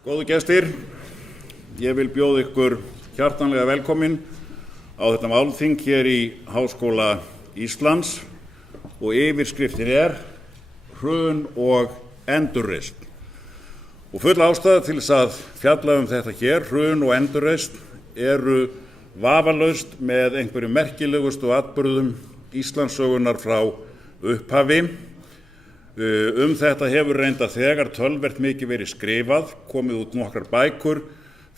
Góðu gestir, ég vil bjóða ykkur hjartanlega velkomin á þetta málþing hér í Háskóla Íslands og yfirskriftin Hrun og endurreisn. Og full ástæða til þess að fjalla þetta hér, hrun og endurreisn, eru vafalaust með einhverjum merkilegustu atburðum Íslandssögunnar frá upphafi. Þetta hefur reyndar þegar töluvert mikið verið skrifað, komið út nokkrar bækur,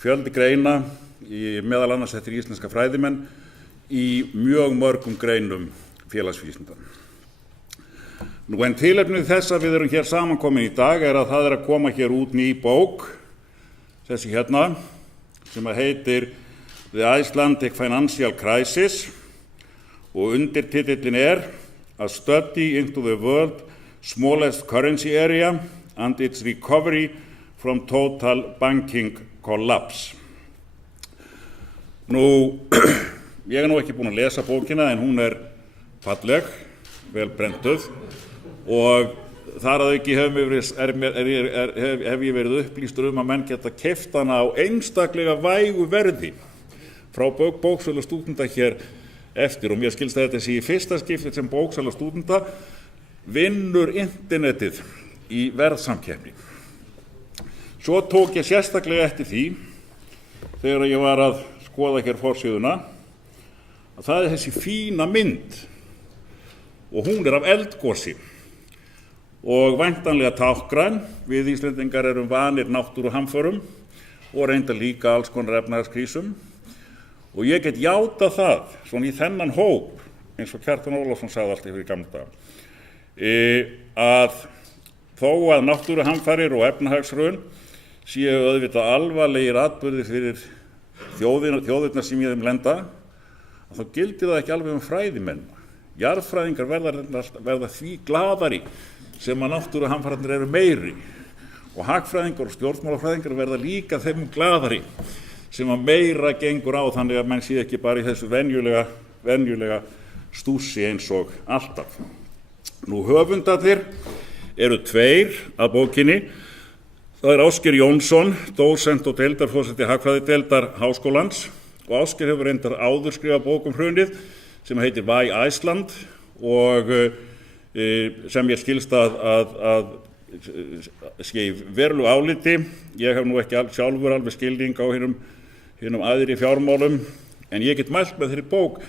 fjöldi greina, meðal annars eftir íslenska fræðimenn, í mjög mörgum greinum félagsvísinda. En tilefnið þess að við erum hér samankomin í dag að það að koma hér út ný bók, þessi hérna, sem heitir The Icelandic Financial Crisis og undirtitillinn A Study into the World Smallest Currency Area and its Recovery from Total Banking Collapse. Ég nú ekki búinn að lesa bókina en hún falleg, vel prentuð og þar að auki hef ég verið upplýstur að menn geta keypt hana á einstaklega vægu verði frá bóksala stúdenta hér eftir og mér skilst að þetta sé í fyrsta skipti sem bóksala stúdenta vinnur internetið í verðsamkeppni. Svo tók ég sérstaklega eftir því þegar ég var að skoða hér forsíðuna að það þessi fína mynd og hún af eldgosi og væntanlega táknræn. Við Íslendingar erum vanir náttúruhamförum og reyndar líka alls konar efnahagskrísum og ég get játað það svona í þennan hóp eins og Kjartan Ólafsson sagði alltaf fyrir gamla daga að þó að náttúruhamfarir og efnahagshrun séu auðvitað alvarlegir atburðir fyrir þjóðirnar sem í þeim lenda, þá gildir það ekki alveg fræðimenn. Jarðfræðingar verða því glaðari sem að náttúruhamfarirnir eru meiri og hagfræðingar og stjórnmálafræðingar verða líka þeim glaðari sem að meira gengur á þannig að menn sé ekki bara í þessu venjulega stússi eins og alltaf. Höfundarnir eru tveir að bókinni. Það Ásgeir Jónsson, dósent og deildarforseti hagfræðideildar Háskólans og Ásgeir hefur reyndar áður skrifað bók hrunið sem heitir Why Iceland og sem ég skilst að sé í verulegu áliti. Ég hef nú ekki sjálfur alveg skilning á hinum æðri fjármálum en ég get mælt með þeirri bók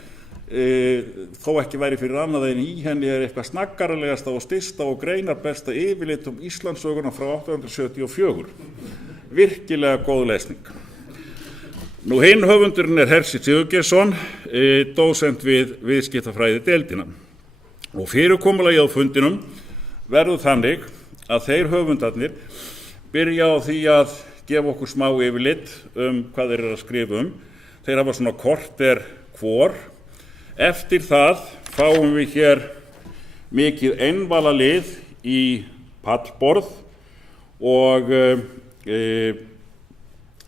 þó ekki væri fyrir annað en í henni eitthvað snaggaralegasta og stysta og greinarbesta yfirlit Íslandssöguna frá 1874. Virkilega góð lesning. Hinn höfundurinn Hersir Sigurgeirsson, dósent við viðskiptafræðideildina. Og fyrirkomulagið á fundinum verður þannig að þeir höfundarnir byrja á því að gefa okkur smá yfirlit hvað þeir eru að skrifa Þeir hafa svona korter hvor. Eftir það fáum við hér mikið einvalalið í pallborð og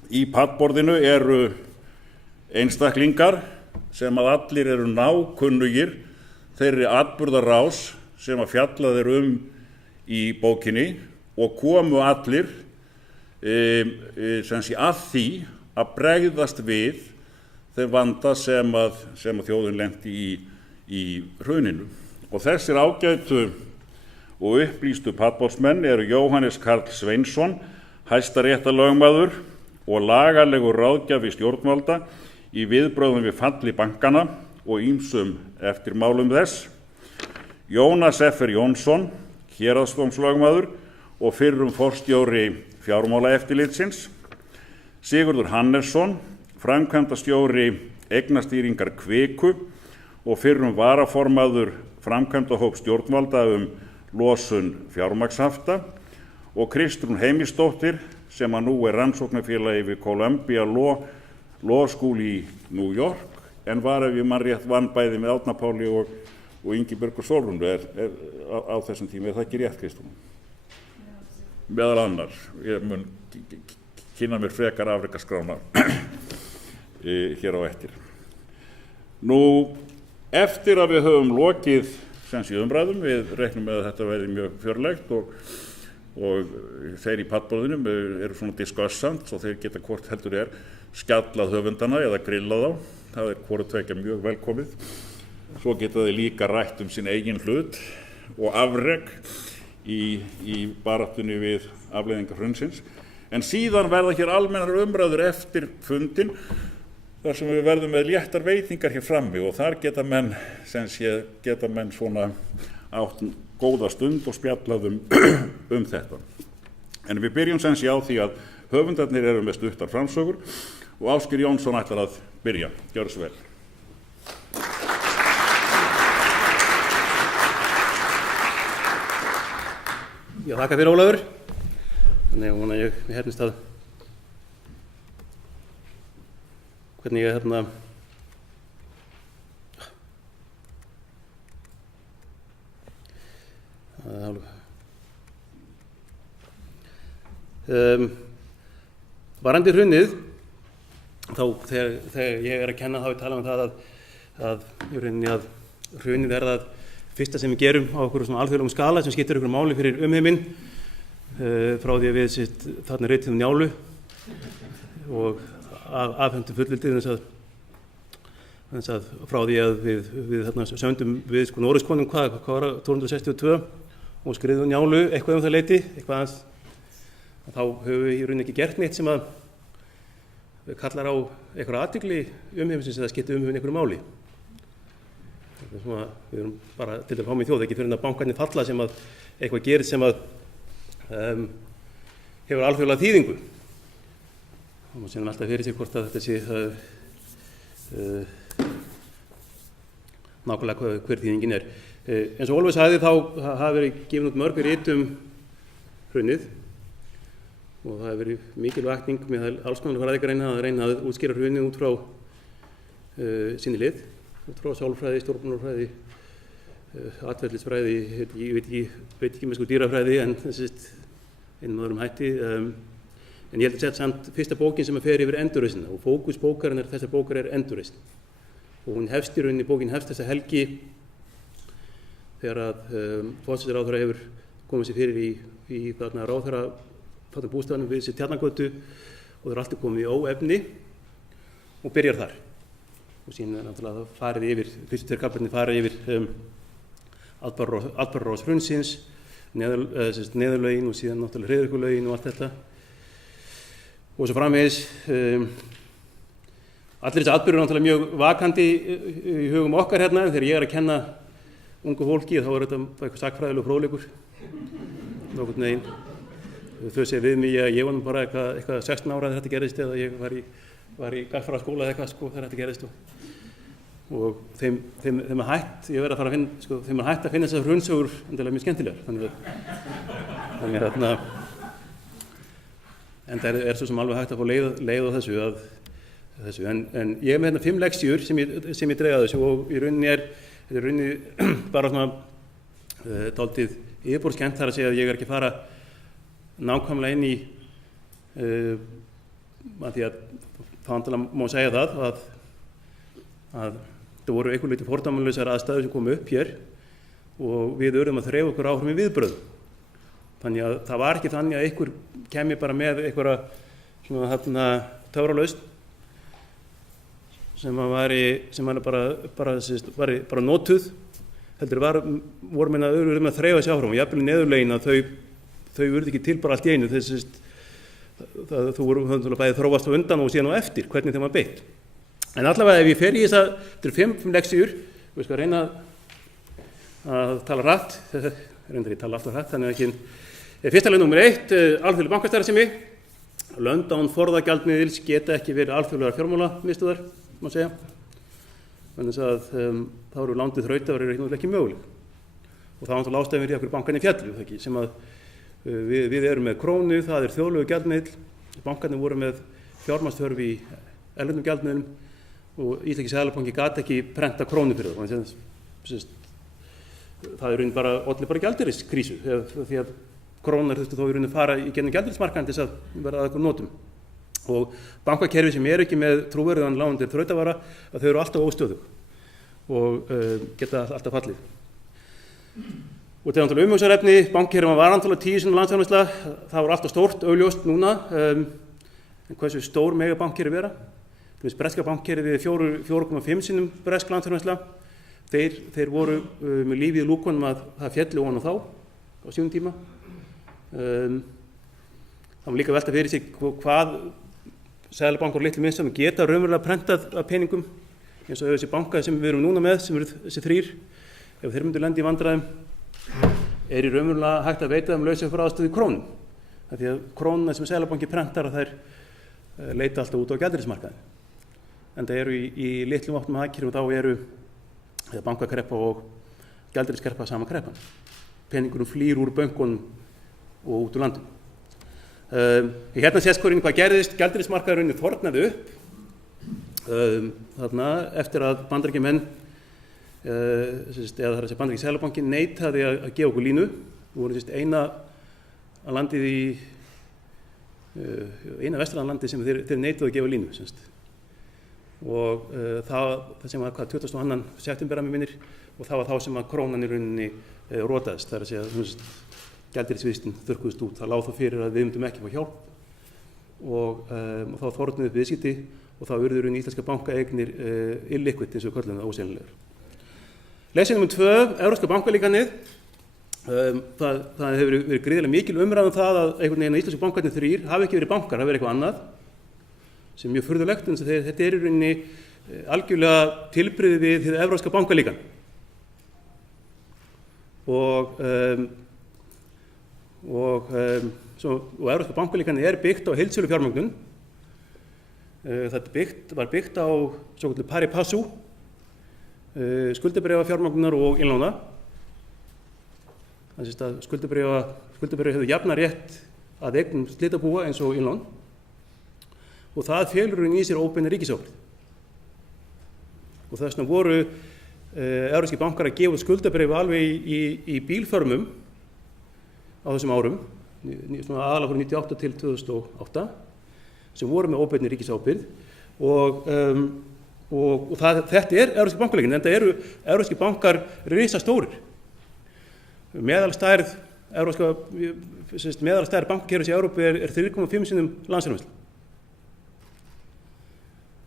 í pallborðinu eru einstaklingar sem að allir eru nákunnugir þeirri atburðarás sem að fjallað í bókinni og komu allir að því að bregðast við þeim vanda sem að þjóðin lenti í hruninu. Og þessir ágætu og upplýstu pallborðsmenn eru Jóhannes Karl Sveinsson, hæstaréttarlögmaður og lagalegur ráðgjafi stjórnvalda í viðbrögðum við falli bankana og ýmsum eftirmálum þess, Jónas F.R. Jónsson, héraðsdómslögmaður og fyrrum forstjóri fjármálaeftirlitsins, Sigurður Hannesson, framkvæmdastjóri eignastýringar Kviku og fyrrum varaformaður framkvæmdahóps stjórnvalda losun fjármagnshafta og Kristrún Heimisdóttir sem að nú rannsóknarfélagi við Columbia Law School í New York en var ef ég man rétt vann bæði með Árna Páli og Ingibjörgu Sólrúnu á þessum tíma. Það ekki rétt, Kristrún? Meðal annars. Ég mun kynna mér frekar afrekaskrána hér á eftir. Eftir að við höfum lokið umræðum, við reiknum með að þetta verði mjög fjörlegt og þeir í pallborðinu eru svona discussant og þeir geta hvort heldur skjallað höfundana eða grillað þá. Það hvort tveggja mjög velkomið. Svo geta þeir líka rætt sín eigin hlut og afrek í baráttunni við afleiðingar hrunsins. En síðan verða hér almennar umræður eftir fundin þar sem við verðum með léttar veitingar hér frammi og þar geta menn svona átt góða stund og spjallað þetta. En við byrjum sem sé á því að höfundarnir eru með stuttar framsögur og Ásgeir Jónsson ætlar að byrja. Gjörðu svo vel. Já, þakka fyrir Ólafur. Þannig að vona ég hefnist að hvernig ég varandi hrunið, þá þegar ég að kenna þá tala það að í rauninni að hrunið það fyrsta sem við gerum á okkur svona alþjóðlegum skala sem skiptir okkur máli fyrir umheiminn frá því að við þarna rituðum Njálu og afhentum fullveldið þess að frá því að við þarna sömdum við Noregskonung hvað var 262 og skriðum Njálu eitthvað það leyti, eitthvað aðeins þá höfum við í rauninni ekki gert neitt sem að kallar á eitthvað athygli umheimsins eða skiptir umheiminn einhverju máli. Svona, við erum bara til að fá með þjóð ekki fyrir að bankarnir falla sem að eitthvað gerist sem að hefur alþjóðlega þýðingu. Það má síðan alltaf fyrir sig hvort að þetta sé nákvæmlega hver þýðingin eins og Ólafur sagði þá hafa verið gefin út mörg rit hrunið og það hefur verið mikil vakning með alls konar fræðigreina að reyna að útskýra hrunið út frá sinni lið, út frá sálfræði, stjórnmálafræði, atferlisfræði, ég veit ekki með dýrafræði en einum öðrum hætti. En ég held að segja samt fyrsta bókin sem fer yfir endurreisnina og fókus bókarinnar þessar bókar endurreisn. Og hún hefst í rauninni, bókin hefst þessa helgi þegar að forsætisráðherra hefur komið sér fyrir í þarna ráðherra bústaðnum við sér Tjarnargötu og þeir alltaf komið í óefni og byrjar þar. Og síðan náttúrulega farið yfir, fyrstu tveir kaflarnir farið yfir atburðarás hrunsins, neðurlögin og síðan náttúrulega hryðjuverkalögin og allt þetta. Og svo framvegis, allir þessi atburðir eru náttúrulega mjög vakandi í hugum okkar hérna, þegar ég að kenna ungu fólki þá þetta eitthvað sakfræðilegur fróðleikur. Nokkurn veginn. Þau segja við mig að ég var bara eitthvað 16 ára þegar þetta gerðist eða ég var í gagnfræðaskóla eða eitthvað þegar þetta gerðist og þeim hætt, ég verið að fara að finna, þeim hætt að finna þessar hrunnsögur endilega mjög skemmtilegar. Þannig að en það svo sem alveg hægt að fá leið á þessu. En ég með 5 leksíur sem ég dreig að þessu og í rauninni bara svona dálítið yfirborðskennt þar að segja að ég ekki fara nákvæmlega inn í að því að þá má segja það að það voru einhver lítið fordæmalausar aðstæður sem komu upp hér og við urðum að þreifa okkur áfram í viðbrögð. Þannig að það var ekki þannig að einhver kemi bara með einhverja svona töfralausn sem var bara notuð, heldur voru menn að urðum að þreifa sig áfram og jafnvel í neðurlegin að þau urðu ekki til bara allt í einu þú voru bæði þróast á undan og síðan á eftir hvernig þeim var beitt. En allavega ef ég fer í þetta 5 leksíur og ég skal reyna að tala hratt, reyndar ég tala alltaf hratt, þannig að ekki fyrsta leið númer 1, alþjóðleg bankastarfsemi. Lönd án forðagjaldmiðils geta ekki verið alþjóðlegar fjármálamiðstöðvar, má segja. Þannig að þá eru lándið þrautavara ekki möguleg. Og það var náttúrulega ástæðan fyrir okkur bankarnir fjallu, sem að við erum með krónu, það þjóðlegur gjaldmiðill, bankarnir voru með fjármagnsþörf í erlendum gjaldmiðlum og Íslenski seðlabanki gat ekki prenta krónu fyrir það. Það raunin olli bara gjaldeyriskrísu því að krónar þurftu þó í raunin fara í gegnum gjaldeyrismarkaðinn til að verða að einhverjum notum. Og bankakerfi sem ekki með trúverðugan lánandi þrautavara, að þau eru alltaf óstöðug og geta alltaf fallið. Og þetta er náttúrulega umhugsunarefni, bankakerfið var náttúrulega 10% landsframleiðsla, það var alltaf stórt, augljóst núna, en hversu stór mega bankakerfið vera? Breska bankakerfið 4,5 sinnum bresk landsframleiðsla, þeir voru með lífið í lúkunum að það félli ofan á þá á sínum tíma. Það var líka að velta fyrir sig hvað seðlabankar og litlu myndstöðvar geta raunverulega prentað af peningum, eins og þessi bankar sem við erum núna með, sem eru þessi 3, ef þeir myndu lenda í vandræðum, er í raunverulega hægt að veita lausafjáraðstoð í krónum. Því að krónuna sem seðlabanki prentar þær leita alltaf út á gjaldeyrismarkaðinn. En það eru í litlum opnum hagkerfum þá eru bankakreppa og gjaldeyriskreppa sama kreppan. Peningurinn flýr úr bönkunum og út úr landinu. Hérna sést hvað gerðist, gjaldeyrismarkaðurinn þornaði upp þarna eftir að Bandaríkjamenn eða það er að segja Bandaríski seðlabankinn neitaði að gefa okkur línu. Við vorum eina landið eina vestræna landið sem þeir neituðu að gefa línu. Og það sem var 22. september að mig minnir, og það var þá sem að krónan í rauninni rotaðist. Það er að segja gjaldeyrisviðskiptin þurrkuðust út. Það lá þá fyrir að við myndum ekki fá hjálp og þá þornuðu upp viðskipti og þá urðu rauninni íslenska bankaeignir illiquid eins og við köllum það ósýnilegar. Lesson nr. 2, Evrópska bankalíkanið. Það hefur verið gríðarlega mikil umræða um það að einhvern veginn íslensku bankarnir 3 hafi ekki verið bankar, hafi verið eitthvað annað, sem er mjög furðulegt, en þetta er í rauninni algjörlega tilbrigði við hið Evrópska bankalíkan. Og Evrópska bankalíkanið er byggt á heildsölu fjármögnun. Það var byggt á svokölluðu pari passu, skuldabréfa fjármögnunar og innlána. Þannig að skuldabréfa hefur jafnan rétt að eignum slitabúa eins og innlán og það felur í sér óbeina ríkisábyrgð. Og þess vegna voru evrópskir bankar að gefa skuldabréfa alveg í bílförmum á þessum árum, aðalega frá 1998 til 2008, sem voru með óbeina ríkisábyrgð og þetta er evrópski bankalíkan, en það eru evrópskir bankar risastórir. Meðalstærð bankakerfis í Evrópu er 3,5 sinnum landsframleiðsla.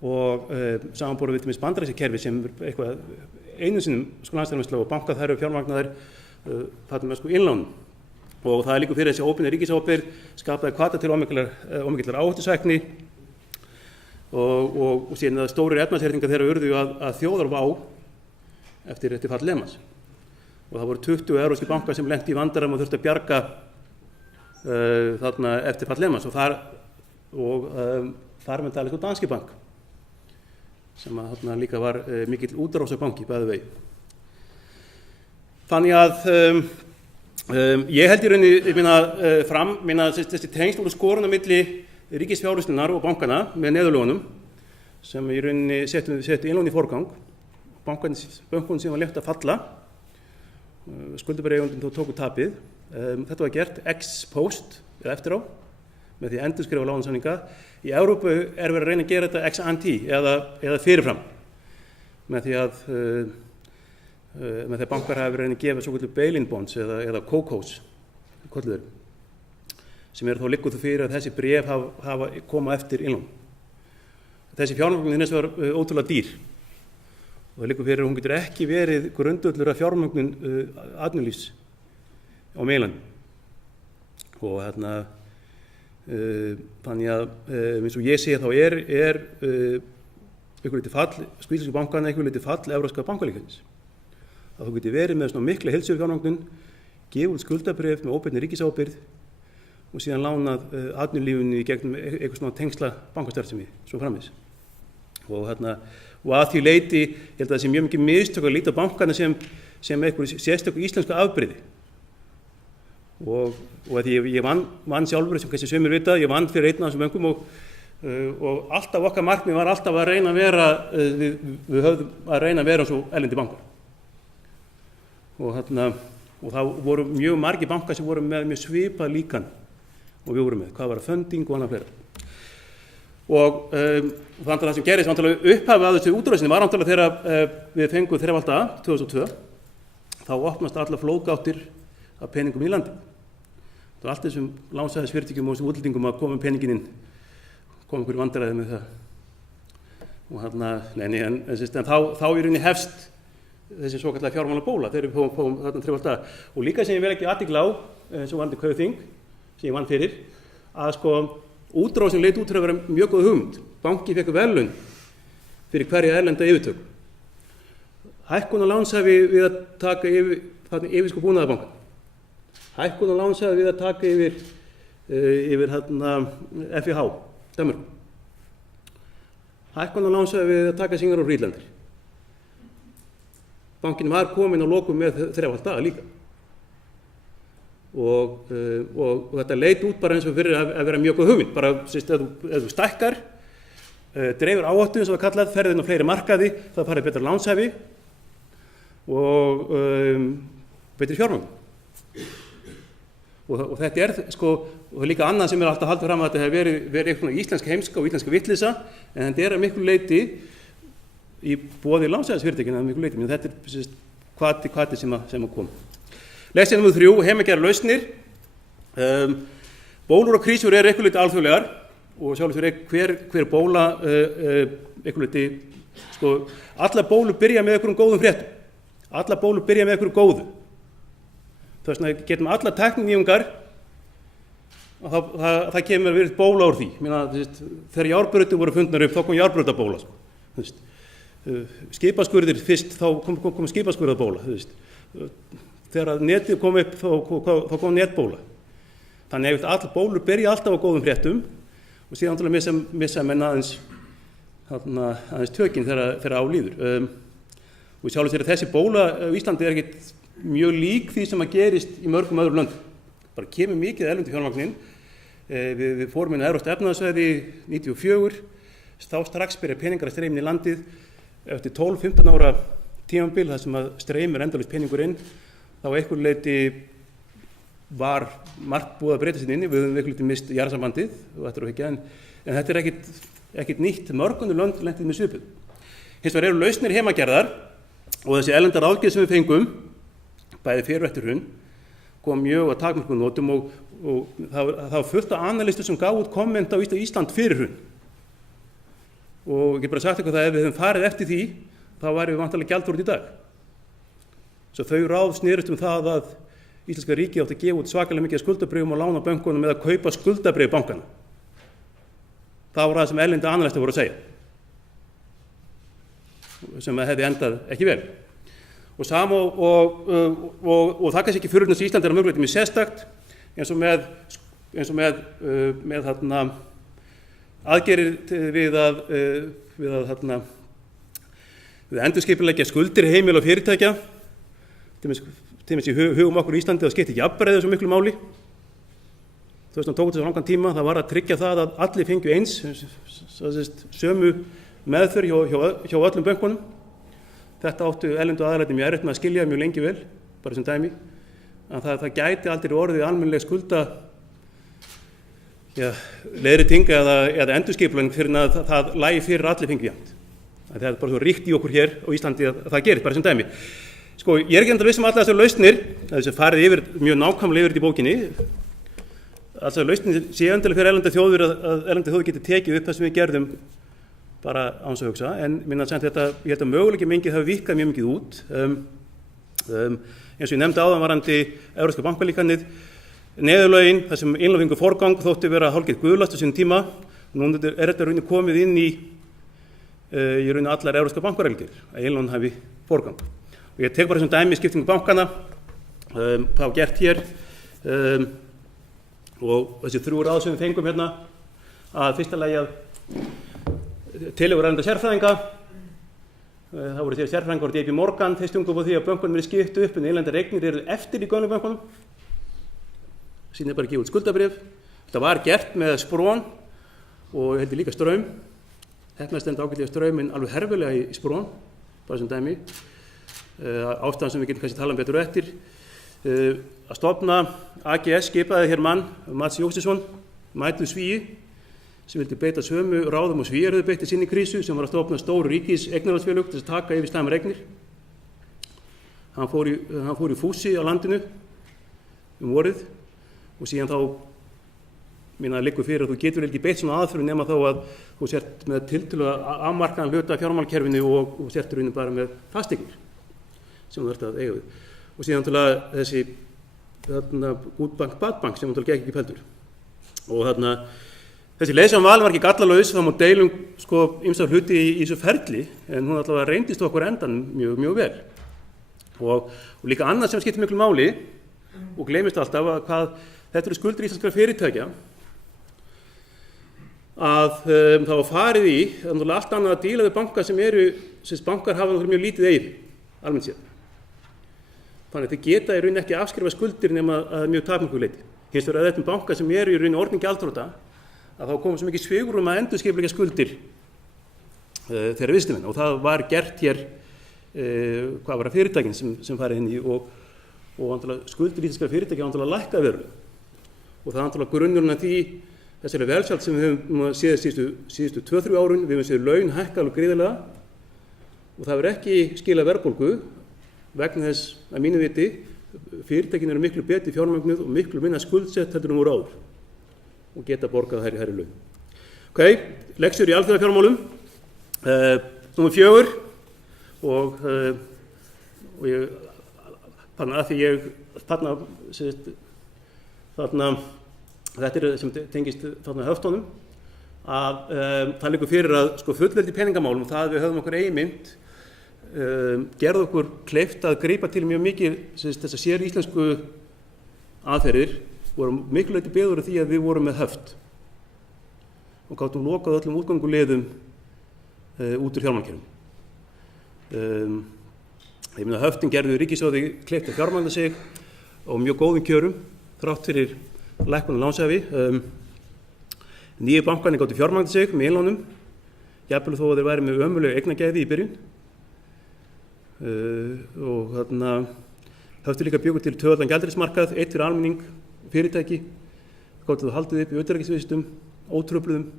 Og samanborið við bandaríska kerfi sem er eitthvað 1 sinnum landsframleiðsla og bankar þær eru fjármagnaðir þarna með innlánum. Og það er líka fyrir þessi óbeina ríkisábyrgð skapaði hvata til ómikillar áhættusækni og síðan að stórir efnahagshertingar þeirra urðu að þjóðarvá eftir fall Lehmans. Og það voru 20 evrópskir bankar sem lentu í vandarum og þurftu að bjarga þarna eftir fall Lehmans og þar með talið Danske Bank sem þarna líka var mikill útrásarbanki bæði vegi. Þannig að ég held í rauninni þessi tengsl voru skorin á milli ríkisfjárfestinnar og bankana með niðurlögunum sem í rauninni settu innlán í forgang. Bönkunum sem var leyft að falla, skuldabréfaeigendum tóku tapið. Þetta var gert ex post eða eftir á með því að endurskrifa lánasamninga. Í Evrópu er verið að reyna að gera þetta ex ante eða fyrirfram með því að bankar hafa verið að reyna að gefa svokölluð bail-in bonds eða CoCos sem eru þá liggur þú fyrir að þessi bréf hafa koma eftir innlán. Þessi fjármögnun hins vegar ótrúlega dýr og það liggur fyrir að hún getur ekki verið grundvöllur af fjármögnun atvinnulífs á meginlandi. Og þannig að eins og ég sé þá er einhver lítið fall íslensku bankana, einhver lítið fall evrópska bankalíkansins. Að þú getur verið með svona mikla heildsölu fjármögnun, gefið út skuldabréf með óbeinni ríkisábyrgð og síðan lánað atvinnulífinu í gegnum eitthvað svona tengsla bankastarfsemi svo framvegis. Og að því leyti, ég held að það sé mjög mikið mistök að líta á bankana sem einhver sérstöku íslensku afbrigði. Og að ég vann sjálfur, sem kannski sumir vita, ég vann fyrir einn af þessum bönkum og alltaf okkar markmið var alltaf að reyna að vera, við höfðum að reyna að vera eins og erlendi bankar. Og það voru mjög margir bankar sem voru með svipað líkan og við vorum með, hvað var funding og annað fleira. Og þannig að það sem gerist upphafið að þessu útrásinni var þegar við fengum þrefalda 2002, þá opnast allar flóðgáttir af peningum í landið. Það er allt þessum lánshæfisfyrirtækjum og þessum útlendingum að koma peninginn inn, koma einhverju vandræði með það. Og en þá í rauninni hefst þessi svokallaða fjármálabóla þegar við fórum þarna 3 daga. Og líka sem ég vel ekki athygli á, eins og varðandi Kaupþing, sem ég vann fyrir, að sko útrásin leit út fyrir að vera mjög góð hugmynd. Banki fékk verðlaun fyrir hverja erlenda yfirtöku. Hækkun á lánshæfi við að taka yfir sko Búnaðarbankann. Hækkun á lánshæfi við að taka yfir FIH, Danmörku. Hækkun á lánshæfi við að taka Singapore og Írlandir. Bankinn var kominn á lokum með 3 daga líka. Og þetta leit út bara eins og fyrir að vera mjög góð hugmynd. Bara ef þú stækkar, dreifur áhættu eins og það kallað, ferðir inn á fleiri markaði, það farið betra lánshæfi og betri fjármagn. Og þetta er sko, og líka annað sem alltaf haldið fram að þetta hefur verið eitthvað íslensk heimska og íslenska vitleysa, en þetta að miklu leyti í boði lánshæfisfyrirtækjanna að miklu leyti, menn þetta hvati sem að koma. Leksía nr. 3, heimagerðar lausnir. Bólur og krísur eitthvað leyti alþjóðlegar og sjálfsögur hver bóla eitthvað leyti, sko, allar bólur byrja með einhverjum góðum fréttum. Allar bólur byrja með einhverjum góðu. Þess vegna getum allar tækninýjungar og það kemur verið bóla úr því. Þegar járnbrautir voru fundnar upp, þá kom járnbrautabóla. Skipaskurðir fyrst, þá kom skipaskurðabóla. Þegar netið kom upp, þá kom netbóla. Þannig að allar bólur byrja alltaf á góðum fréttum og síðan missa menn aðeins tökin þegar á líður. Og sjálfur sér að þessi bóla á Íslandi ekkert mjög lík því sem að gerist í mörgum öðrum löndum. Bara kemur mikið erlendu fjármagn inn. Við fórum inn á Evrópska efnahagssvæði 94, þá strax byrja peningar að streyma inn í landið. Eftir 12-15 ára tímabil þar sem að streymir endalaust peningur inn, þá einhverju leyti var margt búið að breyta sér inni. Við höfum einhverju leyti mist jarðsambandið og þetta ekki, en þetta ekkert nýtt. Mörgunum lönd lentið með svipuð. Hins vegar eru lausnir heimagerðar og þessi erlenda ráðgjöf sem við fengum, bæði fyrir og eftir hrun, kom mjög að takmörkuðum notum og það var fullt af analistar sem gaf út komment á Ísland fyrir hrun. Og ég bara sagt eitthvað að ef við hefum farið eftir því, þá væri við vantarlega gjaldþrota í dag. Svo þau ráð snerust það að Íslenska ríkið átti að gefa út svakalega mikið skuldabréfum og lána bönkunum eða kaupa skuldabréf bankana. Það var það sem erlenda analistar voru að segja, sem hefði endað ekki vel. Og það kannski ekki fyrirnast í Íslandi mögulega mjög sérstakt eins og með aðgerðir við að endurskipuleggja skuldir heimila og fyrirtækja. Til dæmis í hugum okkur í Íslandi það skipti jafnræði svo miklu máli. Þú veist, það tók þessu langan tíma, það var að tryggja það að allir fengju eins, sömu meðferð hjá öllum bönkunum. Þetta áttu erlendu aðilarnir mjög erfitt með að skilja mjög lengi vel, bara sem dæmi. En það gæti aldrei orðið almennileg skulda leiðrétting eða endurskipulagning fyrir að það lægi fyrir allir fengju jafnt. Það er bara svo ríkt í okkur hér á Íslandi að það gerist, bara sem dæmi. Sko, ég ekki endur viss allar þessar lausnir, þess að farið mjög nákvæmlega yfir þetta í bókinni. Þessar lausnir sé endilega fyrir erlendar þjóðir geti tekið upp það sem við gerðum bara án að hugsa, en ég held að möguleiki mengið hafi víkkað mjög mikið út. Eins og ég nefndi áðan varðandi Evrópska bankalíkanið, neðurlögin, þar sem innlánsfengu forgang þótti vera hálfgert guðlast á sínum tíma, og nú er þetta rauninni komið inn í rauninni allar Evrópska bankareglur, að innlán hafi forgang. Og ég tek bara sem dæmi skiptingu bankana, hvað var gert hér, og þessi 3 ráð sem við fengum hérna, að fyrsta lagi að tillögur erlendra sérfræðinga. Það voru þeir sérfræðingar og JP Morgan, þeir stungu upp á því að bönkunum verið skipt upp en innlendar eignir eru eftir í gömlu bönkunum. Síðan bara að gefa út skuldabréf. Þetta var gert með Spron og heldur líka Straum. Heppnaðist enda ágætlega Strauminn alveg herfilega í Spron, bara sem dæmi. Ástæðan sem við getum kannski talað betur eftir. Að stofna AGS skipaði hér mann, Mats Jósefsson, mætur Svíi, sem vildi beita sömu ráðum og Svíar höfðu beitt í sinni krísu, sem var að stofna stóru ríkis eignarhaldsfélög til að taka yfir slæmar eignir. Hann fór í fússi á landinu vorið og síðan þá liggur fyrir að þú getur ekki beitt svona aðferðum nema þá að þú sért með tiltölulega afmarkaðan hluta af fjármálakerfinu og sért í rauninni bara með fasteignir sem þú ert að eiga við. Og síðan náttúrulega þessi good bank, bad bank sem náttúrulega gekk ekki feldur. Og þessi leið sem val var ekki gallalaus, þá má deilum ýmsa hluti í þessu ferli, en hún allavega reyndist okkur endan mjög, mjög vel. Og líka annað sem skiptir miklu máli og gleymist alltaf að hvað þetta eru skuldir íslenskra fyrirtækja, að það var farið í allt annað að díla við banka sem bankar hafa mjög lítið eigið, almennt séð. Þannig að þið geta í rauninni ekki afskrifa skuldir nema að mjög takmörkuðu leyti. Hins vegar að þetta banka sem eru í rauninni orðin gjaldþrota, að þá komum svo mikið svigrúm að endurskipuleggja skuldir þeirra viðskiptamenn og það var gert hér hvað var að fyrirtækin sem farið inn í og skuldir íslenskra fyrirtækja lækka verulega. Og það grunnurinn að því þessari velsæld sem við höfum séð síðustu 2-3 árun, við höfum séð laun hækka alveg gríðarlega og það verður ekki skilað verðbólgu vegna þess að mínu viti fyrirtækin eru miklu betur fjármögnuð og miklu minna skuldsett heldur en voru áður og geta borgað hærri laun. Ok, lektsjur í alþjóðafjármálum. Númer 4 og ég að því ég þetta er sem tengist höftunum að það liggur fyrir að fullveldi í peningamálum og það að við höfum okkur eigin mynt gerði okkur kleift að grípa til mjög mikið þessar sér íslensku aðferðir vorum miklu leyti byggður því að við vorum með höft og gátum lokað öllum útgönguleiðum út úr fjármálakerfinu. Ég meina höftin gerðu ríkissjóði kleift að fjármagna sig á mjög góðum kjörum þrátt fyrir lækkun á lánshæfi. Nýju bankarnir gátu fjármagna sig með innlánum, jafnvel þó að þeir væri með ömurleg eignagæði í byrjun. Og höftu líka bjögur til tvöfaldan gjaldeyrismarkað, eitt fyrir almenning, fyrirtæki, gátu þú haldið upp í utanríkisviðskiptum, ótrufluðum,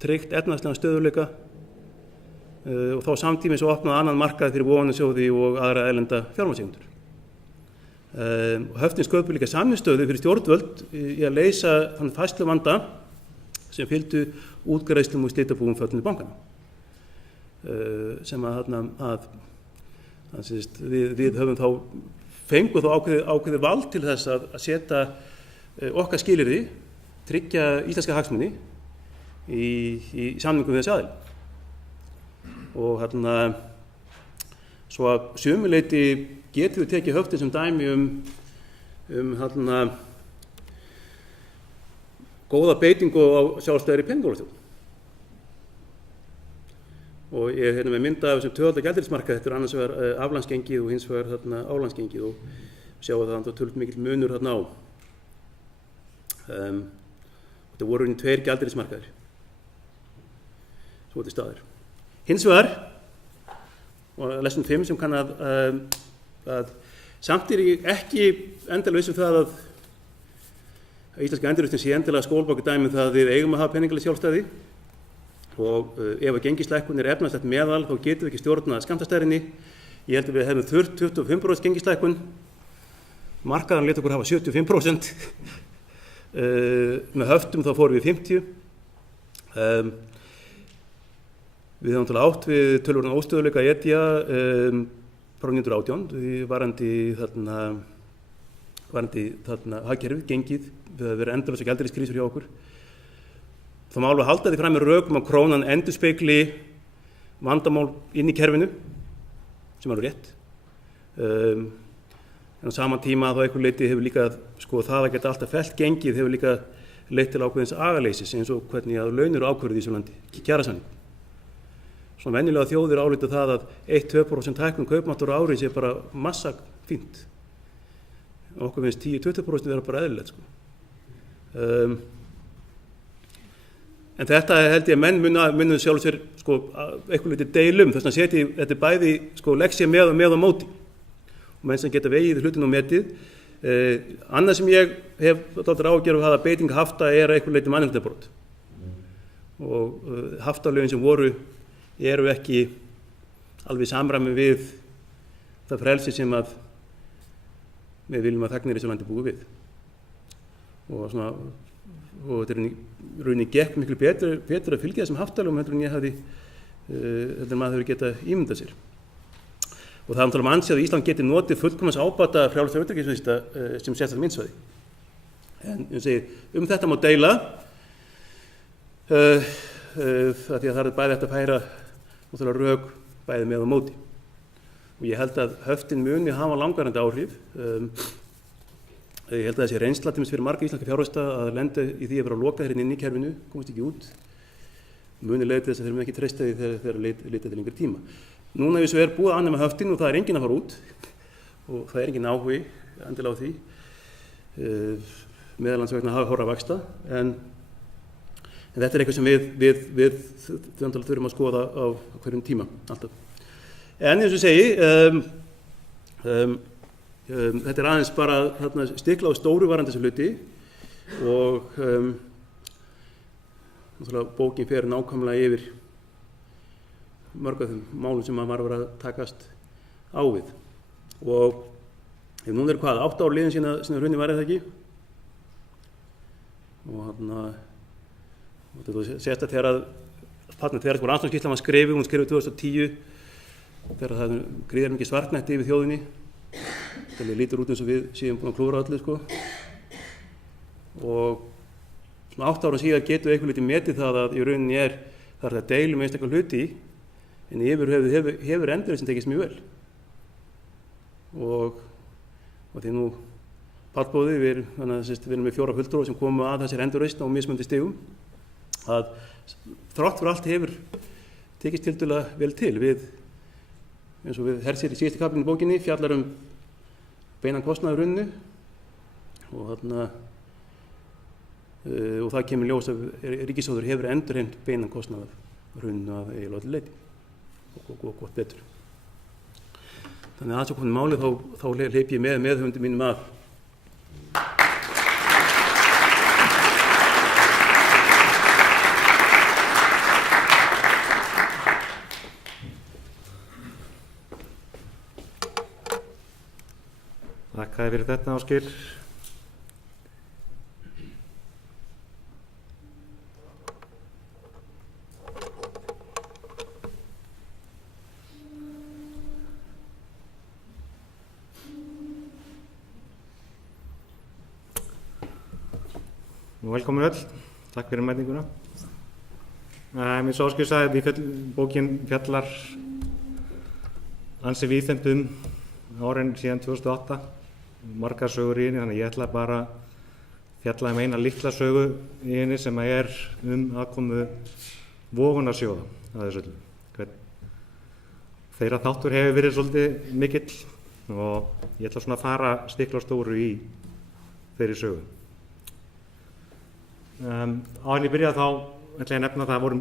tryggt efnahagslegan stöðugleika og þá samtímis opnaði annan markað fyrir vogunarsjóði og aðra erlenda fjármagnseigendur. Höftin sköpuðu líka samningsstöðu fyrir stjórnvöld í að leysa þann færsluvanda sem fylgdu útgreiðslum og slitabúum föllnu bankana. Sem við höfum þá fengu þá ákveðið vald til þess að setja okkar skilyrði, tryggja íslenska hagsmuni í samningum við þessi aðila. Og svo að sumu leyti getum við tekið höftin sem dæmi góða beitingu á sjálfstæðri peningastjórn. Og ég með mynda af þessum tvöfalda gjaldeyrismarkað, þetta annars vegar aflandsgengið og hins vegar álandsgengið og sjá að það töluvert mikill munur á. Þetta voru í 2 gjaldeyrismarkaðir, svo til staðir. Hins vegar, og lesson 5 sem kann að samt ég ekki endilega viss það að íslenska endurreisnin sé endilega skólabókar dæmi það að við eigum að hafa peningaleg sjálfstæði og ef að gengislækkun er efnahagslegt meðal þá getum við ekki stjórnað skammtastærðinni. Ég held að við hefum þurft 25% gengislækkun, markaðan lét okkur hafa 75%, með höftum þá fórum við 50%. Við höfum átt við töluverðan óstöðuleika í EDIA frá 1918, varandi hagkerfið, gengið, við höfum verið endalausar gjaldeyriskrísur hjá okkur. Það má alveg halda því fram með rökum að krónan endurspegli vandamál inn í kerfinu, sem er rétt. En á sama tíma þá einhver leyti hefur líka, það að geta alltaf fellt gengið hefur líka leitt til ákveðins agaleysis eins og hvernig að laun eru ákvörðuð í þessu landi, kjarasamning. Svona venjulega þjóðir álíta það að 1-2% hækkun kaupmáttar á ári sé bara massa fínt. Okkur finnst 10-20% vera bara eðlilegt. En þetta held ég að menn munu sjálf sér eitthvað litið deilum, þess að setja þetta bæði leksja með og móti. Og menn sem geta vegið hlutin og metið. Annað sem ég hef dálítið áhyggjur af það að beiting hafta er eitthvað litið mannréttindabrot. Og haftalögin sem voru eru ekki alveg í samræmi við það frelsi sem við viljum að þegnir í þessu landi búi við. og þetta rauninni gekk miklu betur að fylgja þessum haftalögum heldur en ég hafði heldur en maður hefur getað ímyndað sér. Og það er náttúrulega ansið að Ísland geti notið fullkomins ábata frjálsra utanríkisviðskipta sem sérstakt myntsvæði. En ég segi, þetta má deila því að það er bæði hægt að færa náttúrulega rök bæði með og móti. Og ég held að höftin muni hafa langvarandi áhrif. Ég held að þessi reynsla til þess fyrir marga íslenska fjárfesta að lenda í því að vera lokað hérna inn í kerfinu, komast ekki út, muni leiða til þess að þeir eru ekki treysta því þegar leita til lengri tíma. Núna við svo búið að afnema höftin og það er enginn að fara út og það er enginn áhugi endilega á því, meðalans vegna hárra vaxta, en þetta er eitthvað sem við þurfum að skoða á hverjum tíma alltaf. En eins og ég segi, þetta er aðeins bara stikla á stóru varðandi þessu hluti og bókin fer nákvæmlega yfir mörg af þeim málum sem maður var að vera að takast á við. Og núna er 8 ár liðin síðan hrunið var eða ekki. Og þetta sést að þegar rannsóknarskýrslan var skrifuð, hún skrifuð 2010, þegar það gríðar mikið svartnætti yfir þjóðinni. Það lítur út eins og við séum búin að klúra öllu, sko. Og 8 ára síðan getum við eitthvað lítið metið það að í rauninni það er að deilum einstaklega hluti, en yfir hefur endurreisn tekist mjög vel. Og því nú pallbóði, við erum með 4 fulltrúa sem komu að þessari endurreisn á mismunandi stigum, að þrátt fyrir allt hefur tekist tiltölulega vel til. Eins og við Hersir í síðustu kaflinu í bókinni fjallar beinan kostnað af hruninu og það kemur ljós að ríkissjóður hefur endurheimt beinan kostnað af hruninu að eiginlega öllu leyti og gott betur. Þannig að svo komið málið þá hleyp ég með meðhöfundum mínum að. Þakka þér fyrir þetta, Ásgeir. Velkomin öll. Takk fyrir mætinguna. Eins og Ásgeir sagði, bókin fjallar ansi víðfeðmt árin síðan 2008. Margar sögur í henni, þannig ég ætla bara að fjalla eina litla sögu í henni sem er aðkomu vogunarsjóða að þessu öllu. Þeirra þáttur hefur verið svolítið mikill og ég ætla svona að fara stikla á stóru í þeirri sögu. Áður en ég byrja þá ætla ég að nefna að það voru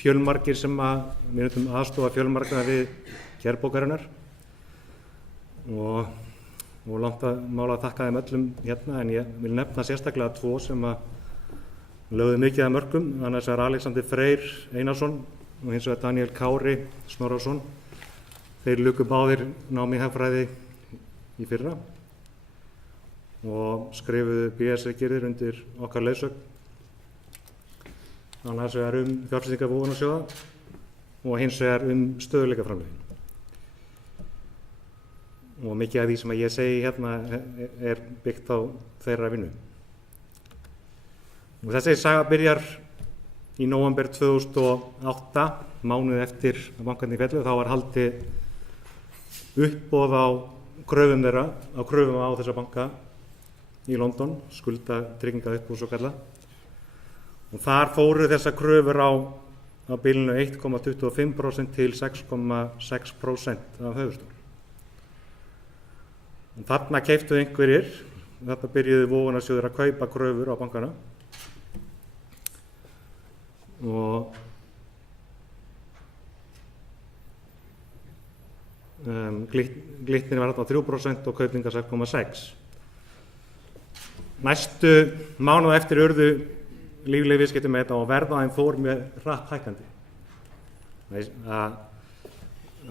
fjölmargir sem við notum aðstoða fjölmargina við kjarbókarinnar og langt að mála að þakka þeim öllum hérna, en ég vil nefna sérstaklega 2 sem lögðu mikið að mörkum, annars er Alexander Freyr Einarsson og hins vegar Daniel Kári Snorrason. Þeir luku báðir námi í hagfræði í fyrra og skrifuðu BS-ritgerðir undir okkar leiðsögn, annars vegar fjárfestingar vogunarsjóða og hins vegar stöðugleikaframlögin. Og mikið af því sem ég segi hérna er byggt á þeirra vinnu. Og þessi saga byrjar í nóvember 2008, mánuð eftir að bankarnir féllu. Þá var haldið uppboð á kröfum á þessa banka í London, skuldatrygginga uppboð svo kallað. Og þar fóru þessar kröfur á bilinu 1,25% til 6,6% af höfuðstól. Og þarna keyptu einhverjir, þarna byrjuðu vogunarsjóðir að kaupa kröfur á bankana og Glitnir var þarna 3% og Kaupþingar 6,6%. Næstu mánuð eftir urðu lífleg viðskipti með þetta og verð á þeim fór með hratt hækkandi.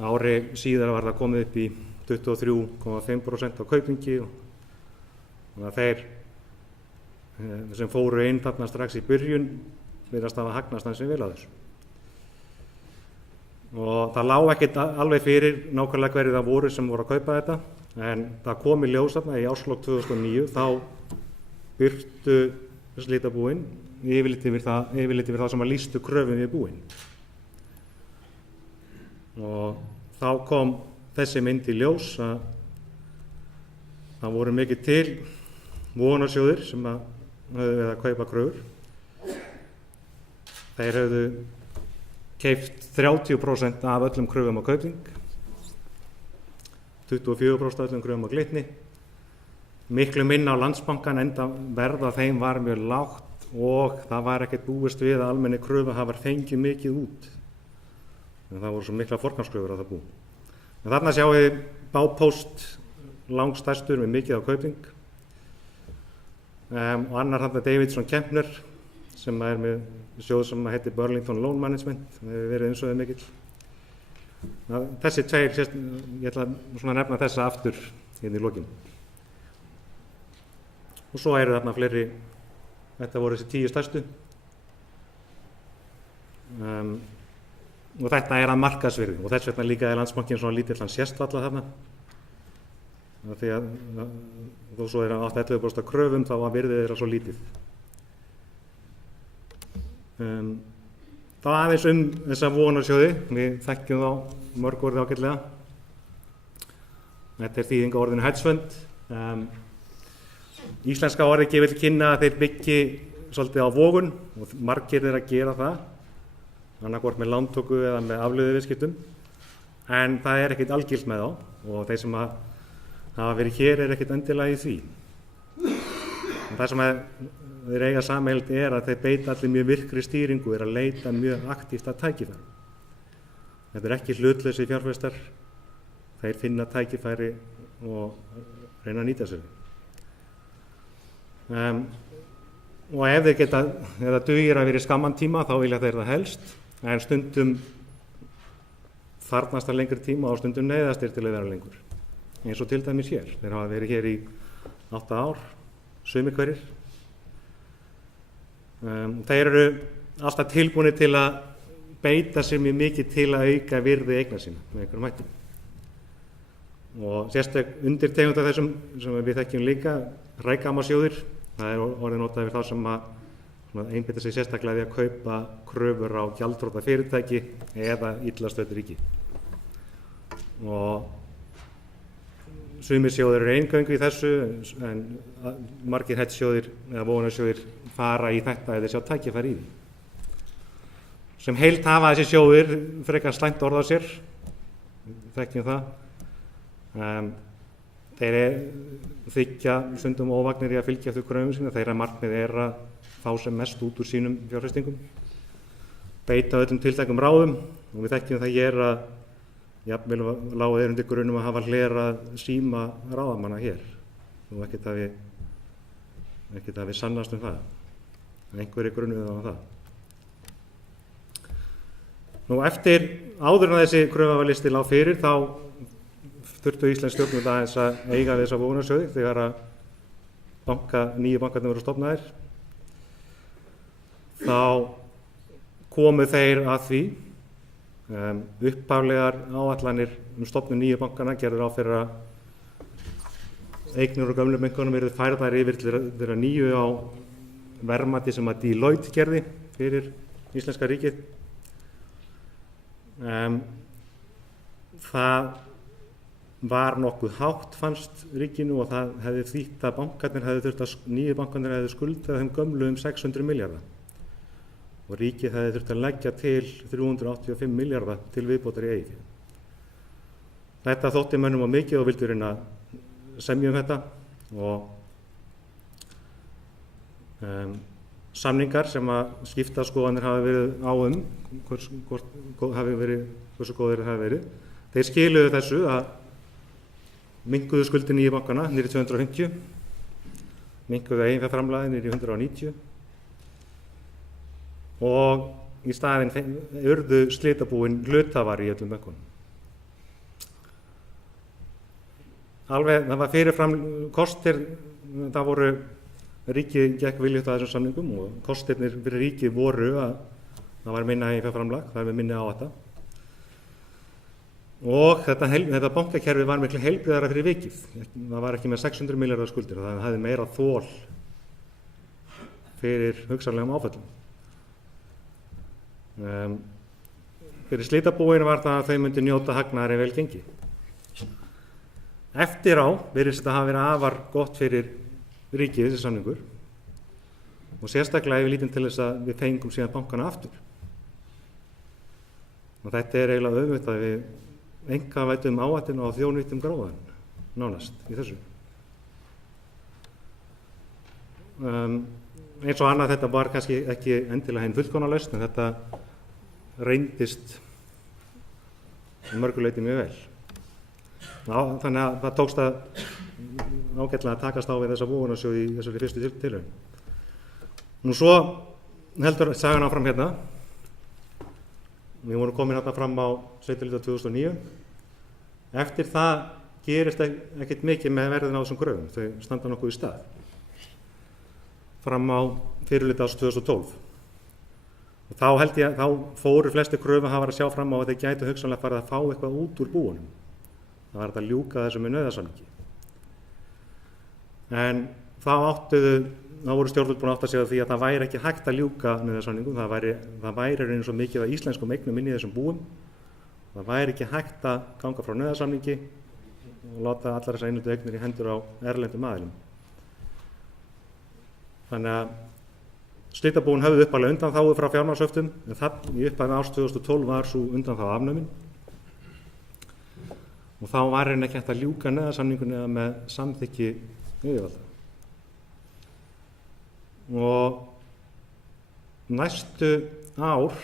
Ári síðar var það komið upp í 23,5% á Kaupþingi og þeir sem fóru inn þarna strax í byrjun virðast hafa hagnast ansi vel að þessu. Og það lá ekkert alveg fyrir nákvæmlega hverju það voru sem voru að kaupa þetta, en það kom í ljós þarna í árslok 2009, þá birtu slitabúin yfirlit yfir það sem að lýstu kröfum við búin. Og þá kom þessi mynd í ljós að það voru mikið til vogunarsjóðir sem að höfðu verið að kaupa kröfur. Þeir höfðu keypt 30% af öllum kröfum á Kaupþing, 24% af öllum kröfum á Glitni, miklu minna á Landsbankann, enda verð af þeim var mjög lágt og það var ekkert búist við að almenni kröfuhafar fengi mikið út. En það voru svo mikla forgangskröfur á það bú. En þarna sjáum við Bápost langstærstur með mikið á Kaupþing, og annar þarna Davidson Kempner sem er með sjóð sem heitir Burlington Loan Management, sem hefur verið umsögðu mikill. Þessi tveir, ég ætla svona að nefna þessa aftur hérna í lokin. Og svo eru þarna fleiri, þetta voru þessi 10 stærstu. Og þetta er að markaðsvirði og þess vegna líka er Landsbankinn svona lítill, hann sést varla þarna. Því að þó svo er 8-11% kröfum þá að virðið þeirra svo lítið. Það aðeins þessa vogunarsjóði, við þekkjum þá mörg orðið ágætlega. Þetta er þýðing á orðinu hedge fund. Íslenska orðið gefur til kynna að þeir byggi svolítið á vogun og margir þeir að gera það, annarkvort með lántöku eða með afleiðuviðskiptum, en það er ekkert algilt með þá og þeir sem hafa verið hér er ekkert endilega í því. En það sem þeir eiga sameiginlegt er að þeir beita allir mjög virkri stýringu, er að leita mjög aktíft að tækifæri. Þetta er ekki hlutlausir fjárfestar, þeir finna tækifæri og reyna að nýta sér. Og ef þeir geta, ef það dugir að vera í skamman tíma, þá vilja þeir það helst, en stundum þarfnast að lengri tíma og stundum neyðast þeir til að vera lengur. Eins og til dæmis hér, þeir hafa verið hér í 8 ár, sumir hverjir. Þeir eru alltaf tilbúnir til að beita sér mjög mikið til að auka virði eigna sína með einhverjum hætti. Og sérstök undirtegund af þessum sem við þekkjum líka, rækamarsjóðir, það er orðið notað yfir þá sem að einbeita sig sérstaklega því að kaupa kröfur á gjaldþrota fyrirtæki eða illa stödd ríki. Og sumir sjóðir eru eingöngu í þessu, en margir hedgesjóðir eða vogunarsjóðir fara í þetta eða sjá tækifæri í því. Sem heilt hafa þessi sjóðir frekar slæmt orð á sér, þekkjum það. Þeir þykja stundum óvagnir í að fylgja eftir kröfum sína, þeirra markmið er að fá sem mest út úr sínum fjárfestingum, beita öllum tiltækum ráðum og við þekkjum það hér að jafnvel lágu þeir undir grunum að hafa hlerað síma ráðamanna hér og ekkert hafi sannast það, einhverjir grunuðu á það. Nú eftir áður en þessi kröfavalisti lá fyrir þá þurftu íslensk stjórnvöld aðeins að eiga við þessa vogunarsjóði þegar að nýju bankarnir voru stofnaðir. Þá komu þeir að því, upphaflegar áætlanir stofnun nýju bankanna gerðu ráð fyrir að eignir og gömlu bönkunum yrðu færðar yfir til þeirra nýju á verðmæti sem að Deloitte gerði fyrir íslenska ríkið. Það var nokkuð hátt fannst ríkinu og það hefði þýtt að nýju bankarnir hefði skuldað þeim gömlu 600 milljarða og ríkið hefði þurft að leggja til 385 milljarða til viðbótar í eigið fé. Þetta þótti mönnum á mikið og vildu reyna semja þetta og samningar sem að skipta skoðanir hafi verið á hversu góðir hafi verið. Þeir skiluðu þessu að minnkuðu skuldir nýju bankana niður í 250, minnkuðu eiginfjárframlagið niður í 190 og í staðinn urðu slitabúin hluthafar í öllum bönkunum. Það var fyrirfram kostir, það voru ríkið gekk viljugt að þessum samningum og kostirnir fyrir ríkið voru að það var minna eiginfjárframlag, það er minni áhætta. Og þetta bankakerfi var miklu heilbrigðara fyrir vikið. Það var ekki með 600 milljarðar skuldir og það hafði meira þol fyrir hugsanlegum áföllum. Fyrir slitabúin var það að þau myndi njóta hagnaðar ef vel gengi. Eftir á virðist þetta hafa verið afar gott fyrir ríkið þessi samningur og sérstaklega ef við lítum til þess að við fengum síðan bankana aftur. Og þetta er eiginlega auðvitað við einkavæddum áhættuna og þjóðnýttum gróðan nánast í þessu. Eins og annað þetta var kannski ekki endilega hinn fullkomna lausn en þetta reyndist mörgu leyti mjög vel. Þannig að það tókst að ágætlega að takast á við þessa vogunarsjóð í þessari fyrstu tilraun. Nú svo heldur sagan áfram hérna. Við vorum komin hérna fram á sveitulita 2009. Eftir það gerist ekkert mikið með verðin á þessum gröfum. Þau standa nokkuð í stað. Fram á fyrirluta árs 2012. Og þá held ég að þá fóru flesti kröfuhafar að sjá fram á að þeir gætu hugsanlega farið að fá eitthvað út úr búunum. Það var að ljúka þessu með nauðasamningi. En þá voru stjórnvöld búin að átta sig á því að það væri ekki hægt að ljúka nauðasamningum. Það væri eins og mikið af íslenskum eignum inn í þessum búum. Það væri ekki hægt að ganga frá nauðasamningi og láta allar þessar innlendu eignir í hendur á erlendum aðilum. Þannig að slitabúin höfðu upphaflega undanþágu frá fjármagnshöftum en það í upphafi árs 2012 var sú undanþága afnumin. Og þá var ekki hægt að ljúka nauðasamningunni eða með samþykki yfirvalda. Og næstu ár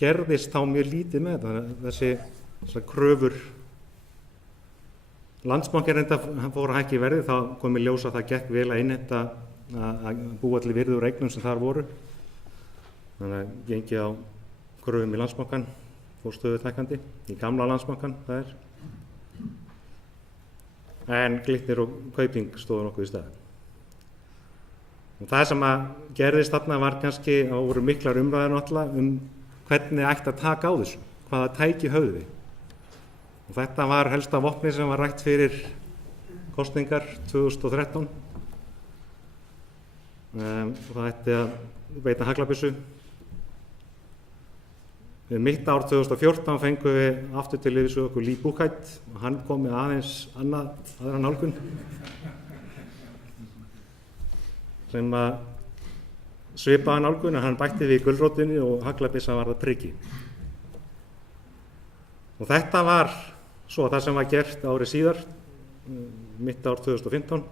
gerðist þá mjög lítið með þessar kröfur. Landsbankinn fór að hækka í verði, þá kom í ljós að það gekk vel að innheimta að búa til virði úr eignum sem þar voru. Þannig að gengi á kröfum í Landsbankann fór stöðugt hækkandi, í gamla Landsbankann það er. En Glitnir og Kaupþing stóðu nokkuð í stað. Og það sem að gerðist þarna var kannski, það voru miklar umræður náttúrulega hvernig ætti að taka á þessu, hvaða tæki höfðu við. Og þetta var helsta vopni sem var rætt fyrir kosningar 2013. Og það ætti að beita haglabyssu. Við mitt ár 2014 fengum við aftur til yfir okkur Lee Buchheit og hann kom með aðeins aðra nálgun sem að svipaða nálgun en hann bætti við gulrótinni og haglabyssa var það priki. Og þetta var svo það sem var gert árið síðar, mitt ár 2015.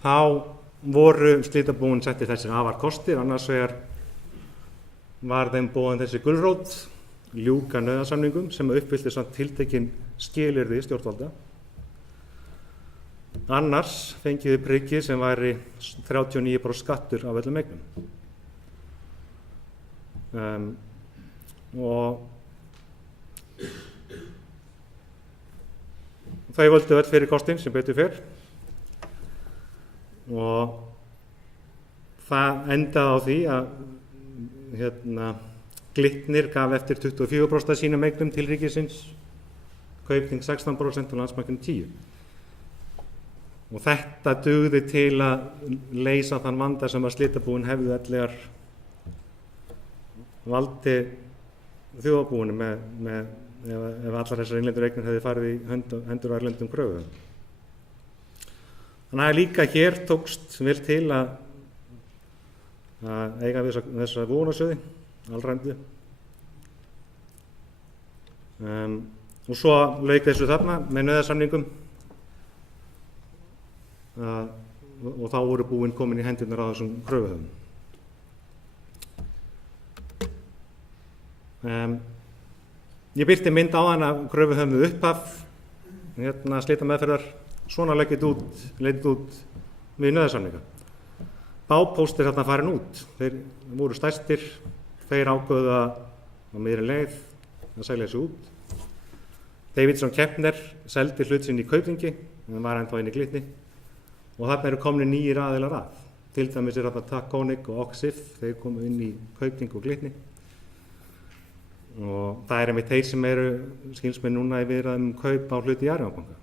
Þá voru slitabúin settir þessir afar kostir, annars vegar var þeim boðin þessi gulrót, ljúka nauðasamningum sem uppfyllti samt tiltekin skilyrði stjórnvalda. Annars fengiði prikið sem væri 39% skattur af öllum eignum. Og þau völdu öll fyrir kostin sem betur fer. Og það endaði á því að Glitnir gaf eftir 24% af sínum eignum til ríkisins, Kaupþing 16% og Landsbankinn 10%. Og þetta dugði til að leysa þann vanda sem að slitabúin hefðu ellegar valdi þjóðarbúinu ef allar þessar innlendur eignir hefði farið í hendur á erlendum kröfuhöfum. Þannig að líka hér tókst vel til að eiga við þessa vogunarsjóði, allræmdu. Og svo lauk þessu þarna með nauðasamningum og þá voru búin komin í hendurnar á þessum kröfuhöfum. Ég birti mynd á hann af kröfuhöfum við upphaf, slitameðferðar, svona leit út við nauðasamninga. Bápóst þarna farin út, þeir voru stærstir, þeir ákveðu á miðri leið að selja þessu út. Davidson Kepner seldi hlut sinn í Kaupþingi, hann var ennþá inn í Glitni og þarna eru komni nýjir aðilar að. Til dæmis þarna Taconic og Oxif, þeir komu inn í Kaupþing og Glitni. Og það einmitt þeir sem eru, skilst mér núna í viðræðum kaup á hluti í Arion banka.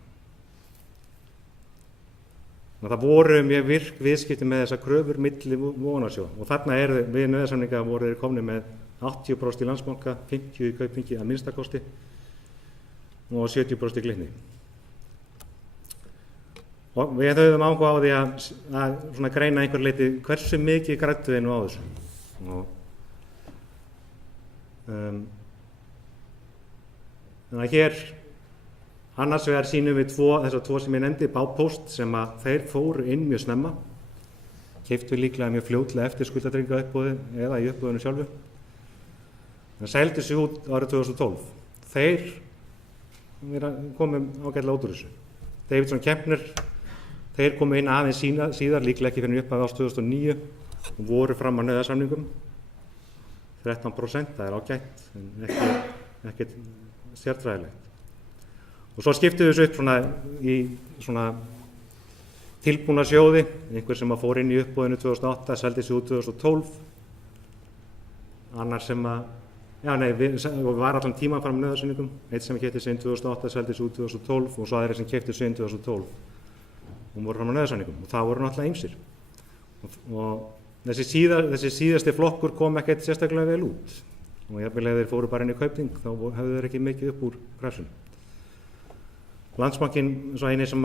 Það voru mjög virk viðskipti með þessar kröfur milli vogunarsjóða og þarna við nauðasamninga voru þeir komni með 80% í Landsbanka, 50% í Kaupþingi að minnstakosti og 70% í Glitni. Og við höfum áhuga á því að svona greina einhver leiti hversu mikið græddu við nú á þessu. Þannig að hér annars vegar sýnum við þessar tvo sem ég nefndi, Baupost, sem að þeir fóru inn mjög snemma, keyptu líklega mjög fljótlega eftir skuldatryggingaruppboði eða í uppboðinu sjálfu. Það seldi sig út árið 2012. Þeir komum ágætlega út úr þessu. Davidson Kempner, þeir komu inn aðeins síðar, líklega ekki fyrir upphafi árs 2009 og voru fram að nauðasamningum. 13%, það ágætt, en ekkert sérfræðilegt. Og svo skiptum við þessu upp í tilbúna sjóði, einhver sem fór inn í uppboðinu 2008, seldi sig út 2012. Annar sem var allan tíman fram með nauðasamningum, eitt sem keypti sig inn 2008, seldi sig út 2012 og svo aðrir sem keypti sig inn 2012. Og voru fram með nauðasamningum og það voru náttúrulega ýmsir. Og þessi síðasti flokkur kom ekkert sérstaklega vel út. Og jafnvel ef þeir fóru bara inn í Kaupþing, þá hefðu þeir ekki mikið upp úr krafsinu. Landsbankinn svo eini sem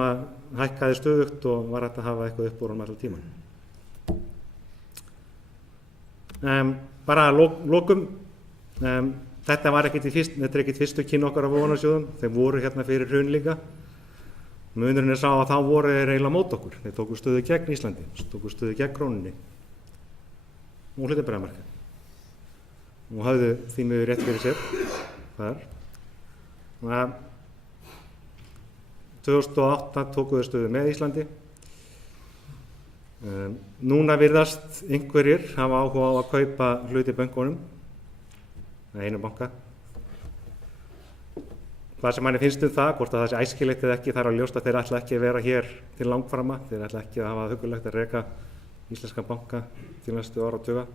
hækkaði stöðugt og var hægt að hafa eitthvað upp úr allan tíman. Bara að lokum, þetta er ekkert fyrstu kynni okkar af vogunarsjóðum, þeir voru hérna fyrir hrun líka. Munurinn sá að þá voru þeir eiginlega mót okkur, þeir tóku stöðu gegn Íslandi, tóku stöðu gegn krónunni og hlutabréfamarkaði. Og hafðu því miður rétt fyrir sér þar. 2008 tóku þeir stöðu með Íslandi. Núna virðast einhverjir hafa áhuga á að kaupa hluti í bönkunum, einu banka. Hvað sem manni finnst það, hvort að það sé æskilegt eða ekki, þar á ljóst að þeir ætla ekki að vera hér til langframa, þeir ætla ekki að hafa huggulegt að reka íslenska banka til næstu áratuga.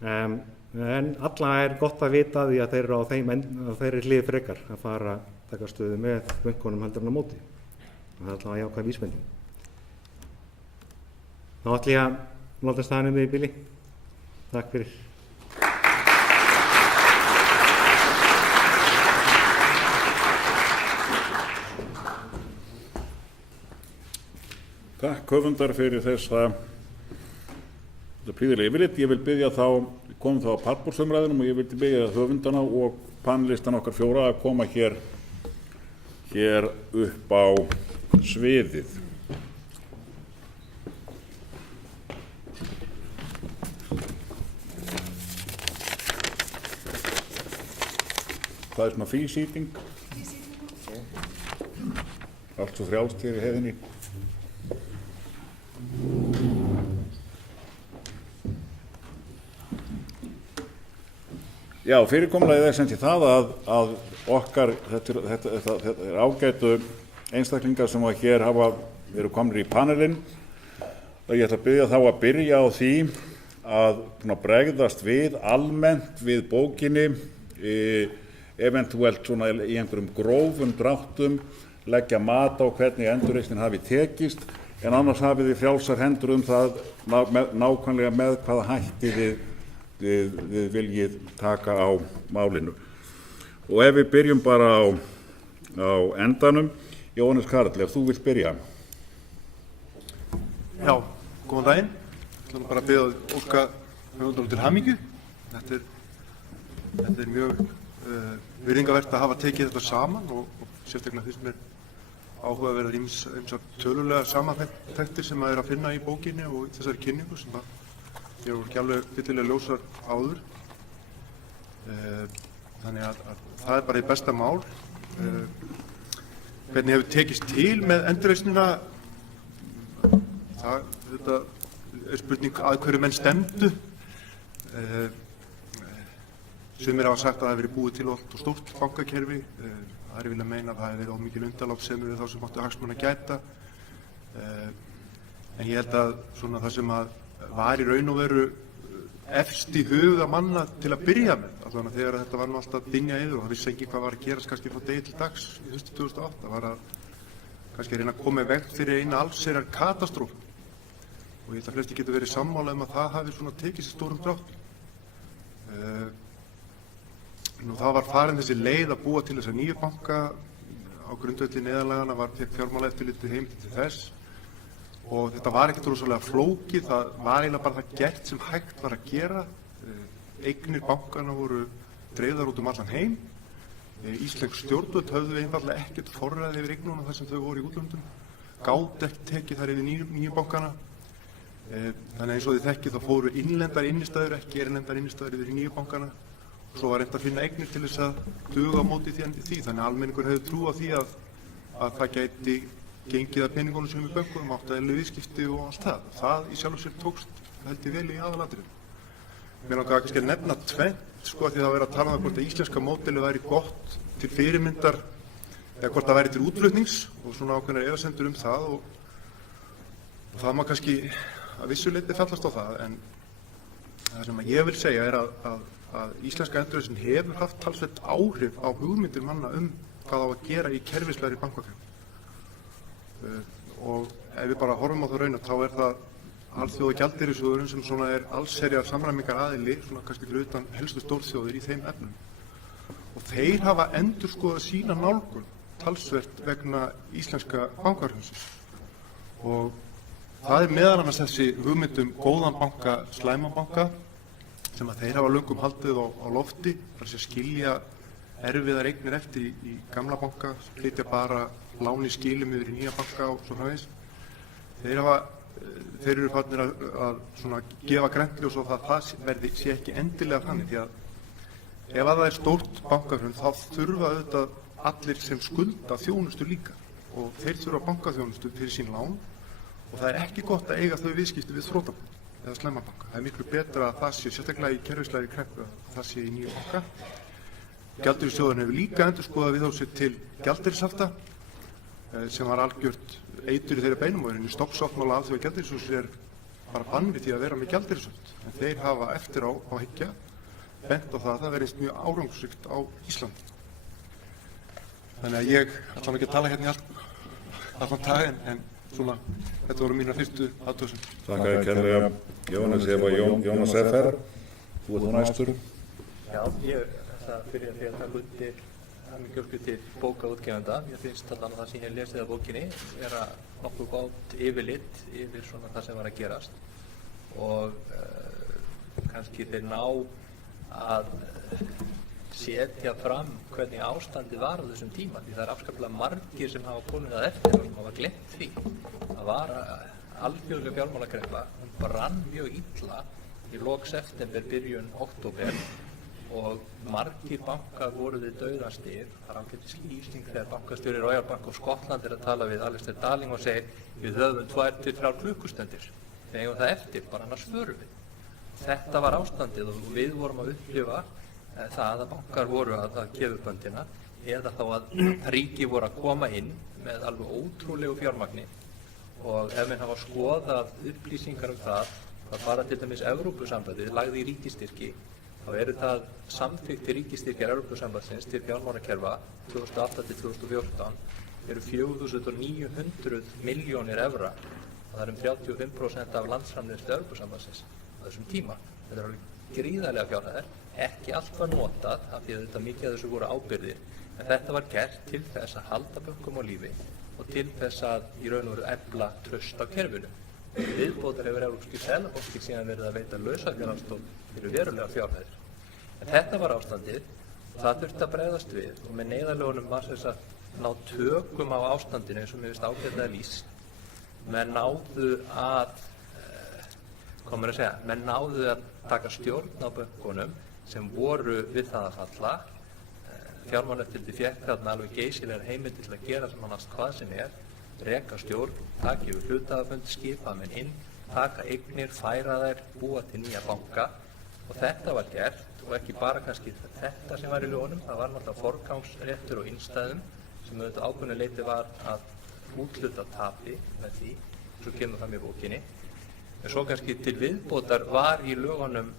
En alla gott að vita því að þeir eru á þeirri hlið frekar að fara að taka stöðu með bönkunum heldur en á móti. Það allavega jákvæð vísbending. Þá ætla ég að láta staðnum við í bili. Takk fyrir. Takk höfundar fyrir þetta prýðilega yfirlit. Ég vil biðja komum þá að pallborðsumræðunum og ég vil biðja höfundana og panelistana okkar fjóra að koma hér upp á sviðið. Það er svona frísýting. Allt svo frjálst hér í heiðinni. Já, fyrirkomulagið er sem til það að okkar, þetta er ágætu einstaklingar sem hér eru komnir í panelinn. Ég ætla að biðja þá að byrja á því að bregðast við almennt við bókinni, eventuelt svona í einhverjum grófum dráttum, leggja mat á hvernig endurreisnin hafi tekist, en annars hafið þið frjálsar hendur það nákvæmlega með hvaða hætti við viljið taka á málinu. Og ef við byrjum bara á endanum, Jóhannes Karl, ef þú vilt byrja. Já, góðan daginn. Ég ætla bara að biðja okkar höfundunum til hamingju. Þetta er mjög virðingavert að hafa tekið þetta saman og sérstaklega finnst mér áhugaverðar ýmsar tölulega samantektir sem að finna í bókinni og í þessari kynningu sem ég voru ekki alveg fyllilega ljósar áður. Þannig að það er bara í besta mál. Hvernig hefur tekist til með endurreisnina? Þetta er spurning að hverju menn stemdu. Sumir hafa sagt að það hefur verið búið til allt og stórt bankakerfi. Aðrir vilja meina að það hefur verið of mikil undanlátssemi við þá sem áttu hagsmuna að gæta. En ég held að svona það sem að var í raun og veru efst í huga manna til að byrja með, allavega þegar þetta var nú alltaf að dynja yfir og það vissi ekki hvað var að gerast kannski frá degi til dags í höstu 2008, það var að kannski að reyna að koma í veg fyrir eina allsherjar katastrófu. Og ég held að flesti getur verið sammála að það hafi svona tekið sér stórum dráttum. Nú það var farin þessi leið að búa til þessa nýju banka, á grundvelli neyðarlagana fékk Fjármálaeftirlitið heimild til þess og þetta var ekkert rosalega flókið, það var eiginlega bara það gert sem hægt var að gera. Eignir bankana voru dreifðar út allan heim. Íslensk stjórnvöld höfðu einfaldlega ekkert forræði yfir eignunum þar sem þau voru í útlöndum, gátu ekki tekið þar yfir nýju bankana. Þannig eins og þið þekkið þá fóru innlendar innistæður, ekki erlendar innistæður yfir í nýju bankana og svo var reynt að finna eignir til þess að duga á móti því. Þannig að almenningur hefði trú á því að það gæti gengið að peningunum sem í bönkunum átti eðlileg viðskipti og allt það. Það í sjálfu sér tókst held ég vel í aðalatriðum. Mér langar kannski að nefna tvennt, því það verið að tala um það hvort að íslenska módelið væri gott til fyrirmyndar eða hvort það væri til útflutnings og svona ákveðnar efasemdir það og það má kannski að vissu leyti fallast á það, en það sem ég vil segja er að íslenska endurreisn hefur haft talsvert áhrif á hugmyndir manna hvað á að gera í kerfislegri bankakerfi. Og ef við bara horfum á það raun þá er það Alþjóðagjaldeyrissjóðurinn sem svona er allsherjar samræmingar aðili, svona kannski fyrir utan helstu stórþjóðir í þeim efnum. Og þeir hafa endurskoðað sína nálgun talsvert vegna íslenska bankahrunsins. Og það er meðal annars þessi hugmynd góðan banka, slæman banka, sem að þeir hafa löngum haldið á lofti, þar sem skilja erfiðar eignir eftir í gamla banka, flytja bara lán í skilum yfir í nýja banka og svo framvegis. Þeir eru farnir að svona gefa grennljós og það sé ekki endilega þannig, því að ef það er stórt bankahrun þá þurfa auðvitað allir sem skulda þjónustu líka og þeir þurfa bankaþjónustu fyrir sín lán og það er ekki gott að eiga þau viðskipti við þrotabú eða slæma banka. Það er miklu betra að það sé, sérstaklega í kerfislegri kreppu, að það sé í nýju banka. Gjaldeyrissjóðurinn hefur líka endurskoðað viðhorf sitt til gjaldeyrishafta sem var algjört eitur í þeirra beinum og í stofnsáttmála Alþjóðagjaldeyrissjóðsins er bara bann við því að vera með gjaldeyrishöft. En þeir hafa eftir á hyggja bent á það verðist mjög árangursríkt á Íslandi. Þannig að ég ætla ekki að tala hérna í allan dag en svona, þetta voru mínar fyrstu athugasemdir. Þakka þér kærlega, Jónas. Jónas F.R. Þú ert næstur. Já, ég ætla að byrja því að taka undir hamingjósku til bókaútgefanda. Ég finnst allan að það sem ég lesið af bókinni er að nokkuð gott yfirlit yfir svona það sem var að gerast og kannski þeir ná að setja fram hvernig ástandið var á þessum tíma, því það er afskaplega margir sem hafa komið að eftir og hafa gleymt því. Það var alþjóðleg fjármálakreppa, hún brann mjög illa í lok september, byrjun október og margir bankar voru við dauðastyr. Það er ágætis lýsing þegar bankastjóri Royal Bank of Scotland er að tala við Alistair Darling og segir við höfum 2-3 klukkustundir, við eigum það eftir, bara annars förum við. Þetta var ástandið og við vorum að upplifa það að bankar voru að gefa böndina eða þá að ríki voru að koma inn með alveg ótrúlegu fjármagni og ef menn hafa skoðað upplýsingar það bara til dæmis Evrópusambandið lagði í ríkistyrki, þá eru það samþykktir ríkistyrkjar Evrópusambandsins til fjármálakerfa 2008-2014 eru 4.900 milljónir evra og það er 35% af landsframleiðslu Evrópusambandsins á þessum tíma. Þetta er alveg gríðarlega fjárhæðir, ekki allt var notað af því að þetta mikið af þessu voru ábyrgðir, en þetta var gert til þess að halda bönkum á lífi og til þess að í raun og veru efla traust á kerfinu. Viðbótar hefur Evrópski seðlabanki síðan verið að veita lausafjárhagsstoð fyrir verulega fjárhæðir. En þetta var ástandið, það þurfti að bregðast við og með neyðarlögunum var þess að ná tökum á ástandinu eins og mér finnst ágætlega lýst. Menn náðu að taka stjórn á bönkunum sem voru við það að falla. Fjármálaeftirlitið fékk þarna alveg geysilegar heimildir til að gera sem annars hvað sem er, reka stjórn, taka yfir hluthafafund, skipa menn inn, taka eignir, færa þær, búa til nýja banka og þetta var gert og ekki bara kannski þetta sem var í lögunum, það var náttúrulega forgangsréttur og innstæðum sem auðvitað ákveðnu leyti var að útluta tapi með því, svo kemur fram í bókinni. En svo kannski til viðbótar var í lögunum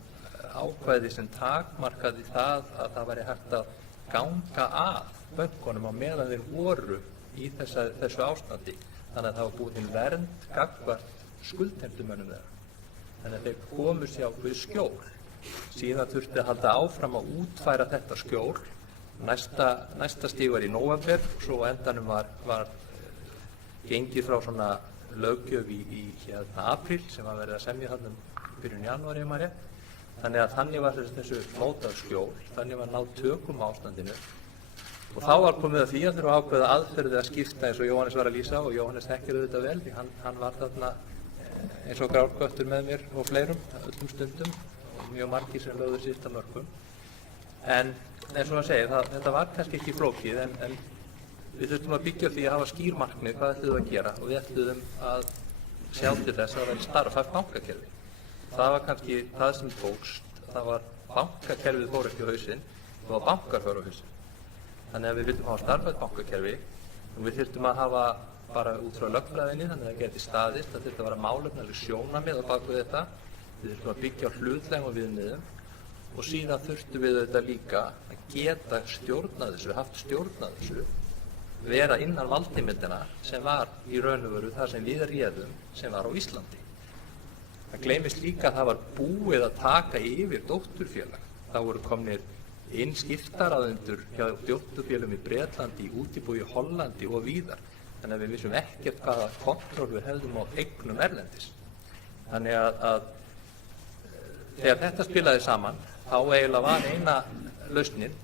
ákvæði sem takmarkaði það að það væri hægt að ganga að bönkunum á meðan þeir voru í þessu ástandi. Þannig að það var búið til vernd gagnvart skuldheimtumönnum þeirra. Þannig að þeir komu sér ákveðið skjól. Síðan þurfti að halda áfram að útfæra þetta skjól. Næsta stig var í nóvember, svo á endanum var gengið frá svona löggjöf í apríl sem var verið að semja þarna byrjun janúar, ef maður rétt. Þannig að þannig var þessu mótað skjól, þannig var náð tökum á ástandinu. Og þá var komið að því að þurfa ákveða aðferðið að skipta eins og Jóhannes var að lýsa, og Jóhannes þekkir auðvitað vel því hann var þarna eins og grárköttur með mér og fleirum öllum stundum og mjög margir sem lögðu sitt að mörgum. En eins og að segja, þetta var kannski ekki flókið en við þurftum að byggja því að hafa skýr markmið hvað ætluðum að gera og við ætluðum að sjá til þess að það væri starfhæft bankakerfi. Það var kannski það sem tókst, það var bankakerfið fór ekki á hausinn, það var bankar fór á hausinn. Þannig að við vildum hafa starfhæft bankakerfi og við þurftum að hafa bara út frá lögfræðinni, þannig að það geti staðist, það þurfti að vera málefnaleg sjónarmið á bakvið þetta. Við þurftum að byggja á hlutlægum viðmiðum og síðan þurftum við þetta líka að geta stjórnað þessu, haft stjórnað þessu, vera innan valdheimildina sem var í raun og veru það sem við réðum sem var á Íslandi. Það gleymist líka að það var búið að taka yfir dótturfélag. Það voru komnir inn skiptaraðendur hjá dótturfélagum í Bretlandi, í útibúi í Hollandi og víðar. Þannig að við vissum ekkert hvaða kontról við hefðum á eignum erlendis. Þannig að þegar þetta spilaði saman, þá eiginlega var eina lausnin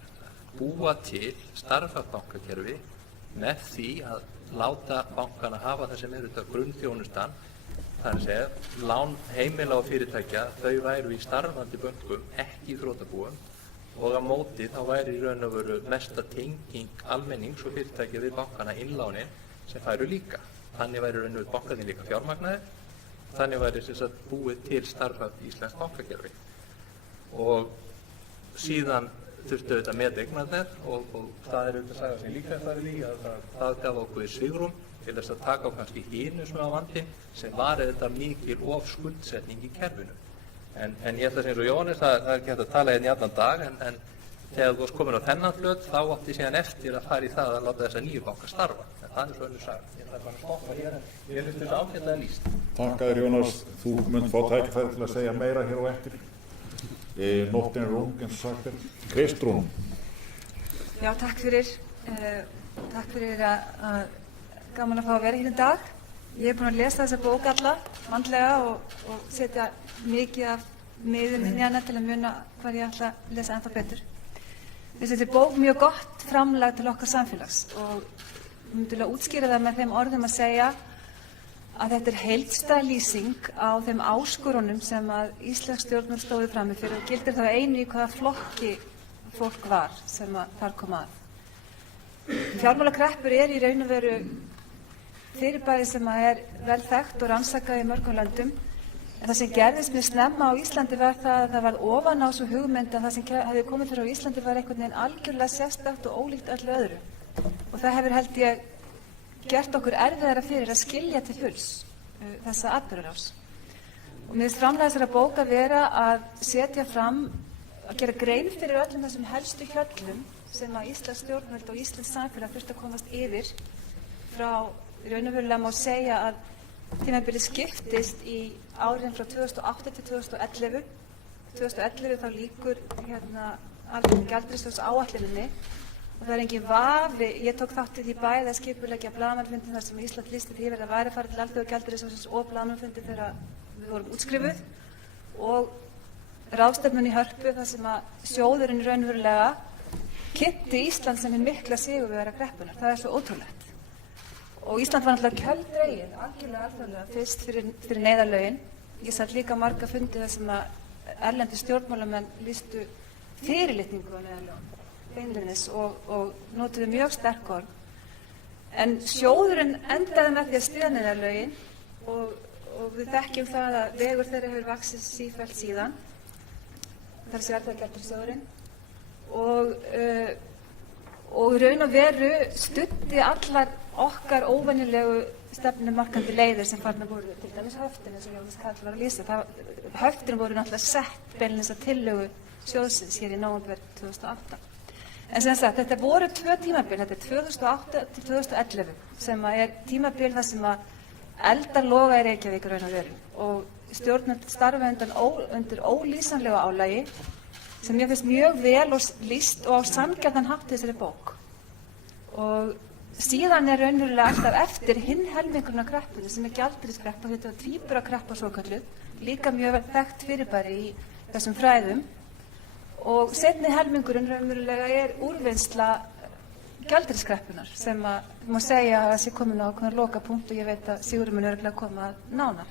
búa til starfhæft bankakerfi með því að láta bankana hafa það sem þetta grunnþjónustan, það er að segja, lán heimila og fyrirtækja, þau væru í starfandi bönkum, ekki í þrotabúum, og á móti þá væri í raun og veru mesta tenging almennings og fyrirtækja við bankana innlánin sem færu líka. Þannig væri raun og veru bankarnir líka fjármagnaðir, þannig væri sem sagt búið til starfhæft íslenskt bankakerfi. Og síðan þurftu auðvitað með eignarnar og það er auðvitað að sagja sem líka farið í að það gaf okkur svigrúm til þess að taka á kannski hinu svona vandinn sem var auðvitað mikil ofskuldsetning í kerfinu. En ég ætla að segja eins og Jóhannes, það er ekki hægt að tala hérna í allan dag en þegar þú varst komin á þennan hlut þá átti síðan eftir að fara í það að láta þessa nýju banka starfa. En það er svo önnur saga. Ég ætla bara að stoppa hér en ég finnst þessu ágætlega lýst. Takk að þér Jónas, þú munt fá tækifæri til að segja meira hér á eftir. Nóttin er ung eins og sagt er. Kristrún. Já, takk fyrir. Takk fyrir að gaman að fá að vera hérna í dag. Ég er búin að lesa þessa bók alla vandlega og setja mikið af miðum inn í hana til að muna hvað ég ætla að lesa ennþá betur. Þetta er bók mjög gott framlag til okkar samfélags og ég myndi til að útskýra það með þeim orðum að segja að þetta er heildstæð lýsing á þeim áskorunum sem að íslensk stjórnvöld stóðu frammi fyrir og gildir það einu í hvaða flokki fólk var sem að þar kom að. Fjármálakreppur er í raun og veru fyrirbæri sem að er vel þekkt og rannsakað í mörgum löndum. En það sem gerðist mjög snemma á Íslandi var það að það var ofan á svo hugmynd að það sem hefði komið fyrir á Íslandi var einhvern veginn algjörlega sérstakt og ólíkt öllu öðru. Og það hefur held ég gert okkur erfiðara fyrir að skilja til fulls þessa atburðarás. Og mér finnst framlag þessara bók að vera að setja fram, að gera grein fyrir öllum þessum helstu hjöllum sem að íslensk stjórnvöld og íslensk samfélag þurfti að komast yfir frá raunverulega má segja að tímabilið skiptist í árin frá 2008 til 2011. 2011 þá lýkur almenni gjaldeyrisvarsáætluninni og það er engin vafi, ég tók þátt í því bæði að skipuleggja blaðamannafundinn þar sem Ísland lýsti því að væri að fara til alþjóðagjaldeyrissjóðsins og blaðamannafundinn þegar við vorum útskrifuð og ráðstefnun í Hörpu þar sem að sjóðurinn raunverulega kynnti Ísland sem hinn mikla sigurvegara kreppunnar. Það er svo ótrúlegt. Og Ísland var náttúrulega kjöldregið, algjörlega alþjóðlega, fyrst fyrir neyðarlögin. Ég satt líka marga fundi þar sem að erlendi stjórnmálamenn lýstu fyrirlitningu á neyðarlögum, beinlínis og notuðu mjög sterk orð. En sjóðurinn endaði með því að styðja neyðarlögin og við þekkjum það að vegur þeirra hefur vaxið sífellt síðan. Það er alþjóðagjaldeyrissjóðurinn. Og raun og veru studdi allar okkar óvenjulegu stefnumarkandi leiðir sem farnar voru, til dæmis höftin eins og Jóhannes Karl var að lýsa. Höftin voru náttúrulega sett beinlínis að tillögu sjóðsins hér í nóvember 2008. En sem sagt, þetta voru 2 tímabil, þetta er 2008 til 2011 sem er tímabil þar sem að eldar loga í Reykjavík raun og veru og stjórnvöld starfa undir ólýsanlegu álagi sem ég finnst mjög vel og lýst og á sanngjarnan hátt í þessari bók. Og síðan er raunverulega alltaf eftir hinn helmingurinn af kreppunni sem er gjaldeyriskreppa, þetta var tvíburakreppa svokölluð, líka mjög þekkt fyrirbæri í þessum fræðum. Og seinni helmingurinn raunverulega er úrvinnsla gjaldeyriskreppunnar sem að má segja að það sé komin á ákveðinn lokapunkt og ég veit að Sigurður mun örugglega koma nánar.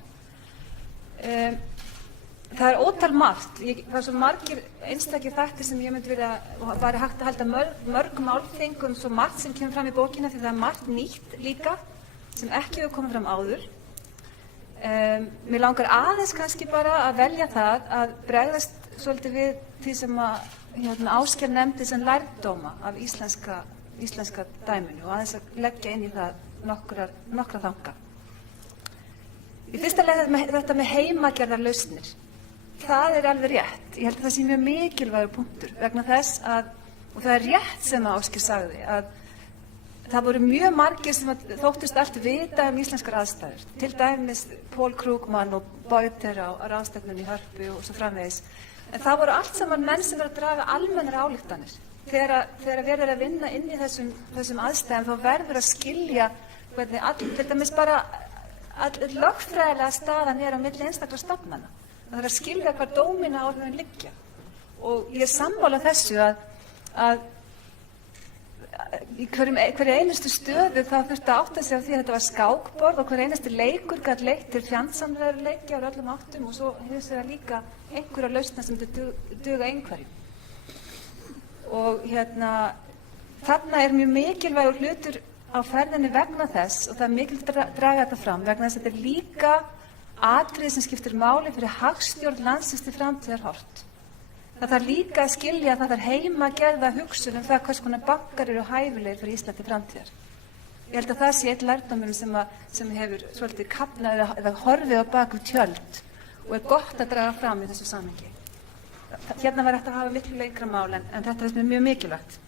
Það er ótal margt, það er svo margir einstakir þættir sem ég myndi vilja, og væri hægt að halda mörg málþing svo margt sem kemur fram í bókina því það er margt nýtt líka sem ekki hefur komið fram áður. Mér langar aðeins kannski bara að velja það að bregðast svolítið við því sem að Ásgeir nefndi sem lærdóma af íslenska dæminu og aðeins að leggja inn í það nokkra þanga. Í fyrsta lagi þetta með heimagerðar lausnir. Það er alveg rétt. Ég held að það sé mjög mikilvægur punktur vegna þess að, og það er rétt sem Ásgeir sagði, að það voru mjög margir sem þóttust allt vita íslenskar aðstæður. Til dæmis Paul Krugman og Beuter á ráðstefnunni í Hörpu og svo framvegis. En það voru allt saman menn sem verið að draga almennar ályktanir. Þegar verið er að vinna inn í þessum aðstæðum þá verður að skilja hvernig til dæmis bara lögfræðilega staðan er á milli einstakra stofnana. Það er að skilja hvar dómina áhrifin liggja. Og ég er sammála þessu að í hverju einustu stöðu þá þurfti að átta sig á því að þetta var skákborð og hver einustu leikur gat leitt til fjandsamlegri leiki á öllum áttum og svo hins vegar líka einhverja lausna sem duga einhverjum. Og þarna er mjög mikilvægur hlutur á ferðinni vegna þess og það er mikilvægt að draga þetta fram vegna þess að þetta er líka atriði sem skiptir máli fyrir hagstjórn landsins til framtíðar horft. Það þarf líka að skilja að það þarf heimagerða hugsun það hvers konar bankar eru hæfilegir fyrir Ísland til framtíðar. Ég held að það sé eitt lærdómurinn sem hefur svolítið kafnað eða horfið á bak við tjöld og er gott að draga fram í þessu samhengi. Hérna var þetta að hafa miklu lengra mál en þetta er mjög mikilvægt.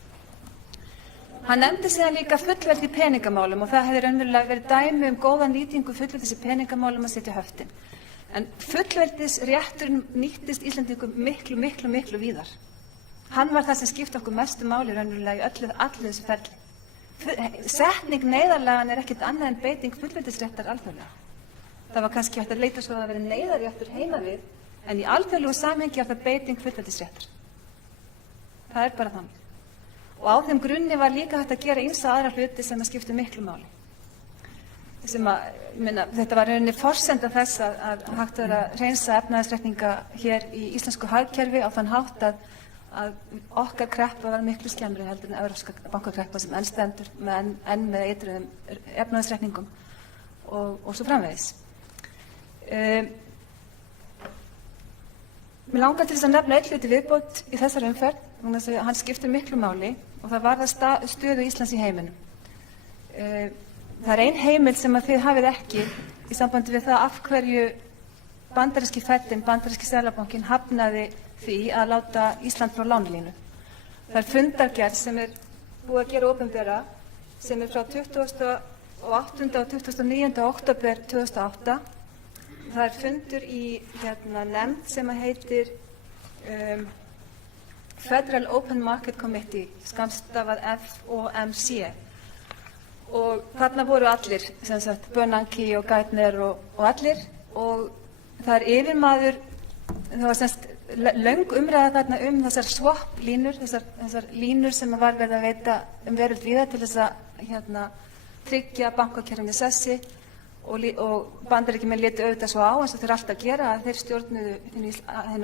Hann nefndi síðan líka fullveldi í peningamálum og það hefði raunverulega verið dæmi góðan nýtingu fullveldis í peningamálum að setja höftin. En fullveldisrétturinn nýttist Íslendingum miklu víðar. Hann var það sem skipti okkur mestu máli raunverulega í allu þessu ferli. Setning neyðarlaganna er ekkert annað en beiting fullveldisréttar alþjóðlega. Það var kannski hægt að leita svo að það verið neyðarréttur heima við, en í alþjóðlegu samhengi er það beiting fullveldisréttar. Það er bara þannig. Og á þeim grunni var líka hægt að gera ýmsa aðra hluti sem að skipta miklu máli. Þetta var rauninni forsenda þess að hægt var að hreinsa efnahagsreikninga hér í íslensku hagkerfi á þann hátt að okkar kreppa var miklu skemmri heldur en evrópska bankakreppa sem enn stendur enn með eitruðum efnahagsreikningum og svo framvegis. Mér langar til þess að nefna einn hluti viðbót í þessari umferð, þannig að hann skiptir miklu máli og það varðar stöðu Íslands í heiminum. Það er ein heimild sem að þið hafið ekki í sambandi við það af hverju bandaríski Feddinn, bandaríski Seðlabankinn hafnaði því að láta Ísland frá lánalínu. Það er fundargerð sem er búið að gera opinbera sem er frá 28. og 29. október 2008. Það er fundur í nefnd sem heitir Federal Open Market Committee, skammstafað FOMC. Og þarna voru allir, sem sagt, Bernanke og Geithner og allir og það er yfirmaður, það var semst löng umræða þarna þessar swap-línur, þessar línur sem var verið að veita veröld víða til þess að tryggja bankakerfinu sessi og Bandaríkjamenn létu auðvitað svo á eins og þeir alltaf gera að þeir stjórnuðu hinu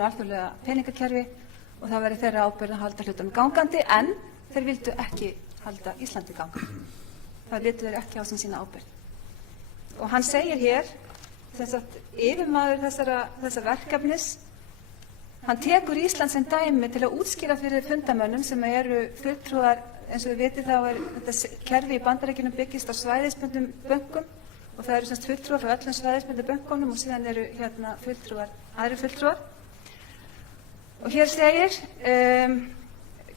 alþjóðlega peningakerfi og það væri þeirra ábyrgð að halda hlutunum gangandi en þeir vildu ekki halda Íslandi gangandi. Það létu þeir ekki á sína ábyrgð. Og hann segir hér, þess að yfirmaður þessa verkefnis, Hann tekur Ísland sem dæmi til að útskýra fyrir fundamönnum sem eru fulltrúar, eins og við vitið þá þetta kerfi í Bandaríkjunum byggist á svæðisbundnum bönkum og það eru semst fulltrúar frá öllum svæðisbundum bönkunum og síðan eru aðrir fulltrúar. Og hér segir,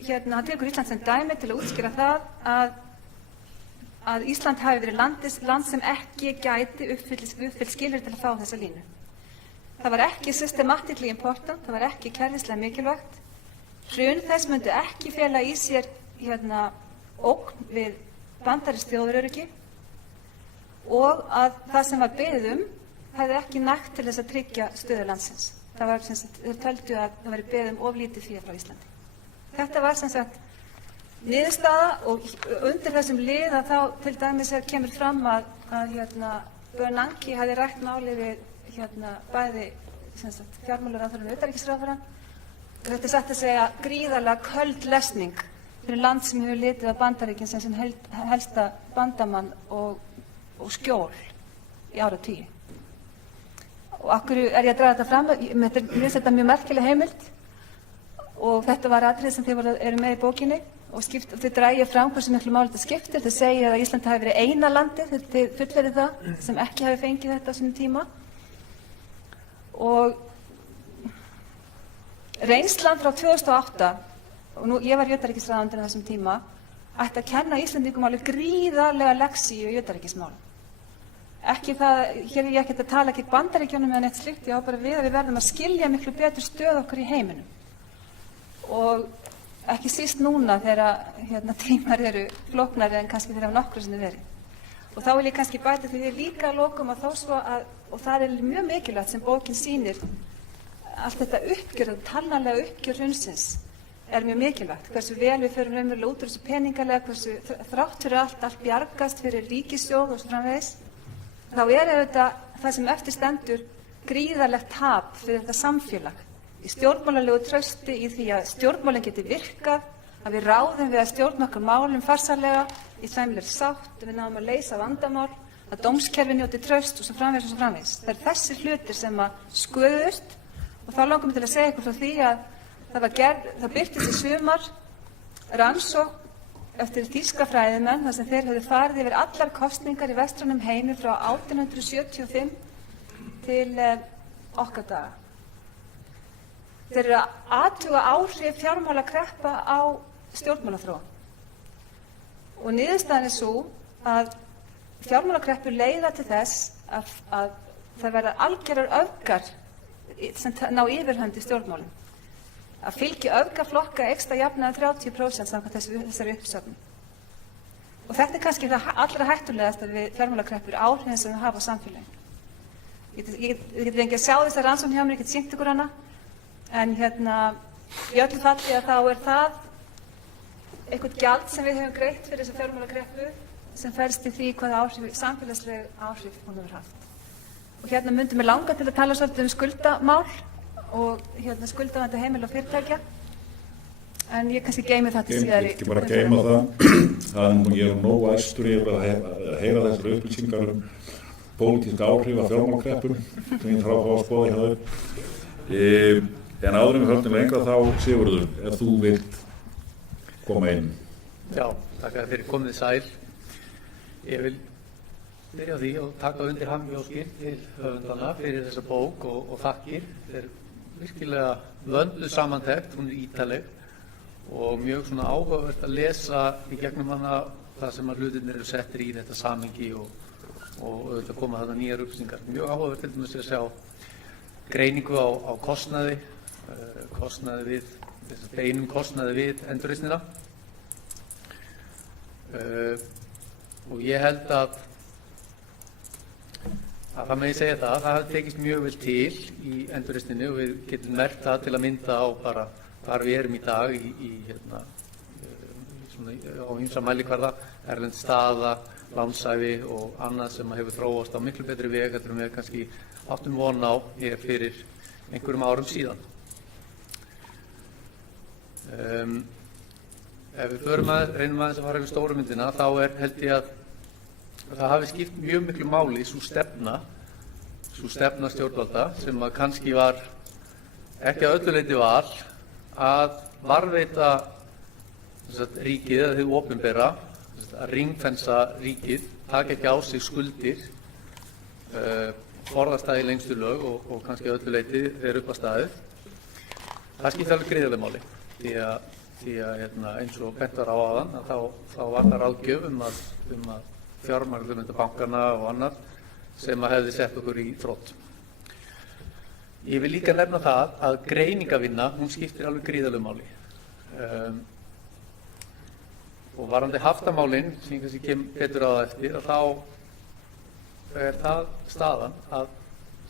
hann tekur Ísland sem dæmi til að útskýra það að Ísland hafi verið land sem ekki gæti uppfyllt skilyrði til að fá þessa línu. Það var ekki systematically important, það var ekki kerfislega mikilvægt. Hrun þess myndi ekki fela í sér ógn við bandarískt þjóðaröryggi og að það sem var beðið hefði ekki nægt til þess að tryggja stöðu landsins. Það var þeir töldu að það væri beðið of lítið fé frá Íslandi. Þetta var sem sagt niðurstaða og undir þessum lið að þá til dæmis kemur fram að Bernanke hefði rætt máli við bæði fjármálaráðherrann og utanríkisráðherrann. Þetta er satt að segja gríðarlega köld lesning fyrir land sem hefur litið á Bandaríkin sem helsta bandamann og skjól í áratugi. Og af hverju er ég að draga þetta fram? Mér finnst þetta mjög merkileg heimild og þetta var atriði sem þið eru með í bókinni og þið dragið fram hversu miklu máli þetta skiptir. Þið segið að Ísland hafi verið eina landið, þið fullverið það, sem ekki hafi fengið þetta á sínum tíma. Og reynslan frá 2008, og ég var í utanríkisráðuneytinu á þessum tíma, ætti að kenna Íslendingum alveg gríðarlega lexíu í utanríkismálum. Hér er ég ekkert að tala gegn Bandaríkjunum eða neitt slíkt, ég á bara við að við verðum að skilja miklu betur stöð okkar í heiminum. Og ekki síst núna þegar tímar eru flóknari en kannski þeir hafa nokkru sinni verið. Og þá vil ég kannski bæta því líka að lokum að þó svo og það er mjög mikilvægt sem bókin sýnir, allt þetta uppgjör, talnalega uppgjör hrunsins er mjög mikilvægt. Hversu vel við förum raunverulega út úr þessu peningalega, hversu þrátt fyrir allt bjargast fyrir ríkissjóð og svo framvegis. Þá er auðvitað það sem eftir stendur gríðarlegt tap fyrir þetta samfélag í stjórnmálalegu trausti í því að stjórnmálinn geti virkað, að við ráðum við að stjórna okkar málum farsarlega í sæmilegri sátt, að við náum að leysa vandamál, að dómskerfi njóti traust og svo framvegis og svo framvegis. Það eru þessi hlutir sem að sköðust og þá langar mig til að segja ykkur frá því að það birtist í sumar rannsókn eftir þýska fræðimenn þar sem þeir höfðu farið yfir allar kosningar í vestrænum heimi frá 1875 til okkar daga. Þeir eru að athuga áhrif fjármálakreppa á stjórnmálaþróun. Og niðurstaðan er sú að fjármálakreppur leiða til þess að það verða algjörar öfgar sem ná yfirhönd í stjórnmálum. Að fylgi öfgaflokka eykst að jafnaði 30% samkvæmt þessari uppsöfnun. Og þetta er kannski það allra hættulegasta við fjármálakreppur, áhrifin sem við hafa á samfélaginu. Ég get ekki að sjá þessa rannsókn hjá mér, ég get sýnt ykkur hana, en í öllu falli að þá er það eitthvað gjald sem við höfum greitt fyrir þessa fjármálakreppu sem felst í því hvaða samfélagsleg áhrif hún hefur haft. Og myndum við langa til að tala svolítið skuldamál og skuldavanda heimila og fyrirtækja, en ég kannski geymi það til síðar. Ekki bara geyma það, þannig ég nógu æstur yfir að heyra þessar upplýsingar pólitíska áhrif af fjármálakreppunum sem ég þarf að fá að skoða hjá þau. En áður en við höldum lengra þá, Sigurður, ef þú vilt koma inn. Já, takk fyrir komið sæl. Ég vil byrja á því og taka undir hamingjuóskir til höfundana fyrir þessa bók og þakkir. Þetta er virkilega vönduð samantekt, hún er ítarleg og mjög áhugavert að lesa í gegnum hana það sem að hlutirnir eru settir í þetta samhengi og auðvitað koma þarna nýjar upplýsingar. Mjög áhugavert til dæmis að sjá greiningu á kostnaði beinum kostnaði við endurreisnina. Og ég held að það megi segja það hafi tekist mjög vel til í endurreisninni og við getum merkt það til að mynda á bara hvar við erum í dag á ýmsa mælikvarða, erlend staða, lánshæfi og annað sem hefur þróast á miklu betri veg heldur en við kannski áttum von á hér fyrir einhverjum árum síðan. Ef við reynum aðeins að fara yfir stóru myndina þá held ég að það hafi skipt mjög miklu máli sú stefna stjórnvalda sem að kannski var ekki að öllu leyti val að varðveita ríkið eða hið opinbera, að ringfensa ríkið, taka ekki á sig skuldir, forðast það í lengstu lög og kannski að öllu leyti þegar upp að staðið. Það skiptir alveg gríðarlegu máli því að eins og bent var á áðan að þá var það ráðgjöf um að fjármagna bankana og annað sem að hefði sett okkur í þrot. Ég vil líka nefna það að greiningavinna, hún skiptir alveg gríðarlegu máli. Og varðandi haftamálin, sem kannski kem betur á það eftir, að þá er það staðan að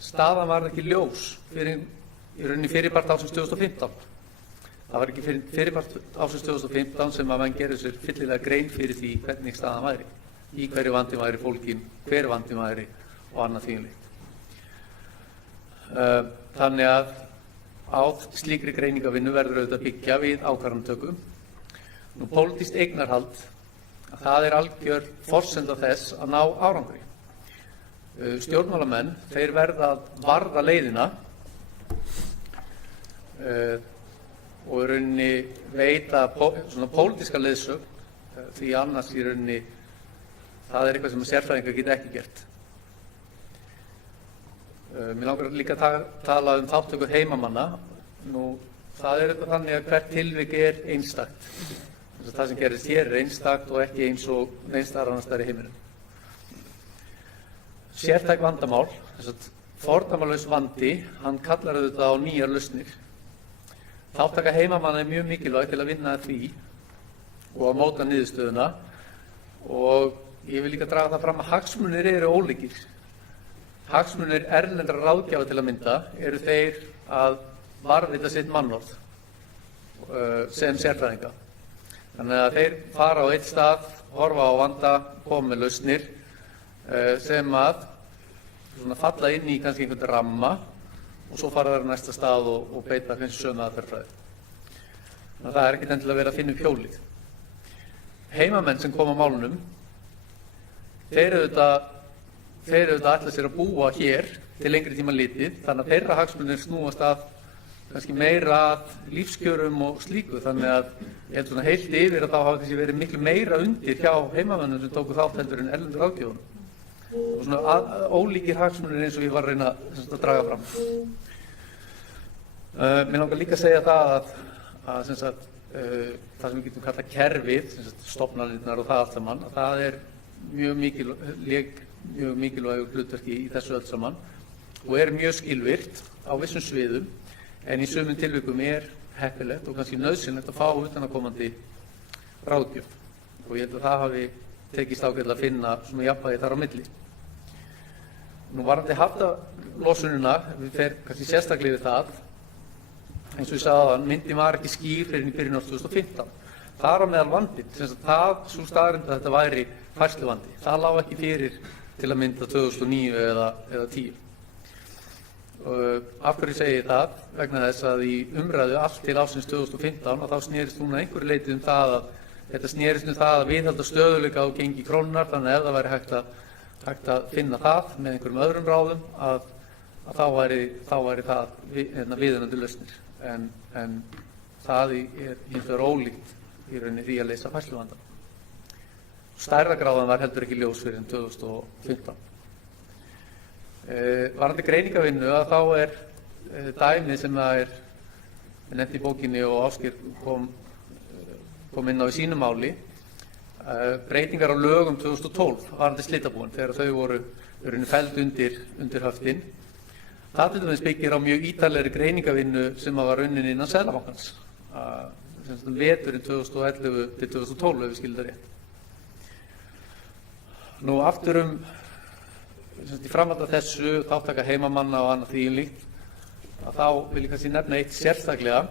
staðan var ekki ljós fyrir í rauninni fyrirpart ásins 2015. Það var ekki fyrirpart ásins 2015 sem að menn gerði sér fyllilega grein fyrir því hvernig staðan væri, í hverju vandinn væri fólginn, hver vandinn væri og annað þvíumlíkt. Þannig að á slíkri greiningavinnu verður auðvitað byggja við ákvarðanatöku. Nú, pólitískt eignarhald, það er algjör forsenda þess að ná árangri. Stjórnmálamenn, þeir verða að varða leiðina og í rauninni veita svona pólitíska leiðsögn því annars í rauninni það er eitthvað sem sérfræðingar geta ekki gert. Mér langar líka að tala um þátttöku heimamanna. Nú, það er eitthvað þannig að hvert tilvik er einstakt. Það sem gerist hér er einstakt og ekki eins og neins staðar annars staðar í heiminum. Sértæk vandamál, fordæmalaus vandi, hann kallar auðvitað á nýjar lausnir. Þátttaka heimamanna er mjög mikilvæg til að vinna að því og að móta niðurstöðuna og ég vil líka draga það fram að hagsmunir eru ólíkir. Hagsmunir erlendra ráðgjafa til að mynda eru þeir að varðveita sitt mannorð sem sérfræðinga. Þannig að þeir fara á eitt stað, horfa á vanda, koma með lausnir sem að falla inn í kannski einhvern ramma og svo fara þær á næsta stað og beita kannski sömu aðferðafræði. Þannig að það er ekkert endilega verið að finna upp hjólið. Heimamenn sem koma að málunum, þeir auðvitað ætla sér að búa hér til lengri tíma litið, þannig að þeirra hagsmunir snúast að kannski meira að lífskjörum og slíku, þannig að ég held svona heilt yfir að þá hafa kannski verið miklu meira undir hjá heimamönnum sem tóku þátt heldur en erlendur ráðgjöfum. Og svona ólíkir hagsmunir eins og ég var að reyna að draga fram. Mér langar líka að segja það að það sem við getum kallað kerfið, stofnanirnar og það allt saman, að það er mjög mikilvægur hlutverki í þessu öll saman og er mjög skilvirkt á vissum sviðum, en í sumum tilvikum er heppilegt og kannski nauðsynlegt að fá utanaðkomandi ráðgjöf. Og ég held að það hafi tekist ágætlega að finna svona jafnvægi þar á milli. Nú varðandi haftalosunina, við fer kannski sérstaklega við það, eins og ég sagði áðan, myndin var ekki skýr fyrir í byrjun árs 2015. Þar á meðal vandinn, svo staðreynd að þetta væri færsluvandi, það lá ekki fyrir til að mynda 2009 eða 10. Af hverju segi ég það? Vegna þess að í umræðu allt til ársins 2015 að þá snerist hún að einhverju leyti um það að þetta snerist um það að viðhalda stöðugleika á gengi krónunnar, þannig að ef það væri hægt að finna það með einhverjum öðrum ráðum að þá væri það viðunandi lausnir. En það er hins vegar ólíkt í rauninni því að leysa færsluvandann. Stærðargráðan var heldur ekki ljós fyrir 2015. Varðandi greiningavinnu að þá er dæmið sem það er nefnt í bókinni og Ásgeir kom inn á í sínu máli, breytingar á lögum 2012 varðandi slitabúin þegar þau voru felld undir höftin. Það til dæmis byggir á mjög ítarlegri greiningavinnu sem var unnin innan Seðlabankans veturinn 2011 til 2012 ef við skildum það rétt. Nú aftur í framhald af þessu, þáttaka heimamanna og annað því líkt, að þá vil ég kannski nefna eitt sérstaklega.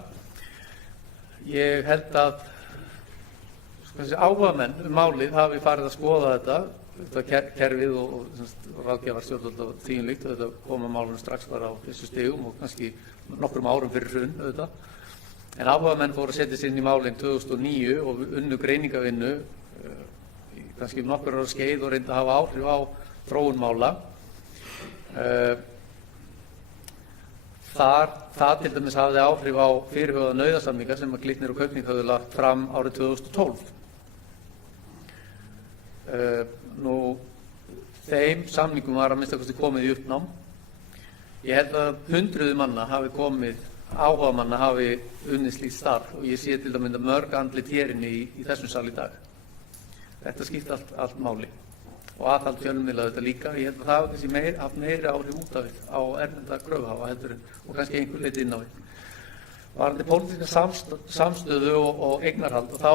Ég held að áhugamenn málið hafi farið að skoða þetta kerfið og ráðgjafar stjórnvöld og því líkt, og þetta koma málunum strax bara á þessu stigum og kannski nokkrum árum fyrir hrun auðvitað. En áhugamenn fóru að setja sig inn í málin 2009 og unnu greiningavinnu kannski nokkur ára skeið og reyndu að hafa áhrif á þróun mála. það til dæmis hafði áhrif á fyrirhugaða nauðasamninga sem að Glitnir og Kaupþing höfðu lagt fram árið 2012. Þeim samningum var að minnsta kosti komið í uppnám. Ég held að hundruði manna hafi komið, áhugamanna hafi unnið slíkt starf og ég sé til dæmis mörg andlit hér inni í þessum sal í dag. Þetta skipti allt máli og aðhald fjölmiðla þetta líka. Ég held að það hafi kannski haft meiri áhrif út af því á erlenda kröfuhafa heldur og kannski einhver leyti inn á því. Varðandi pólitíska samstöðu og eignarhald og þá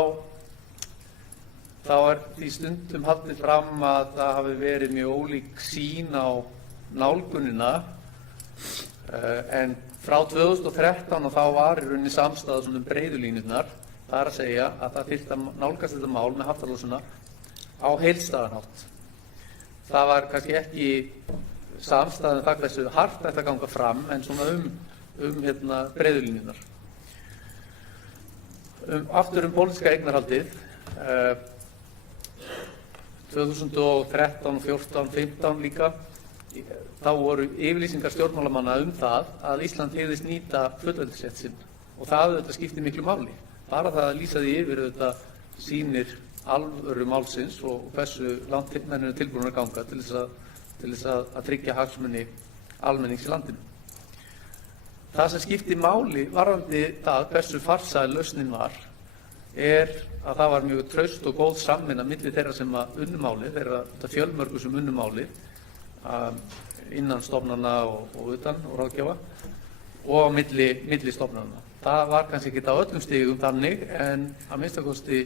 því stundum haldið fram að það hafi verið mjög ólík sýn á nálgunina en frá 2013 og þá var í rauninni samstaða svona breiðu línurnar. Það er að segja að það þyrfti að nálgast þetta mál með haftalósuna á heildstæðan hátt. Það var kannski ekki samstaða það hversu hart ætti að ganga fram en svona breiðu línurnar. Aftur pólitíska eignarhaldið 2013, 14, 15 líka, þá voru yfirlýsingar stjórnmálamanna það að Ísland hygðist nýta fullveldisrétt sinn og það auðvitað skipti miklu máli. Bara það að lýsa því yfir auðvitað sýnir alvöru málsins og hversu langt menn eru tilbúnir að ganga til þess að tryggja hagsmuni almennings í landinu. Það sem skipti máli varðandi það hversu farsæl lausnin var að það var mjög traust og góð samvinna milli þeirra sem unnu málið, þeirra fjölmörgu sem unnu málið innan stofnana og utan og ráðgjafa og milli stofnana. Það var kannski ekki á öllum stigum þannig en að minnsta kosti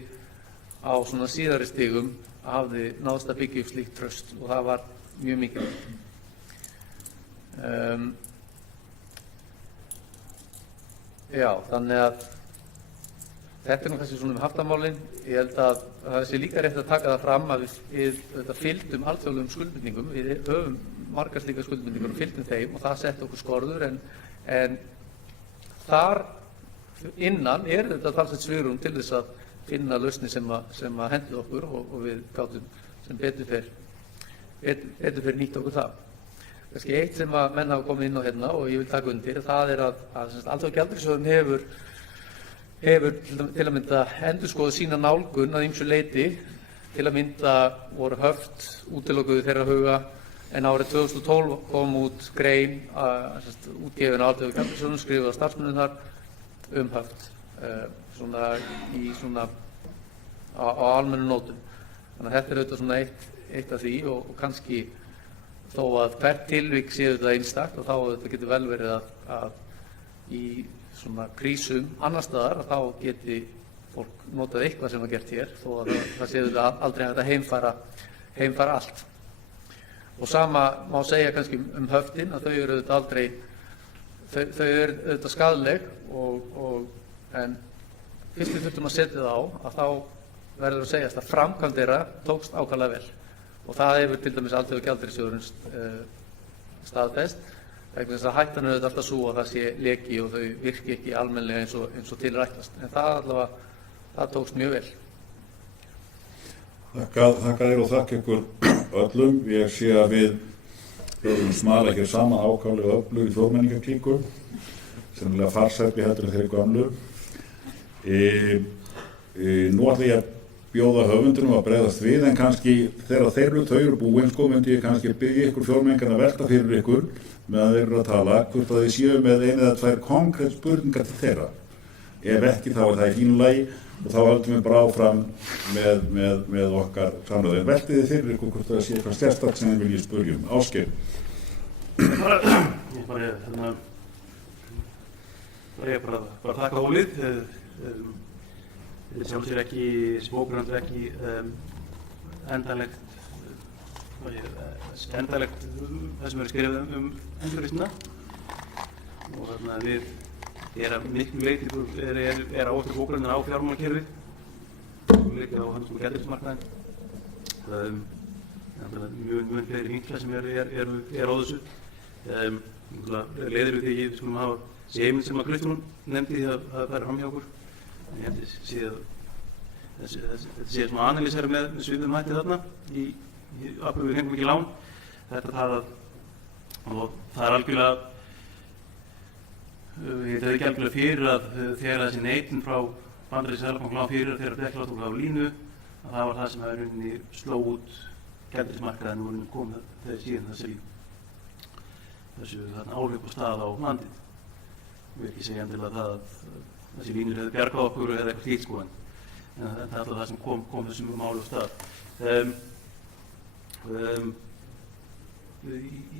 á svona síðari stigum hafði náðst að byggja upp slíkt traust og það var mjög mikilvægt. Já, þannig að þetta nú kannski svona haftamálin. Ég held að það sé líka rétt að taka það fram að við fylgdum alþjóðlegum skuldbindningum. Við höfum margar slíkar skuldbindningar og fylgdum þeim og það setti okkur skorður en þar innan þetta talsvert svigrúm til þess að finna lausnir sem að hendu okkur og við gátum sem betur fer nýtt okkur það. Kannski eitt sem að menn hafa komið inn á hérna og ég vil taka undir, það er að Alþjóðagjaldeyrissjóðurinn hefur til að mynda endurskoðað sína nálgun að ýmsu leyti. Til að mynda voru höft útilokuðu þeirra huga en árið 2012 kom út grein útgefin á Alþjóðagjaldeyrissjóðnum skrifuð af starfsmönnum þar höft svona á almennum nótum. Þannig að þetta er auðvitað svona eitt af því og kannski þó að hvert tilvik sé þetta einstakt og þá þetta getur vel verið að í svona krísum annar staðar að þá geti fólk notað eitthvað sem var gert hér þó að það sé þetta aldrei hægt að heimfara allt. Og sama má segja kannski höftin að þau eru auðvitað aldrei, þau eru auðvitað skaðleg en fyrst við þurftum að setja það á að þá verður að segjast að framkvæmd þeirra tókst ákaflega vel. Og það hefur til dæmis Alþjóðagjaldeyrissjóðurinn staðfest vegna þess að hættan er alltaf svo að það sé leki og þau virki ekki almennilega eins og til er ætlast. En það tókst mjög vel. Þakka þér og þakka ykkur öllum. Ég sé að við höfum smala hér saman ákaflega öflug í þjóðmenningarklíku, sennilega farsætli heldur en þeirri gömlu. Nú ætla ég að bjóða höfundunum að bregðast við en kannski þegar þau eru búin myndi ég kannski biðja ykkur fjórmenningar að velta fyrir ykkur meðan þeir eru að tala hvort að þið séu með eina eða tvær konkrétt spurningar til þeirra. Ef ekki þá er það í fínu lagi og þá höldum við bara áfram með okkar samræðu. Veltið þið fyrir ykkur hvort það sé eitthvað sérstakt sem þið viljið spurja um. Ásgeir. Ég bara þakka hólið. Þetta er sjálfsögur ekki, smókurinn er ekki endanlegt það sem er skrifað endurreisnina og þannig að við að miklu leyti er áherslu bókurinnar á fjármálakerfið leyti á handls- og gjaldeyrismarkaðinn mjög fleiri vinklar sem eru á þessu leiðir við því að skulum hafa semin sem að Kristján nefndi því að það er fram hjá okkur. Ég held að þetta sé svona analýsera með svipuðum hætti þarna í aflöfu við fengum ekki lán. Þetta og það er algjörlega Ég hefði ekki alveg fyrir að þegar þessi neitun frá Bandaríska Seðlabanka lá fyrir þegar Tékkland tók á línu, að það var það sem hefði rauninni sló út gjaldeyrismarkaðinn og rauninni kom þegar síðan þessu áhlaup og stað á landið. Ég vil ekki segja endilega það að þessi línur hefði bjargað okkur eða eitthvað slíkt sko, en það er alltaf það sem kom þessum máli á stað.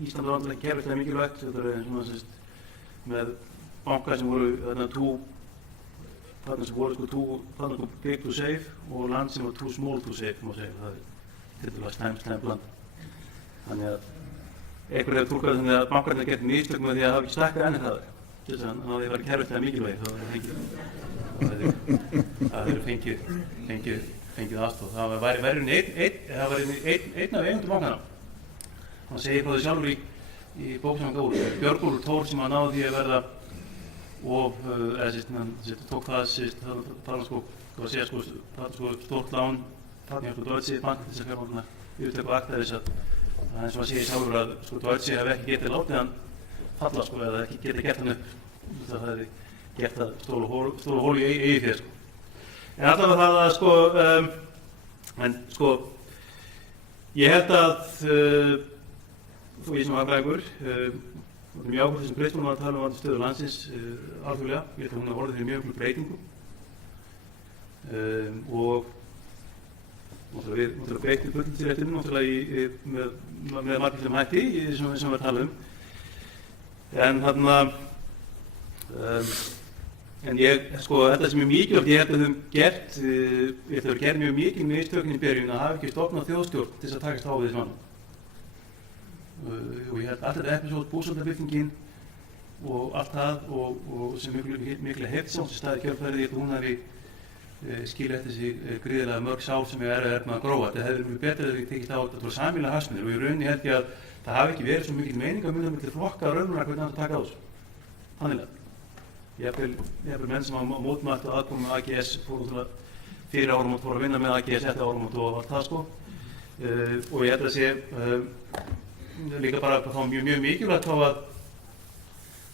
Ísland var náttúrulega kerfislega mikilvægt, þetta er svona sérst með bankar sem voru þarna big to safe og land sem var too small to safe, má segja, það er tildulega slæmt land. Þannig að einhver hefur túlkað þannig að bankarnir hefði gert mistök með því að hafa ekki stækkað enn það, þess að það hefði verið kerfislega mikilvægt, það hefði fengið aðstoð. Það væri einn af eigendum bankana. Hann segir frá því sjálfur í bók sem hann gaf út, Björgólfur Thor sem hann náði því að verða hann tók það stórt lán Deutsche Bank til þess að fjármagna yfirtöku akta þess að eins og hann segir sjálfur að Deutsche hefði ekki getið látið hann falla eða ekki getið gert hann upp. Það hefði gert það stóru hólu í eigið féð En allavega það að ég held að þú ég sem hagfræðingur mjög ákveð þessum breytingunum að tala um stöðu landsins alþjóðlega. Ég held að hún hafi orðið fyrir mjög mjög breytingum og við breytum fullveldisréttinum með margvíslegum hætti sem við tala um. En þetta sem er mikilvægt, ég held að þau gerð mjög mikið mistökin í byrjun að hafa ekki stofnað þjóðstjórn til þess að takast á við þessu mann. Og ég held allt þetta episód, búsáhaldabyltingin og allt það og sem mikla hefðsjón sem staði kjölfærið í að hún hafi skilja eftir sig gríðarlega mörg sár sem er með að gróa. Þetta hefði verið betra þegar við tekist á þetta voru sameiginlega hagsmunir og í rauninni held ég að það hafi ekki verið svo mikil meiningamunur milli flokka raunverulega hvernig hann taka á þessu. Þannig jafnvel menn sem hafa mótmælt og aðkomu AGS fyrir áramót fóru að vinna með AGS eftir áramót og allt það sko. Og ég held að sé líka bara þá mjög mikilvægt þá að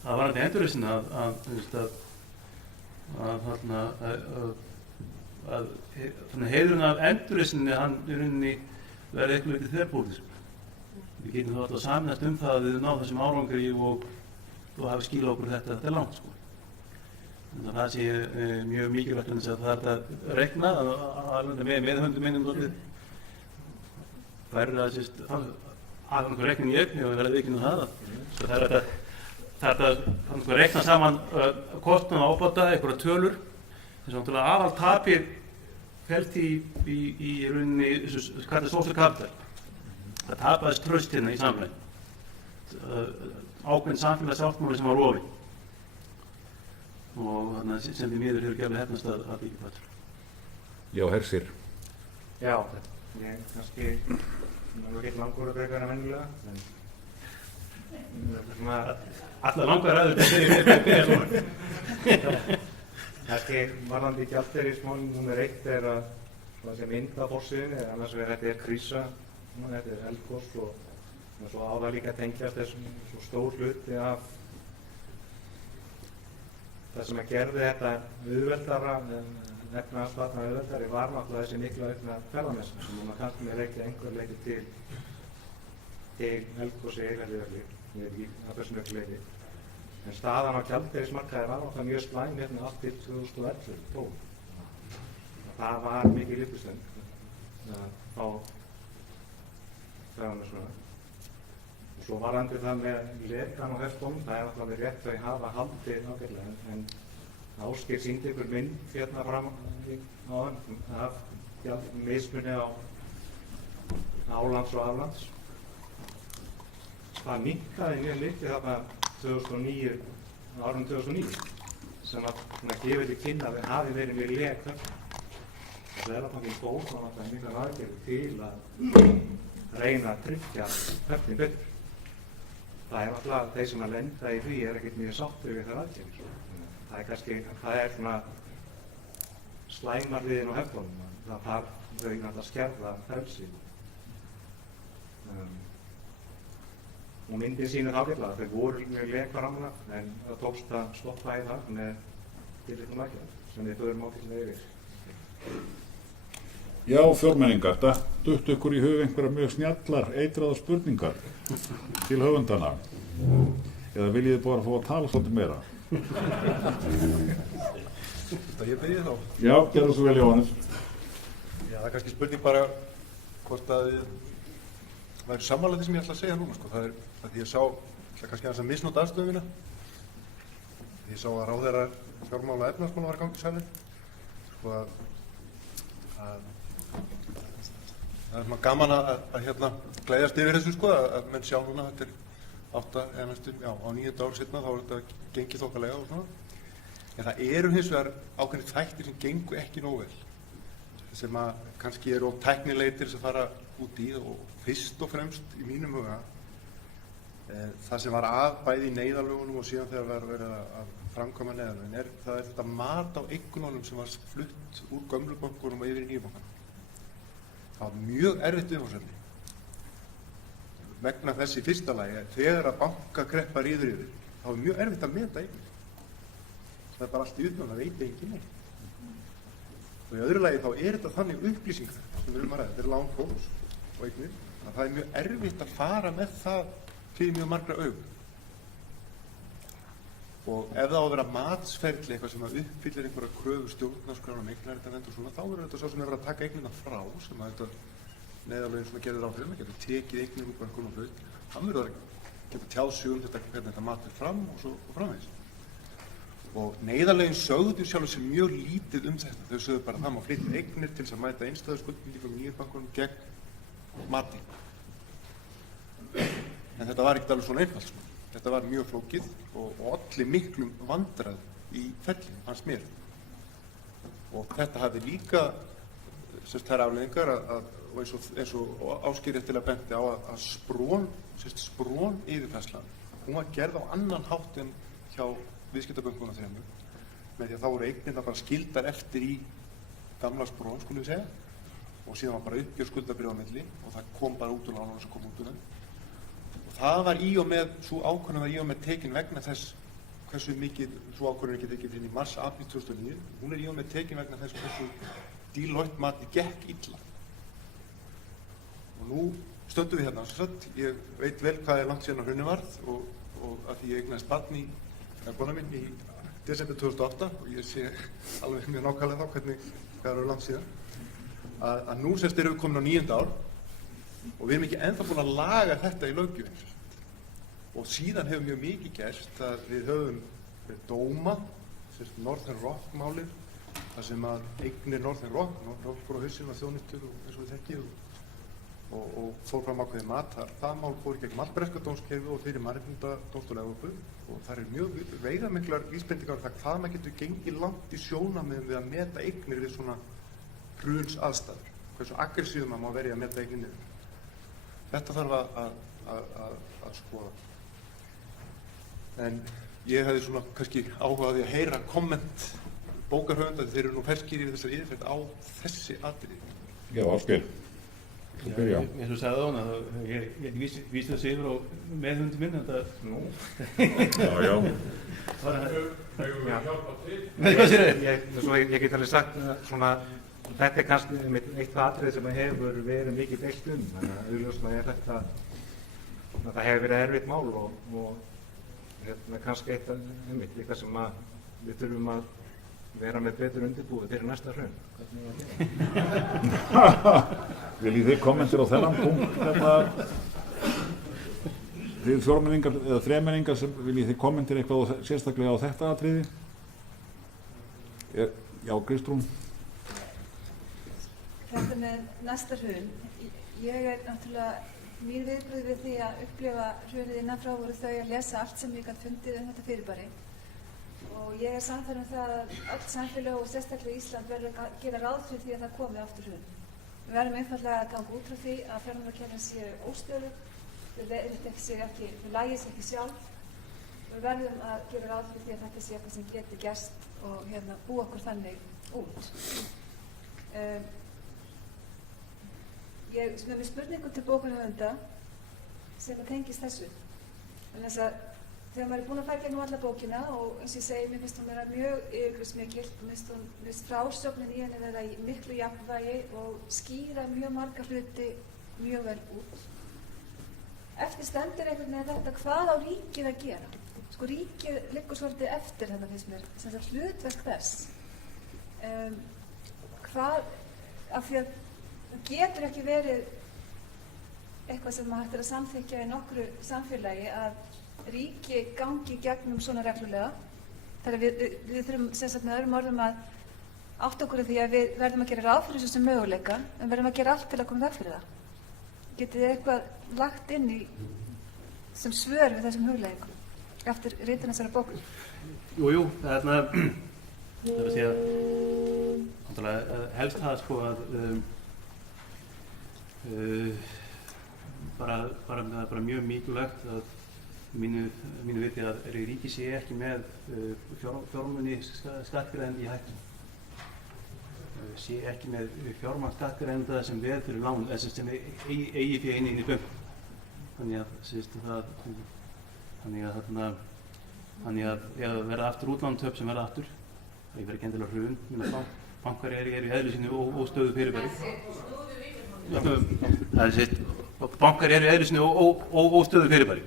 varðandi endurreisn að heiðurinn af endurreisninni hann í rauninni verði eitthvað litið þverpólitískur. Við getum þá alltaf sameinast það að við náðum þessum árangri og hafi skilað okkur þetta langt sko. Þannig að það sé mjög mikilvægt að það er að reikna með höndum einum væri það aðeins reikning ég hef verið vikinn um það er að reikna saman kostnað og ábata, einhverja tölur þess að aðal tapir felst í rauninni hvað er social capital. Það tapaðist traust hérna í samfélagi. Ákveðin samfélagsáttmáli sem var rofinn og sem því miður hefur gefið hefnast að byggja þetta. Já, Hersir. Já, ég kannski ekki langur að breyka hana venjulega en Alla langar aður þetta er svona. Kannski varðandi gjaldeyrismál númer 1 er að þessi mynd af forsíðunni, annars vegar þetta er krísa, þetta er eldgos og svo á það líka tengjast þessum svo stór hluti af það sem að gerði þetta auðveldara, efnahagsbatna auðveldari var náttúrulega þessi mikla aukna ferðamessa sem maður kannski með reykja einhver leiti til eldgosi Eyjafjallajökli, ég veit ekki að hversu mjög leiti. En staðan á gjaldeyrismarkaði var náttúrulega mjög slæm hérna allt til 2011-12. Það var mikið lyftistöng á ferðamessuna. Og svo varðandi það með lekan og höfstónum, það er náttúrulega rétt að hafa haldið ágætlega en Ásgeir sýndi ykkur mynd hérna fram áðan af mismunni á álands og aflands. Það minnkaði mjög litið þarna árið 2009 sem að gefið til kynna að við hafi verið mjög lek höfn. Það er alltaf mjög góð og það er mikla aðgerðir til að reyna að tryggja höfnin betur. Það er alltaf þeir sem að lenda í því ekkert mjög sáttir við þær aðgerðir. Það er svona slæmarliðin á höfnunum. Það þarf þau að skerða frelsið. og myndin sýnir ágætlega að þau voru mjög lekvarramna en það tókst að stoppa í það með tillitum aðgerðum sem við förum ákveðlega yfir. Já, fjórmenningar, dutt ykkur í hug einhverja mjög snjallar, eitraða spurningar til höfundana? Eða viljið þið bara fá að tala svolítið meira? Þetta ég byrja þá. Já, gerðu svo vel, Jóhannes. Já, það er kannski spurning bara hvort að það er sammála því sem ég ætla að segja núna, sko. Það er að ég sá, kannski aðeins að misnóta aðstöðu mína. Ég sá að ráðherra fjármála og efnahagsmála var í gangi í salinn. Sko að það er svona gaman að gleðjast yfir þessu, sko, að menn sjá núna, þetta er 8 eða næstum, já, á 9. ár seinna, þá er þetta gengið þokkalega og svona. En það eru hins vegar ákveðnir þættir sem gengu ekki nógu vel, sem að kannski eru of tæknilegir til þess að fara út í og fyrst og fremst í mínum huga það sem var að bæði í neyðarlögunum og síðan þegar var verið að framkvæma neyðarlögin það er þetta mat á eignunum sem var flutt úr gömlu bankunum og yfir í nýju bankana. Það var mjög erfitt viðfangsefni vegna þess í fyrsta lagi að þegar að bankakreppa ríður yfir þá er mjög erfitt að meta eignir. Það er bara allt í uppnáð, það veit enginn neitt. Og í öðru lagi þá er þetta þannig upplýsingar sem við erum að ræða, þetta er lán fólks og eignir, að það er mjög erfitt að fara með það fyrir mjög margra augum. Og ef það á að vera matsferli eitthvað sem uppfyllir einhverja kröfu stjórnarskrár um eignarréttarvernd og svona, þá er þetta svo sem er að taka eignina frá, sem að þetta neyðarlögin svona gerður á fyrir, maður getur tekið eignir úr bankunum og hlut, hann verður að geta tjáð sig þetta, hvernig þetta mat er fram og svo framvegis. Og neyðarlögin sögðu sjálf sem mjög lítið þetta, þau sögðu bara að það má flytja eignir til þess að mæta innstæðuskuldbindingum í nýju bankunum gegn mati. En þetta var ekkert alveg svona einfalt, sko. Þetta var mjög flókið og olli miklum vandræðum í ferlinu, fannst mér. Og þetta hafði líka þær afleiðingar og eins og Ásgeir réttilega benti á að Spron yfirfærslan, hún var gerð á annan hátt en hjá viðskiptabönkunum þremur, með því að þá voru eignirnar bara skildar eftir í gamla Spron, skulum við segja, og síðan var bara uppgjör skuldabréf á milli og það kom bara út úr lánunum sem kom út úr þeim. Það var sú ákvörðun var í og með tekin vegna þess hversu mikið sú ákvörðun ekki tekið inn í mars-apríl 2009. Hún er í og með tekin vegna þess hversu Deloitte mati gekk illa. Og nú stöndum við hérna, ég veit vel hvað er langt síðan á hrunið varð og að því ég eignaðist barn í kona mín í desember 2008 og ég sé alveg mjög nákvæmlega þá hvað er langt síðan. Að nú erum við komin á 9. ár og við erum ekki ennþá búin að laga þetta í löggjöfinni. Og síðan hefur mjög mikið gerst að við höfum dóma, Northern Rock málið, þar sem að eignir Northern Rock fór á hausinn var þjónustur og eins og við þekkið og fór fram ákveðið mat. Það mál fór í gegnum allt breska dómskerfið og fyrir Mannréttindadómstól Evrópu og það er mjög veigamiklar vísbendingar á það hvað maður getur gengið langt í sjónarmiðum við að meta eignir við svona hruns aðstæður, hversu aggressífur maður má verið að meta eignir niður. Þetta þarf að skoða. En ég hefði svona kannski áhugaði að heyra komment bókarhöfunda þeir eru nú ferskir yfir þessari yfirferð á þessi atriði. Já, Ásgeir, þú byrja. Eins og sagði á hana, ég vísi þessu yfir á meðhundi minn, þetta... Nú? Já. Ég get alveg sagt svona, þetta er kannski eitt atriði sem hefur verið mikið deilt þannig að augljóslega er þetta, það hefur verið erfitt mál og kannski eitthvað sem við þurfum að vera með betur undirbúið fyrir næsta hrun. Viljið þið kommentir á þennan punkt? Þið fjórmenningar eða þremenningar sem viljið þið kommentir eitthvað sérstaklega á þetta atriði? Já, Kristrún. Þetta með næsta hrun, ég er náttúrulega mín viðbrögð við því að upplifa hrunið innanfrá voru þau að lesa allt sem ég gæti fundið þetta fyrirbæri og ég er sannfærð það að öll samfélag og sérstaklega Ísland verður að gera ráð fyrir því að það komi aftur hrun. Við verðum einfaldlega að ganga út frá því að fjármálakerfin séu óstöðug, þau lagið sig ekki sjálf og við verðum að gera ráð fyrir því að þetta sé eitthvað sem getur gerst og búa okkur þannig út. Ég er með spurningum til bókarhöfunda sem tengist þessu. En þess að þegar maður búinn að fara gegnum alla bókina og eins og ég segi, mér finnst hún vera mjög yfirgripsmikil, mér finnst frásögnin í henni vera í miklu jafnvægi og skýra mjög marga hluti mjög vel út. Eftir stendur einhvern veginn þetta, hvað á ríkið að gera? Sko ríkið liggur svolítið eftir þetta finnst mér, sem það hlutverk þess. Af því að það getur ekki verið eitthvað sem hægt að samþykkja í nokkru samfélagi að ríki gangi gegnum svona reglulega. Þegar við þurfum sem sagt með öðrum orðum að átta okkur því að við verðum að gera ráð fyrir þessu möguleika, en verðum að gera allt til að koma veg fyrir það. Getið þið eitthvað lagt inn í sem svör við þessum hugleggingum eftir ritun þessara bókum? Jú, það er að segja, helst það sko að bara mjög mikilvægt að mínu viti að ríkið sé ekki með fjármuni skattgreiðenda í hættu. Sé ekki með fjármagn skattgreiðenda sem veð fyrir lán, sem eigi fyrir inn í bönk. Þannig að verða aftur útlánatöp sem verða aftur, það verður ekki endilega hrun, bankar eru í eðli sínu óstöðu fyrirbæri. Bankar eru í eðli sínu óstöðu fyrirbæri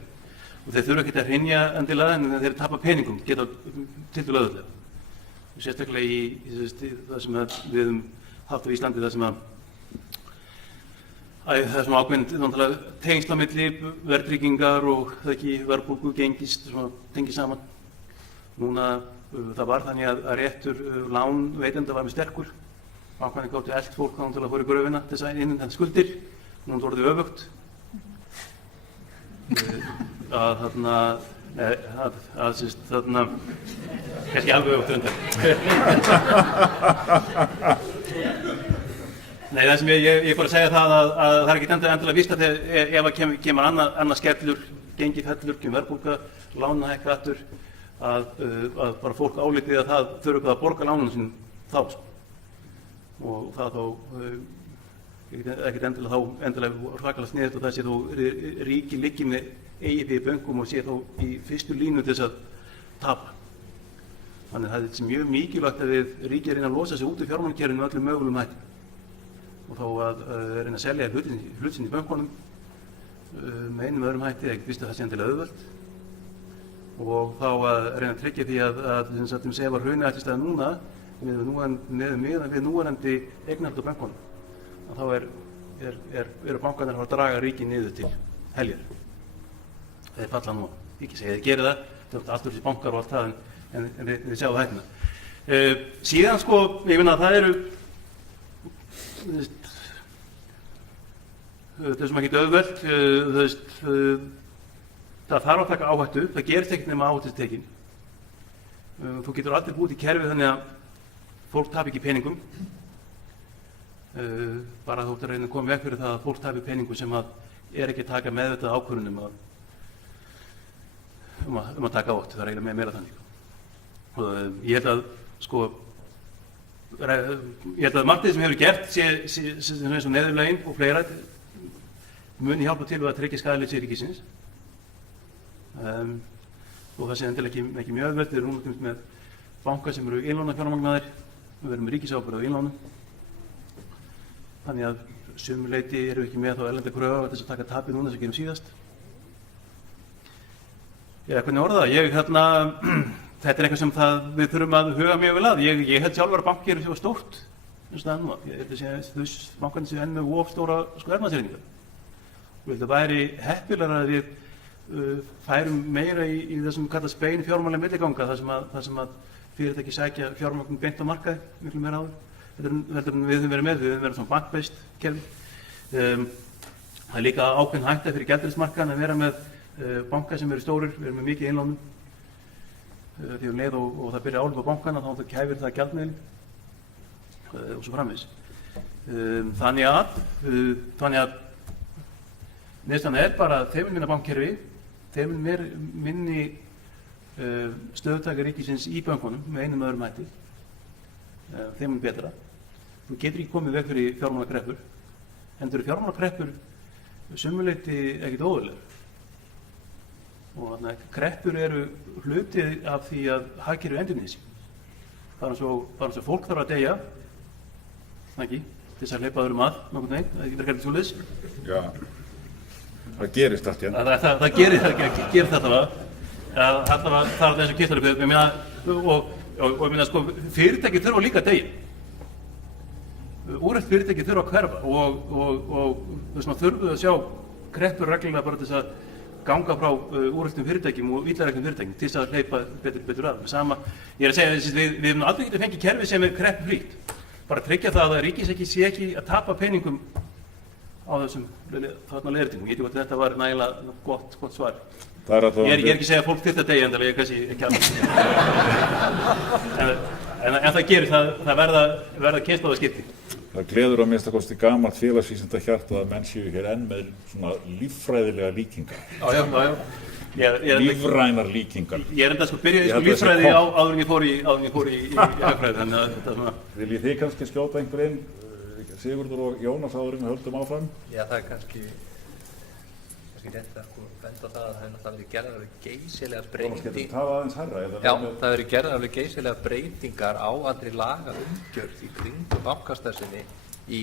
og þeir þurfa ekki að hrynja endilega en þeir tapa peningum, geta tiltölulega auðvitað. Sérstaklega í það sem við höfum haft á Íslandi, það sem ákveðin tengsl á milli verðtryggingar og það ekki verðbólgu gengist tengist saman. Núna það var þannig að réttur lánveitenda var með sterkur. Bankarnir gátu elt fólk til að fóra í gröfina til þess að innheimta skuldir. Núna var það öfugt. Kannski alveg öfugt reyndar. Nei, það sem ég bara segja það að það er ekki endilega víst að ef að kemur annað skellur, gengi fellur, kemur verðbólga, lána hækka aftur, að bara fólk álitið að það þurfi að borga lánunum sínum þá. Og það þá ekkert endilega svakalega sniðugt og það sé þó ríki liggi með eigið fyrir bönkum og sé þó í fyrstu línu til þess að tapa. Þannig að það er mjög mikilvægt að við ríki reyna að losa sig út úr fjármálakerfinu með öllum mögulegum hætti. Og þá að reyna að selja hlutin í bönkunum með einum öðrum hætti, ekki fyrst að það sé endilega auðvelt. Og þá að reyna að tryggja því að ef að hrunið ætti staða núna við núverandi eignarhald á bönkunum, að þá eru bankarnir að draga ríkið niður til heljar. Þeir falla nú, ekki segja þeir gera það, þetta er alltaf þessi bankar og allt það, en við sjáum hættina. Síðan sko, ég finna að það eru sem ekki auðvelt, það þarf að taka áhættu, það gerist ekkert nema áhættu tekin. Þú getur aldrei búið í kerfi þannig að fólk tapi ekki peningum, bara þú ert að reyna að koma veg fyrir það að fólk tapi peningum sem að ekki að taka meðvitað ákvörðun um að taka áhættu, það er eiginlega meira þannig. Ég held að sko, ég held að margt sem hefur gert eins og neðurlögin og fleira muni hjálpa til að tryggja skaðleysi ríkisins. Og það sé endilega ekki mjög auðvelt, við erum núna með banka sem eru innlánafjármagnaðir, við erum með ríkisábyrgð á innlánum. Þannig að sumu leyti erum við ekki með þá erlenda kröfu til þess að taka tapið núna sem gerum síðast. Hvernig orða það? Þetta er eitthvað sem við þurfum að huga mjög vel að. Ég held sjálfur að banki eru svo stórt eins og það nú. Ég held að bankarnir séu enn með of stóra efnahagsreikninga. Ég held að væri heppilegra að við færum meira í þessum kallast bein fjármálalega milliganga, þar sem að fyrirtæki sækja fjármagn beint á markaði miklu meira áður. Heldur en við höfum verið með, við höfum verið svona bankbeist kerfi. Það er líka ákveðin hætta fyrir gjaldeyrismarkaðinn að vera með banka sem eru stórir, við erum með mikið innlánum. Því um leið og það byrja áhrif á bankana þá kæfir það gjaldmiðilinn og svo framvegis. Þannig að niðurstaðan er bara þeim minna bankkerfi, þeim minni stöðutaka ríkisins í bönkunum með einum öðrum hætti, þeim betra. Þú getur ekki komið veg fyrir fjármálakreppur, en það eru fjármálakreppur sumu leyti ekkert óeðlilegar. og kreppur eru hluti af því að hagkerfið endurnýtir sig. Bara eins og fólk þarf að deyja, ekki, til þess að hleypa öðrum að, nokkurn veginn, það getur ekki svoleiðis. Já, það gerist allt hérna. Það gerir þetta allavega. Allavega það er þessu kýrtar upp, ég meina, og ég meina, sko, fyrirtæki þurfa líka að deyja. Úrelt fyrirtæki þurfa að hverfa og þess vegna þurfum við að sjá kreppur reglulega bara til þess að ganga frá úreltum fyrirtækjum og illareknum fyrirtækjum til þess að hleypa betur að. Sama, ég er að segja að við hefum aldrei getað fengið kerfi sem er kreppufrítt. Bara tryggja það að ríkiseki sé ekki að tapa peningum á þessum þarna leiðréttingum. Ég veit ekki hvort þetta var nægilega gott svar. Ég er ekki að segja að fólk þyrfti að deyja endilega, ég er kannski ekki en það gerir það verða kynslóðaskipti. Það gleður að minnsta kosti gamalt félagsvísinda hjarta að menn séu hér enn með svona líffræðilega líkingar. Já. Lífrænar líkingar. Ég er enda sko byrjaði sko líffræði áður en ég fór í hagfræði, þannig að þetta er svona. Viljið þið kannski skjóta einhver inn, Sigurður og Jónas, áður en við höldum áfram? Já, það er kannski rétt að benda á það að það hefur náttúrulega verið gerðar alveg geysilegar breytingar. Getur það aðeins hærra? Já, það hefur verið gerðar alveg geysilegar breytingar á allri lagaumgjörð í kringum bankastarfsemi í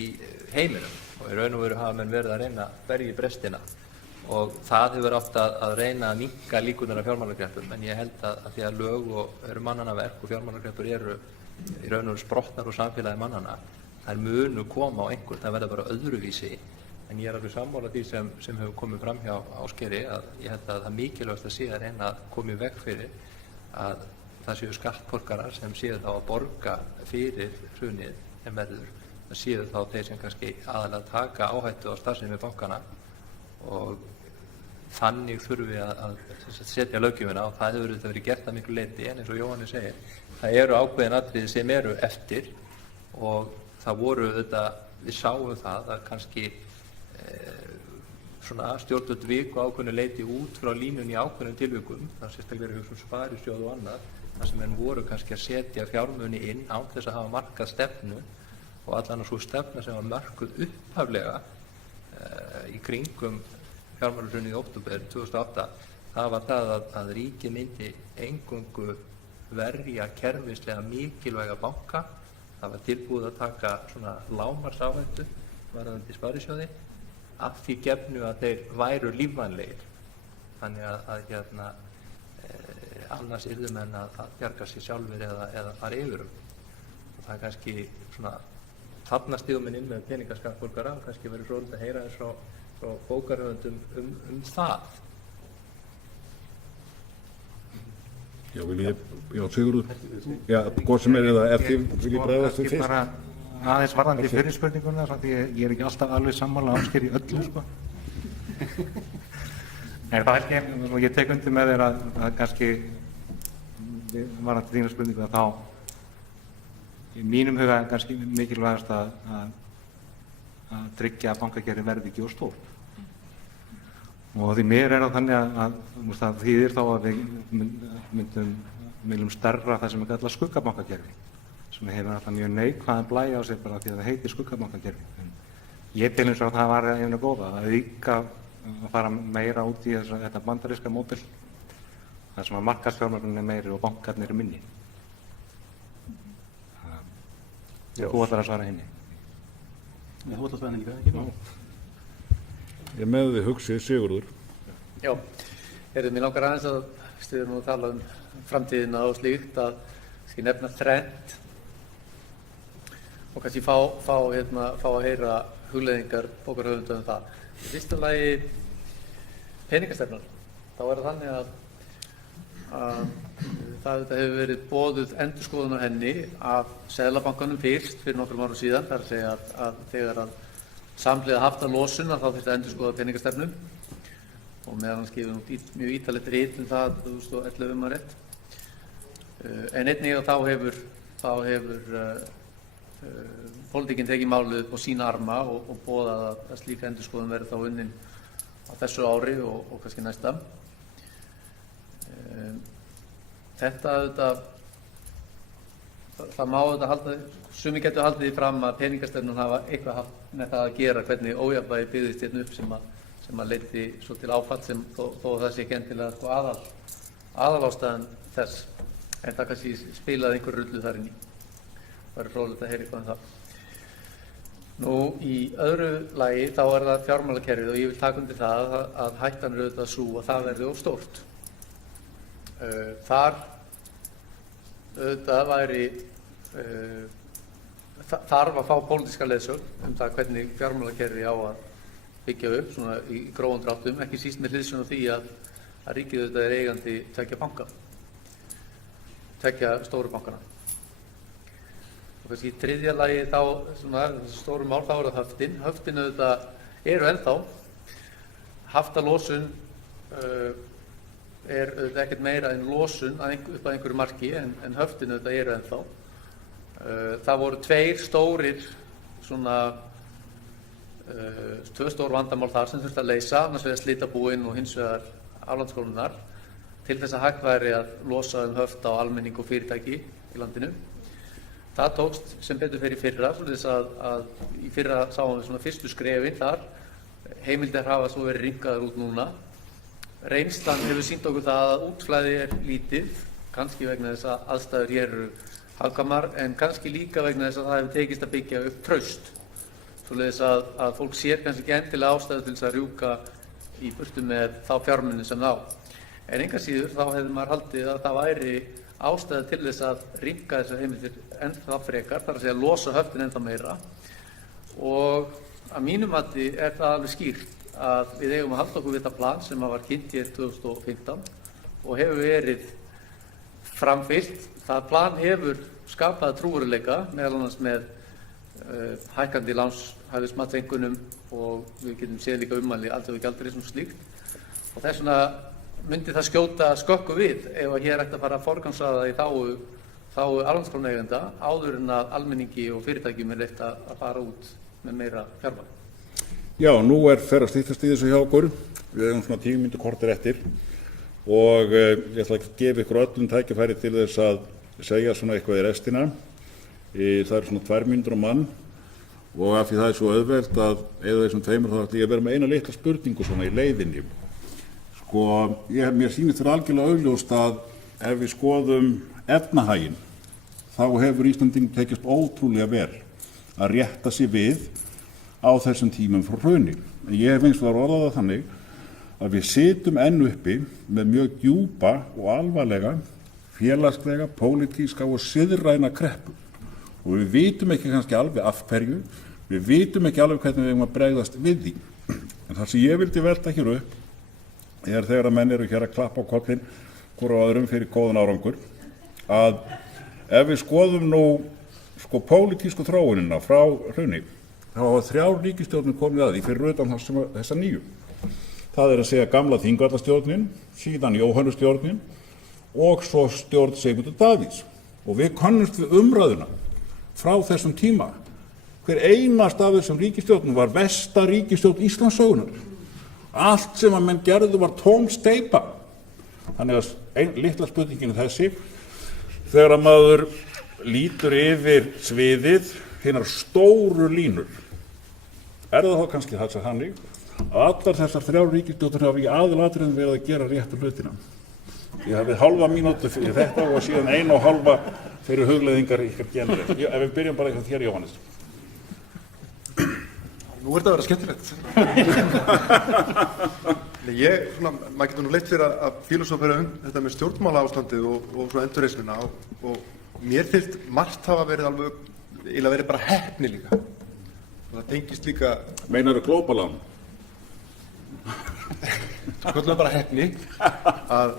heiminum og í raun og veru hafa menn verið að reyna að berja í brestina og það hefur átt að reyna að minnka líkurnar af fjármálakreppum en ég held að því að lög og eru mannanna verk og fjármálakreppur eru í raun og veru sprottnar úr samfélagi mannanna, þær munu koma á einhvern, það verða bara öðruvísi. En ég er alveg sammála því sem hefur komið fram hjá Ásgeiri að ég held að það mikilvægast að sé að reyna að koma í veg fyrir að það séu skattborgarar sem séu þá að borga fyrir hrunið sem verður. Það séu þá þeir sem kannski aðalega taka áhættu á starfsemi bankana og þannig þurfum við að setja löggjöfina og það hefur verið gert að miklu leyti en eins og Jóhanni segir, það eru ákveðin atriði sem eru eftir og það voru þetta, við sáum það að kannski svona stjórnvöld viku ákveðnu leiti út frá línunni í ákveðnum tilvikum, það sérstaklega verið hugsa sparisjóð og annað, þar sem menn voru kannski að setja fjármuni inn án þess að hafa markað stefnu og allan að svo stefna sem var mörkuð upphaflega í kringum fjármálahrunið í október 2008, það var það að ríkið myndi eingöngu verja kerfislega mikilvæga banka, það var tilbúið að taka svona lágmarksáhættu varðandi sparisjóði af því gefnu að þeir væru lífvænlegir þannig að annars yrðu menn að bjarga sér sjálfur eða fara yfirum og það er kannski svona þarna stígum minn inn með peningaskattborgara og kannski verður svolítið að heyra eins frá bókarhöfundum það. Já, Sigurður, já, hvað sem er það, vil ég bregðast við fyrst? Aðeins varðandi fyrir spurninguna, því ég er ekki alltaf alveg sammála Ásgeiri í öllu, sko. En það held ég, og ég tek undir með þér að kannski varðandi þína spurningu að þá í mínum huga kannski mikilvægast að tryggja að bankakerfið verði ekki of stórt. Og því mér er það þannig að þýðir þá að við myndum stærra það sem er kallað skuggabankakerfi sem hefur alltaf mjög neikvæðan blæ á sig bara því að það heitir skuggabankakerfi. Ég tel eins og að það var einu góða að auka að fara meira út í þetta bandaríska módel þar sem að markaðsfjármögnunin er meiri og bankarnir eru minni. Þú ætlar að svara henni. Já, þú ætlar að svara henni líka, ekki? Ég með þið hugsið, Sigurður. Já, mér langar aðeins að við erum að tala framtíðina og slíkt að nefna þrennt og kannski fá að heyra hugleiðingar bókarhöfunda það. Í fyrsta lagi peningastefnan. Þá er það þannig að það hefur verið boðuð endurskoðun á henni af Seðlabankanum fyrst fyrir nokkrum árum síðan. Það er að segja að þegar að samhliða haftalósun þá þurfti að endurskoða peningastefnu og meðan hann skifur út mjög ítarlegt rit það 2011 rétt. En einnig að þá hefur pólitíkin tekið málið upp á sína arma og boðað að slík endurskoðun verði þá unnin á þessu ári og kannski næsta. Þetta það má þetta halda, sumir getur haldið því fram að peningastefnan hafa eitthvað haft með það að gera hvernig ójafnvægi byggðist hérna upp sem sem að leiddi svo til áfall sem þó það sé ekki endilega sko aðalástæðan þess, en það kannski spilaði einhver rullu þar inn í. Það er fróðilegt að heyra eitthvað um það. Nú, í öðru lagi þá er það fjármálakerfið og ég vil taka undir það að hættan er auðvitað sú að það verði of stórt. Þar auðvitað væri þarf að fá pólitíska leiðsögn það hvernig fjármálakerfi á að byggja upp svona í grófum dráttum, ekki síst með hliðsjón af því að ríkið auðvitað er eigandi tveggja banka, tveggja stóru bankana. Og kannski í þriðja lagi þá svona stóru mál þá er það höftin. Höftin auðvitað eru ennþá. Haftalósun er auðvitað ekkert meira en lósun upp að einhverju marki en höftin auðvitað eru ennþá. Það voru tveir stór vandamál þar sem þurfti að leysa, annars vegar slitabúin og hins vegar aflandsskólunar, til þess að hægt væri að losa höft á almenning og fyrirtæki í landinu. Það tókst sem betur fyrir fyrra, svoleiðis að í fyrra sáum við svona fyrstu skrefin þar, heimildir hafa svo verið rýmkaðar út núna. Reynslan hefur sýnt okkur það að útflæði er lítið, kannski vegna þess að aðstæður hér eru hagkvæmar, en kannski líka vegna þess að það hefur tekist að byggja upp traust. Svoleiðis að fólk sér kannski ekki endilega ástæðu til þess að rjúka í burtu með þá fjármuni sem ná. En enga síður þá hefði maður haldið að það væri ástæðu til þess að rýmka þessar heimildir ennþá frekar, þar að segja losa höftin ennþá meira. Og að mínu mati er það alveg skýrt að við eigum að halda okkur við þetta plan sem var kynnt hér 2015 og hefur verið framfylgt. Það plan hefur skapað trúveruleika, meðal annars með hækkandi lánshæfismatseinkunnum og við getum séð líka ummæli alþjóðagjaldeyrissjóðsins og slíkt. Og þess vegna myndi það skjóta skökku við ef að hér ætti að fara að forgangsraða í þágu aflandskrónueigenda áður en að almenningi og fyrirtækjum er leyft að fara út með meira fjármagn. Já, nú fer að styttast í þessu hjá okkur. Við eigum svona 10 mínútur korter eftir og ég ætla að gefa ykkur öllum tækifæri til þess að segja svona eitthvað í restina. Það eru svona 2 mínútur á mann og af því það er svo auðvelt að eða þessum 2 þá ætla ég að vera með eina litla spurningu svona í leiðinni. Sko, mér sýnist þér algjörlega augljóst að ef við skoðum efnahaginn þá hefur Íslandingum tekist ótrúlega vel að rétta sig við á þessum tímum frá hruni. En ég hef eins og orðað það þannig að við situm enn uppi með mjög djúpa og alvarlega félagslega, pólitíska og siðræna kreppu. Og við vitum ekki kannski alveg af hverju, við vitum ekki alveg hvernig við eigum að bregðast við því. En það sem ég vildi velta hér upp er þegar að menn eru hér að klappa á kollinn hvor á öðrum fyrir góðan árangur, að ef við skoðum nú pólitísku þróunina frá hruni, þá hafa 3 ríkisstjórnir komið að því fyrir utan þessa 9. Það er að segja gamla Þingvallastjórnin, síðan Jóhannustjórnin og svo stjórn Sigmundar Davíðs. Og við könnumst við umræðuna frá þessum tíma. Hver einasta af þessum ríkisstjórnum var versta ríkisstjórn Íslandssögunnar. Allt sem að menn gerðu var tóm steypa. Þannig að litla spurningin er þessi. Þegar að maður lítur yfir sviðið hinnar stóru línur, er það þá kannski þess að hannig að allar þessar 3 ríkisstjórnir hafa í aðalatriðum verið að gera réttu hlutina. Ég hafði hálfa mínútu fyrir þetta og síðan 1,5 fyrir hugleiðingar ykkar genri. Ef við byrjum bara eitthvað þér, Jóhannes. Nú er þetta að vera skemmtilegt. Maður getur nú leitt fyrir að filosófera þetta með stjórnmálaástandið og svo endurreisnina og mér finnst margt hafa verið alveg, eiginlega verið bara heppni líka. Og það tengist líka... Meinarðu glóbalán? Kvöldlega bara heppni að,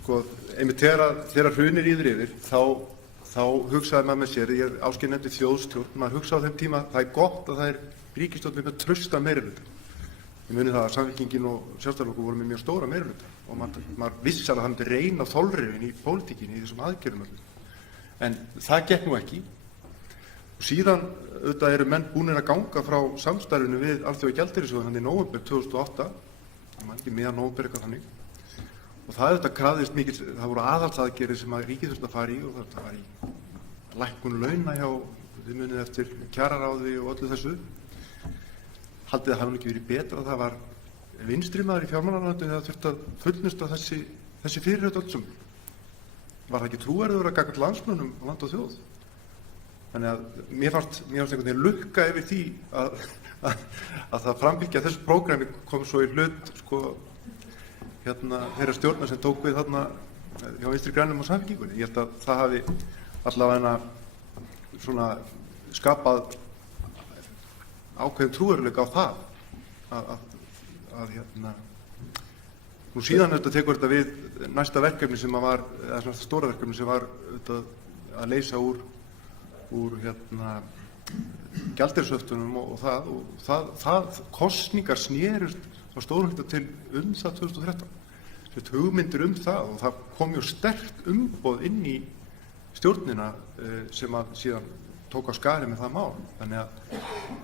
sko, einmitt þegar hrunir yfir, þá hugsaði maður með sér, ég áskil nefndi þjóðstjórn, maður hugsaði á þeim tíma, það er gott að það er ríkisstjórn með trausta meirihluta. Ég muni það að Samfylkingin og Sjálfstæðisflokkur voru með mjög stóra meirihluta og maður vissi alveg að það myndi reyna þolrifin í pólitíkinni í þessum aðgerðum öllum. En það gekk nú ekki. Og síðan auðvitað eru menn búnir að ganga frá samstarfinu við Alþjóðagjaldeyrissjóðinn hann í nóvember 2008, ekki meðan nóvember eitthvað þannig. Og það auðvitað krafðist mikil, það voru aðhaldsaðgerðir sem að ríkið þurfti að fara í og það var í lækkun launa hjá, þið munið eftir kjararáði og öllu þessu. Haldið það hafi ekki verið betra, það var vinstrimaður í fjármálaráðuneytinu þegar þurfti að fullnusta þessi fyrirheit öll saman. Var það ekki trúverðugur að gagnvart landsmönnum á land og þjóð? Þannig að mér fannst einhvern veginn lukka yfir því að það framfylgja þessu prógrami kom svo í hlut þeirra stjórnar sem tók við þarna hjá Vinstri grænum og Samfylkingunni. Ég held að það hafi allavega svona skapað ákveðin trúverðuleika á það að nú síðan tekur þetta við næsta verkefni sem var, eða svona stóra verkefni sem var að leysa úr gjaldeyrishöftunum og það kosningar snerust á stórum hluta til það 2013. Þetta hugmyndir það og það kom mjög sterkt umboð inn í stjórnina sem að síðan tók á skarið með það mál. Þannig að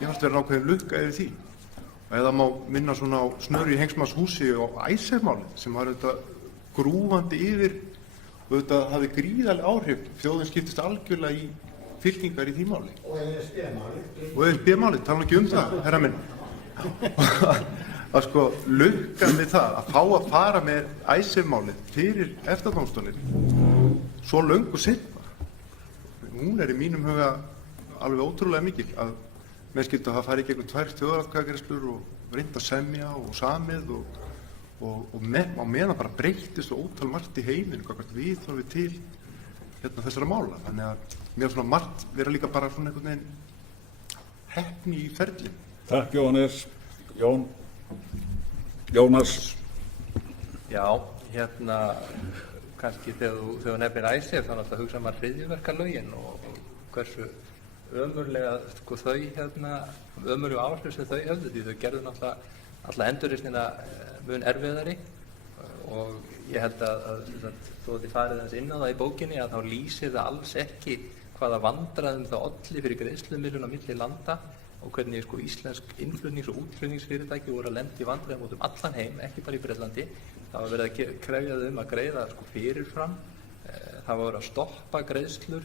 ég fannst vera ákveðin lukka yfir því. Og eða má minna svona á snurri í Hengsmannshúsi og Icesave-málið sem var grúfandi yfir og þetta hafði gríðarleg áhrif. Þjóðin skiptist algjörlega í fylkingar í því máli. Og ESB-málið, tala ekki það, herra minn. Að lukkan við það að fá að fara með Icesave-málið fyrir EFTA-dómstólinn svo löngu seinna. Hún í mínum huga alveg ótrúlega mikil að menn skyldu að hafa farið gegnum 2 þjóðaratkvæðagreiðslur og reynt að semja og samið og meðan bara breyttist og ótal margt í heiminu hvað viðhorfið til þessara mála. Þannig að mér svona margt vera líka bara svona einhvern veginn heppni í ferli. Takk Jóhannes. Jónas. Já, kannski þegar þú nefnir Icesave þá náttúrulega hugsa maður hryðjuverkalögin og hversu ömurlega þau ömurlegu áhrif sem þau höfðu því þau gerðu náttúrulega alla endurreisnina mun erfiðari og ég held að þó þið farið þess inn á það í bókinni að þá lýsir það alls ekki hvaða vandræðum það olli fyrir greiðslumiðlun á milli landa og hvernig íslensk innflutnings- og útflutningsfyrirtæki voru að lenda í vandræðum út allan heim, ekki bara í Bretlandi. Það var verið að krefja þau að greiða fyrirfram, það var verið að stoppa greiðslur,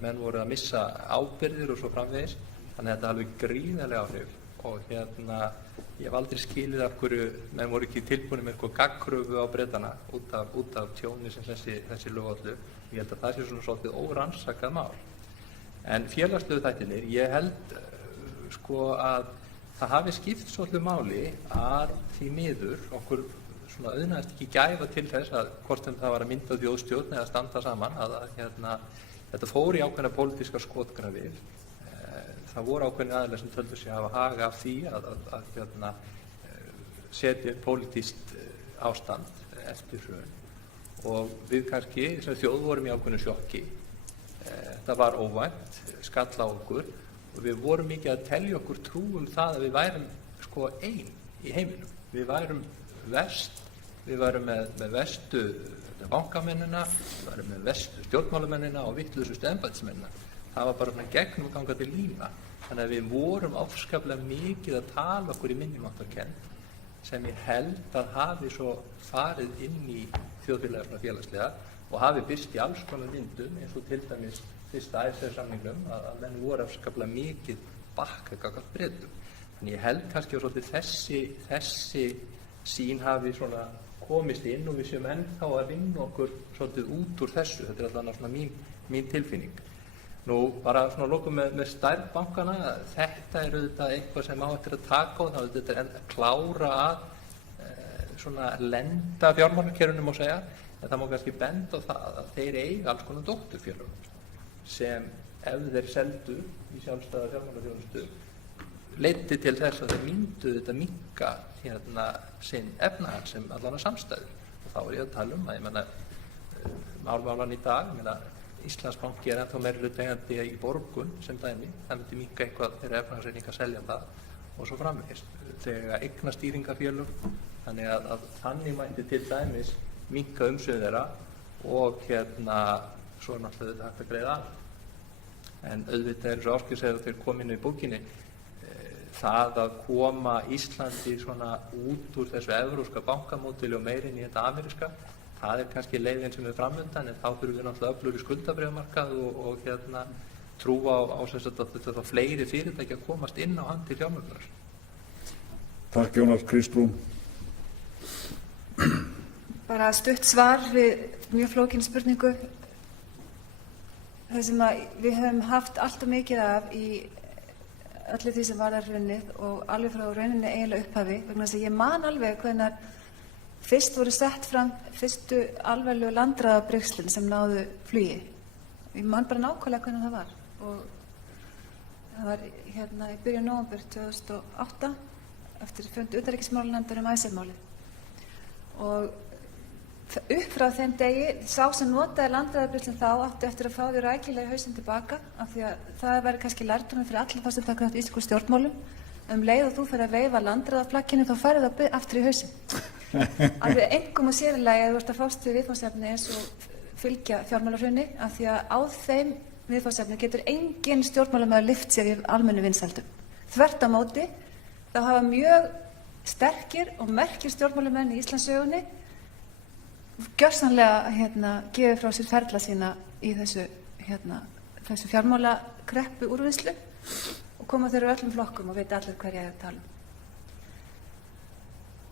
menn voru að missa ábyrgðir og svo framvegis, þannig að þetta alveg gríðarlega áhrif og ég hef aldrei skilið af hverju menn voru ekki tilbúin með gagnkröfu á Bretana út af tjóni sem þessi lög ollu. Ég held að það sé svona svolítið órannsakað mál. En félagslegu þættirnir, ég held að það hafi skipt svolítið máli að því miður okkur svona auðnaðist ekki gæfa til þess að hvort sem það var að mynda þjóðstjórn eða standa saman að þetta fór í ákveðna pólitískar skotgrafir. Það voru ákveðni aðilar sem töldu sig að hafa haga af því að setja pólitískt ástand eftir hrun og við kannski sem þjóð vorum í ákveðnu sjokki. Það var óvænt, skall á okkur og við vorum mikið að telja okkur trú það að við værum ein í heiminum. Við værum verst, við værum með verstu bankamennina, við værum með verstu stjórnmálamennina og vitlausust embættismennina. Það var bara gegnumgangandi lína. Þannig að við vorum afskaplega mikið að tala okkur í minnumáttarkennd sem ég held að hafi svo farið inn í þjóðfélagslega félagslega og hafi birst í alls konar myndum eins og til dæmis fyrsta Icesave-samningnum að menn voru afskaplega mikið bakka gagnvart Bretum. Þannig ég held kannski að þessi sýn hafi svona komist inn og við séum ennþá að vinna okkur svolítið út úr þessu. Þetta er allavega svona mín tilfinning. Nú bara svona lokum með stærð bankana, þetta er auðvitað eitthvað sem á eftir að taka og þá er þetta að klára að svona lenda fjármálakerfinu má segja, en það má kannski benda á það að þeir eiga alls konar dótturfélög sem ef þeir seldu í sjálfstæða fjármálaþjónustu leiddi til þess að þeir myndu þetta minnka sinn efnahag sem allan að samstæðu og þá er ég að tala að ég menna málmálan í dag, Íslandsbanki ennþá meiri hluta eigandi í Borgun sem dæmi, það myndi minnka eitthvað þegar efnahagsreikningar selja það og svo framvegis. Þegar eignastýringafélög, þannig að þannig mætti til dæmis minnka umsvið þeirra og svo er náttúrulega þetta hægt að greiða af. En auðvitað er svo Ásgeir segir að þeir komi inn í bókinni það að koma Íslandi svona út úr þessu evrópska bankamódeli og meira inn í þetta ameríska. Það er kannski leiðin sem er framöndan en þá þurfum við náttúrulega öflugri skuldabréfamarkað og trúa á þetta þá fleiri fyrirtæki að komast inn á hann til fjármögnunar. Takk Jónas Kristrún. bara stutt svar við mjög flókinni spurningu. Það sem við höfum haft allt og mikið af í öllu því sem varðar hrunið og alveg frá rauninni eiginlega upphafi, vegna þess að ég man alveg hvenær fyrst voru sett fram fyrstu alvarlegu landráðabrigslin sem náðu flugi. Ég man bara nákvæmlega hvernig það var og það var í byrjun nóvember 2008 eftir fund utanríkismálanefndar Icesave-málið og upp frá þeim degi, sá sem notaði landráðabrigslin þá átti eftir að fá því rækilega í hausinn tilbaka af því að það væri kannski lærdómur fyrir alla þá sem taka þátt í íslenskum stjórnmálum leið og þú fer að veifa landráðaflagginu þá færðu það aftur í hausinn. Alveg engum og sérilagi að þú ert að fást við viðfangsefni eins og fylgja fjármálahruni af því að á þeim viðfangsefni getur engin stjórnmálamaður lyft sér í almennu vinsældum. Þvert á móti þá hafa mjög sterkir og merkir stjórnmálamenn í Íslandssögunni gjörsamlega gefið frá sér ferla sína í þessu fjármálakreppu úrvinnslu og koma þeirra öllum flokkum og veit allir hverja ég er að tala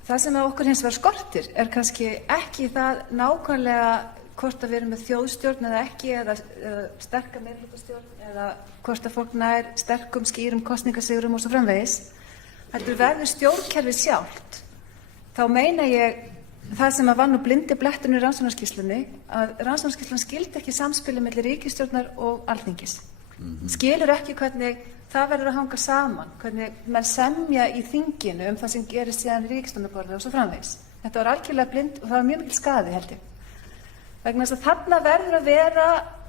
Það sem okkur hins vegar skortir kannski ekki það nákvæmlega hvort að við erum með þjóðstjórn eða ekki eða sterka meirihlutastjórn eða hvort að fólk nær sterkum, skýrum kosningasigrum og svo framvegis. Heldur verður stjórnkerfið sjálft. Þá meina ég það sem var nú blindi bletturinn í rannsóknarskýrslunni að rannsóknarskýrslan skildi ekki samspilið milli ríkisstjórnar og Alþingis. Skilur ekki hvernig það verður að hanga saman, hvernig menn semja í þinginu það sem gerist síðan í ríkisstjórnarborðið og svo framvegis. Þetta var algjörlega blind og það var mjög mikil skaði held ég. Vegna þess að þarna verður að vera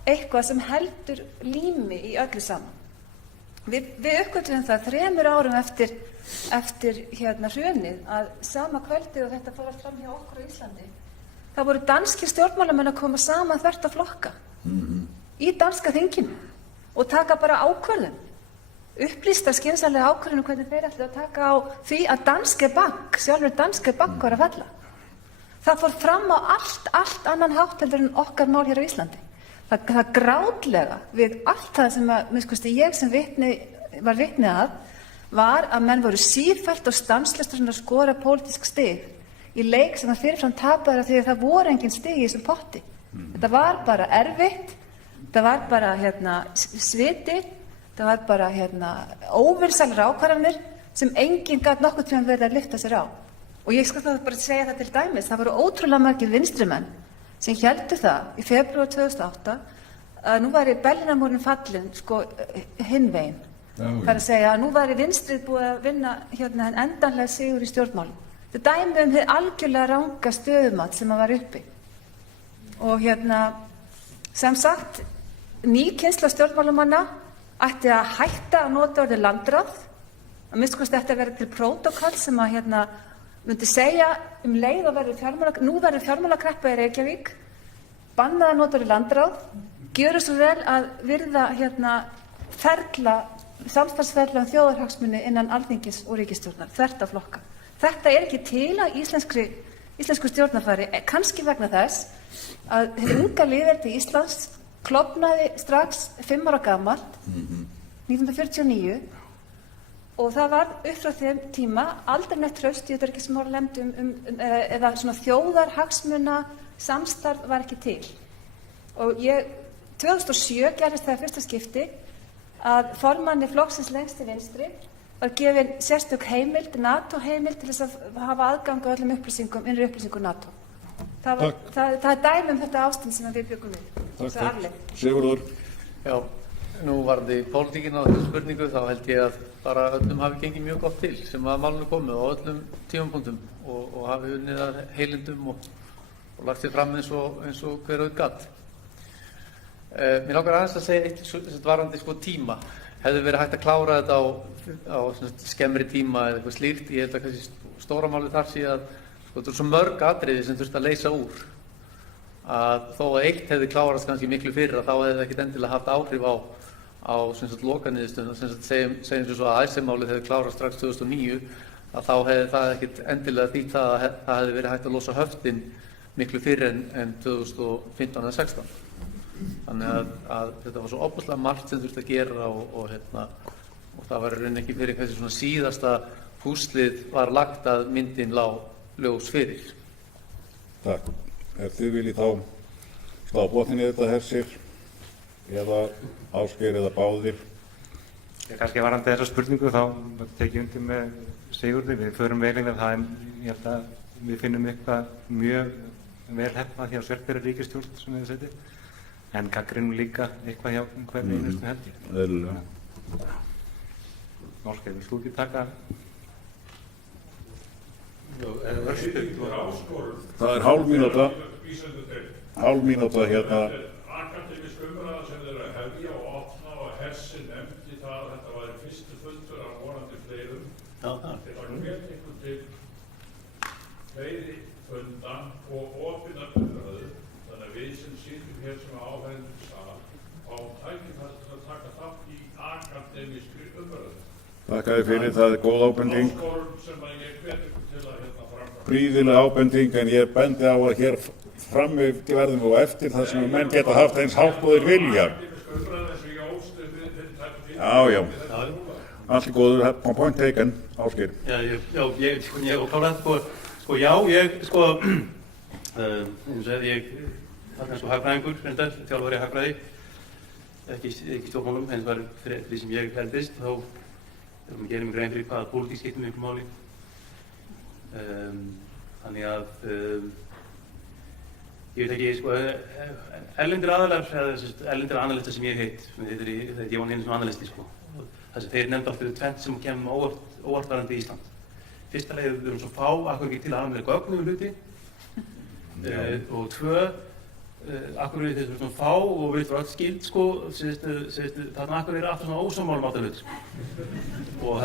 eitthvað sem heldur lími í öllu saman. Við uppgötvuðum það 3 árum eftir hrunið að sama kvöldið og þetta fór fram hjá okkur á Íslandi það voru danskir stjórnmálamenn að koma saman þvert á flokka í danska þinginu og taka bara ákvörðun upplýsta skynsamlega ákvörðun hvernig þeir ætluðu að taka á því að sjálfur Danske Bank var að falla. Það fór fram á allt annan hátt heldur en okkar mál hér á Íslandi. Það grátlega við allt það sem ég sem var vitni að var að menn voru sífellt og stanslaust að skora pólitísk stig í leik sem það fyrirfram tapaði því að það voru engin stig í þessum potti. Þetta var bara erfitt, þetta var bara sviti, þetta var bara óvinsælar ákvarðanir sem enginn gat nokkurn tímann verið að lyfta sér á. Og ég skal það bara segja það til dæmis, það voru ótrúlega margir vinstrimenn sem héldu það í febrúar 2008 að nú væri Berlínarmúrinn fallinn hinvegin. Það að segja að nú væri vinstrið búið að vinna en endanlega sigur í stjórnmálum. Þetta dæmi hið algjörlega ranga stöðumat sem var uppi. Og sem sagt, ný kynslóð stjórnmálamanna ætti að hætta að nota orðið landráð, að minnst kosti ætti að vera til prótókoll sem að myndi segja leið og nú verður fjármálakreppa í Reykjavík, bannað að nota orðið landráð, gjöru svo vel að virða samstarfsferla þjóðarhagsmuni innan Alþingis og ríkisstjórnar, þvert á flokka. Þetta ekki til að íslensku stjórnarfari, kannski vegna þess að hið unga lýðveldi Íslands klofnaði strax 5 ára gamalt, 1949, og það var upp frá þeim tíma aldrei neitt traust í utanríkismálanefnd eða svona þjóðarhagsmuna samstarf var ekki til. Og 2007 gerðist það fyrsta skipti að formanni flokksins lengst til vinstri var gefin sérstök heimild, NATO-heimild til þess að hafa aðgang á öllum innri upplýsingum NATO. Það dæmi þetta ástand sem við byggum við. Takk. Sigurður. Já, nú varði pólitíkin á þessu spurningu, þá held ég að bara öllum hafi gengið mjög gott til sem að málinu komið á öllum tímapunktum og hafi unnið að heilindum og lagt sér fram eins og hver gat. Mér langar aðeins að segja eitt varandi tíma. Hefði verið hægt að klára þetta á skemmri tíma eða eitthvað slíkt. Ég held að kannski stóra málið þar sé að þetta svo mörg atriði sem þurfti að leysa úr. Að þó að eitt hefði klárast kannski miklu fyrr þá hefði það ekkert endilega haft áhrif á lokaniðurstöðuna. Segjum svo að Icesave-málið hefði klárast strax 2009 að þá hefði það ekkert endilega þýtt það að það hefði verið hægt að losa höftin miklu fyrr en 2015 eða 16. Þannig að þetta var svo ofboðslega margt sem þurfti að gera og það var raunin ekki fyrir hversi svona síðasta púslið var lagt að myndin lá ljós fyrir. Takk. Ef þið viljið þá slá botninni í þetta hersir eða Ásgeir eða báðir. Kannski varandi þessa spurningu þá tek ég undir með Sigurði. Við förum vel yfir það en ég held að við finnum eitthvað mjög vel heppnað hjá Sverrir ríkisstjórn sem við setjum. En gagnrýnum líka eitthvað hjá hvernig einustu held ég. Eðlilega. Ásgeir, vilt þú ekki taka? Það er hálf mínúta hérna. Akademísk umræða sem þeir eru að hefja og opna og Hersi nefndi það að þetta væri fyrstu fundur af vonandi fleirum. Það hvet ykkur til fleiri funda og opinnar umræðu þannig að við sem sitjum hér sem áhærendur sal fáum tækifæri til að taka þátt í akademískri umræðu. Þakka þér fyrir, það er góð ábending. Áskorun sem að ég hvet ykkur til að framkvæma. Prýðileg ábending en ég bendi á að hér frammi verðum við og eftir þar sem menn geta haft eins hátt og þeir vilja. Já. Allt góður, point taken, Ásgeir. Ég kláraði eins og hefði ég þarna eins og hagfræðingur, þjálfari í hagfræði, ekki stjórnmálum, en það var fyrir því sem ég heldist, þá erum við gerum grein fyrir hvaða pólitík skiptir miklu máli. Þannig að ég veit ekki, erlendir aðalar, eða erlendir analystar sem ég heit, þetta er Jón Einarsson analisti, þar sem þeir nefndu alltaf tvennt sem kemur óvartvarandi í Ísland. Fyrsta leið, við erum svo fá, akkur ekki til að alveg gögn hluti, og tvö, akkur eru þeir svona fá og við erum öll skild, þarna akkur eru alltaf svona ósamálum átt að hlut, og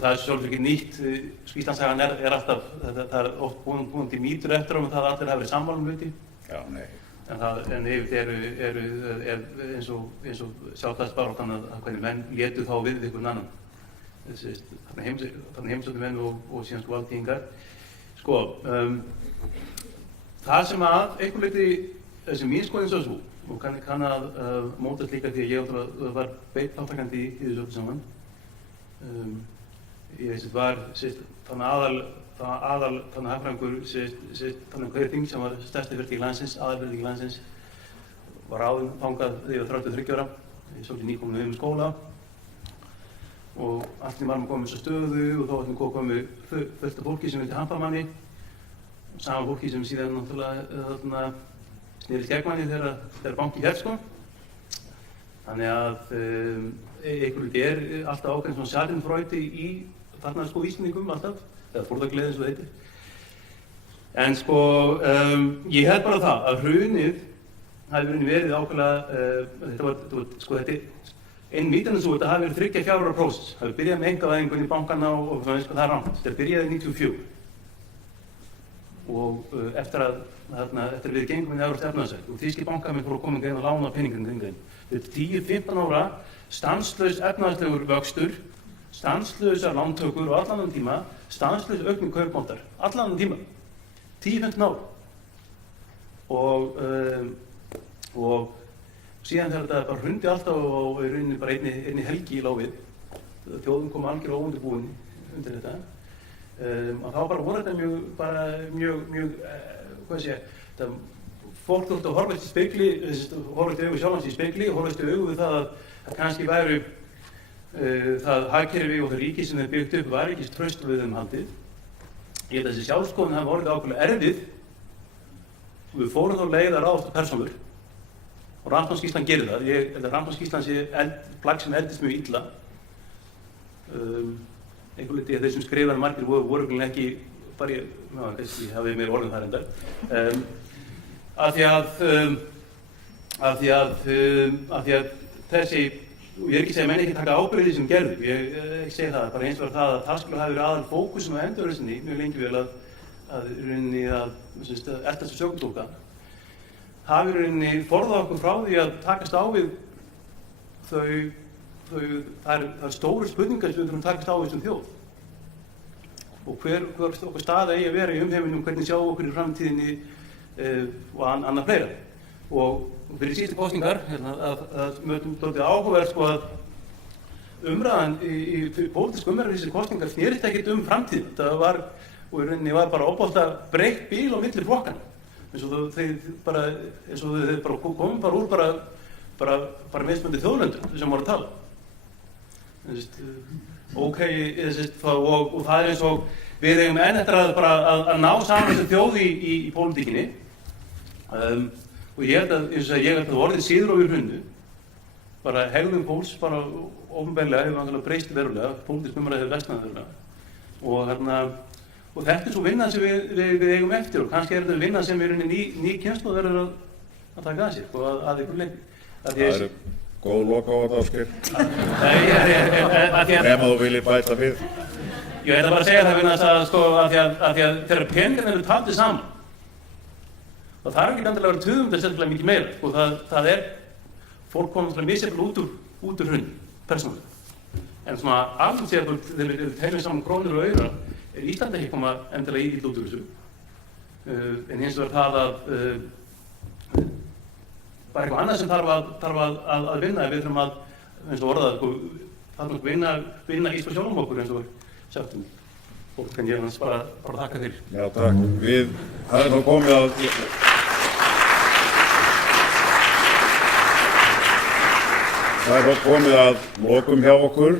það er svolítið ekki nýtt. Íslandssagan er alltaf, það er oft búin til mýtur eftir á það að allir hafa verið sammála hluti. Já, nei. En yfirleitt eru eins og sjálfstæðisbaráttan að hvernig menn létu þá við einhvern annan. Þannig heimsóttu menn og síðan valdtíðingar. Það sem að einhver leyti, þessi mín skoðun svo og kann að mótast líka því að ég var beitt þátttakandi í þessu öllu saman. Ég var þannig hagfræðingur, þannig hverju þing sem var stærsti verkefni landsins, aðalverkefni landsins, var áður þangað þegar ég var 33 ára. Ég svolítið nýkomin um skóla og allt í varum komið svo stöðu og þá var komið fullt af fólki sem vildi hampa manni. Sama fólki sem síðan náttúrulega snerist gegn manni þegar banki hélt Þannig að einhver hluti er alltaf ákveðin svona schadenfreude í þarna Íslendingum alltaf, eða forðagleði eins og það heitir. En ég held bara það að hrunið hafi verið ákveðlega, þetta einn mýtan eins og þetta hafi verið 3-4 ára prósess. Hafi byrjað með einkavæðingunni í bankana og það er rangt. Þetta byrjaði 1994. Og eftir að við gengum inn í Evrópska efnahagssvæðið og þýskir bankamenn fóru að koma inn að lána peningum kring þeim. Þetta 10-15 ára stanslaus efnahagslegur vöxtur, stanslausar lántökur og allan annan tíma, stanslaus aukning kaupmáttar, allan annan tíma. 10-15 ár. Og síðan þegar þetta bara hrundi alltaf og í rauninni bara einni helgi í láfið, þjóðum kom algjörlega óundirbúin undir þetta. Og þá bara voru þetta mjög, hvað sé ég, fólk þurfti að horfast í spegli, horfast í augu sjálfans í spegli og horfast í augu við það að kannski væru það hagkerfi og það ríki sem þeir byggt upp var ekki traust við haldið. Ég held að þessi sjálfskoðun hafi orðið ákveðlega erfið og við fórum þá leið að ráðast á persónur og rannsóknarskýrslan gerir það. Ég held að rannsóknarskýrslan sé plagg sem eldist mjög illa. Einhver leyti að þeir sem skrifaði margir voru ekki, bara ég hafi meira orðin þar endar. Af því að þessi, og ég er ekki að segja menn ekki taka ábyrgð sem gerðu, ég ekki segja það, bara eins og það að það skulle hafi verið aðal fókusum á endurreisninni mjög lengi vel að rauninni að elta þessu sögutólka, hafi rauninni forðað okkur frá því að takast á við þær stóru spurningar sem við þurfum að takast á við sem þjóð. Og hver okkar staða eigi að vera í umheiminum, hvernig sjá okkur í framtíðinni og annað fleira. Og fyrir síðustu kosningar, að mötum dálítið áhugavert að umræðan í pólitísku umræðu fyrir þessi kosningar snerist ekkert framtíðina. Það og í rauninni var bara óbálta breytt bíl á milli flokkana. Eins og þeir bara komum bara úr bara mismunandi þjóðlöndum sem voru að tala. Og það eins og við eigum enn eftir að ná saman þessu þjóð í pólitíkinni. Og ég held að það orðið síður og yfir hrunnu. Bara hegðun fólks bara ofnbærlega hefur náttúrulega breyst verulega, pólitísk umræða hefur versnað verulega. Og þetta er svo vinna sem við eigum eftir og kannski er þetta vinna sem er ný kynslóð verður að taka að sér að ykkur leyti. Það eru góð lokaorð, Ásgeir. Ef þú viljir bæta við. Ég ætla bara að segja það vinna að því að þegar peningarnir eru taldir saman og það er ekki endilega að vera tuðum þetta sérstaklega mikið meira. Það er fólk komið misjafnlega út úr hrunni, persónulega. En svona alveg sér þegar við teljum saman krónur og aura er Ísland ekki koma endilega illa út úr þessu. En hins vegar það að bara eitthvað annað sem þarf að vinna. Við þurfum að, eins og orðað, þarfum að vinna í sjálfum okkur eins og sjálftum. Og kann ég hans bara þakka þér. Já, takk. Það er þá komið að lokum hjá okkur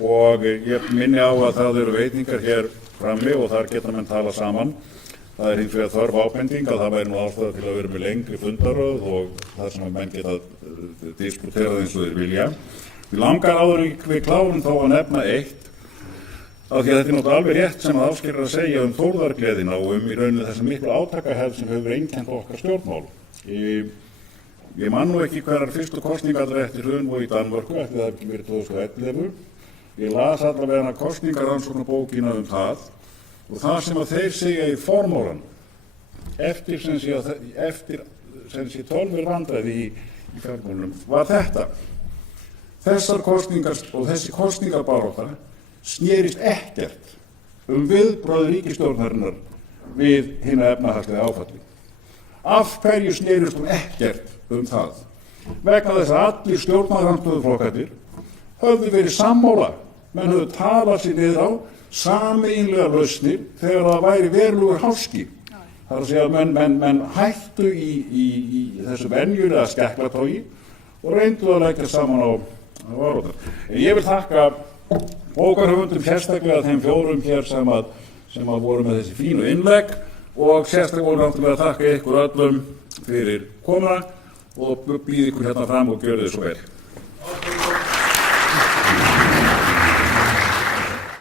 og ég minni á að það eru veitingar hér frammi og þar geta menn tala saman. Það er hins vegar þörf ábending að það væri nú ástæða til að vera með lengri fundaröð og það sem menn geta diskuterað eins og þeir vilja. Við langar áður við klárum þá að nefna eitt, af því að þetta er náttúrulega alveg rétt sem að Ásgeir er að segja þórðargleðina og í rauninni þessa miklu átakahefð sem hefur einkennt okkar stjórnmál. Ég man nú ekki hverjar fyrstu kosningarnar eftir hrun voru í Danmörku, eftir það ekki verið 2011. Ég las allavega kosningarannsóknarbókina það og það sem að þeir segja í formálanum eftir sem sé 12 vandræði í fjármálunum var þetta. Þessar kosningar og þessi kosningabarátta snerist ekkert viðbrögð ríkisstjórnarinnar við hina efnahagslega áfalli. Af hverju snerist hún ekkert það? Vegna þess að allir stjórnarandstöðuflokkarnir höfðu verið sammála, menn höfðu talað sér niður á sameiginlega lausnir þegar það væri verulegur háski. Það er að segja að menn hættu í þessu venjulega skeklatógi og reyndu að leggja saman á árótar. En ég vil þakka bókarhöfundum sérstaklega þeim 4 hér sem að voru með þessi fínu innlegg og sérstaklega náttúrulega að þakka ykkur öllum fyrir komuna og býð ykkur hérna fram og gjörðu þið svo vel.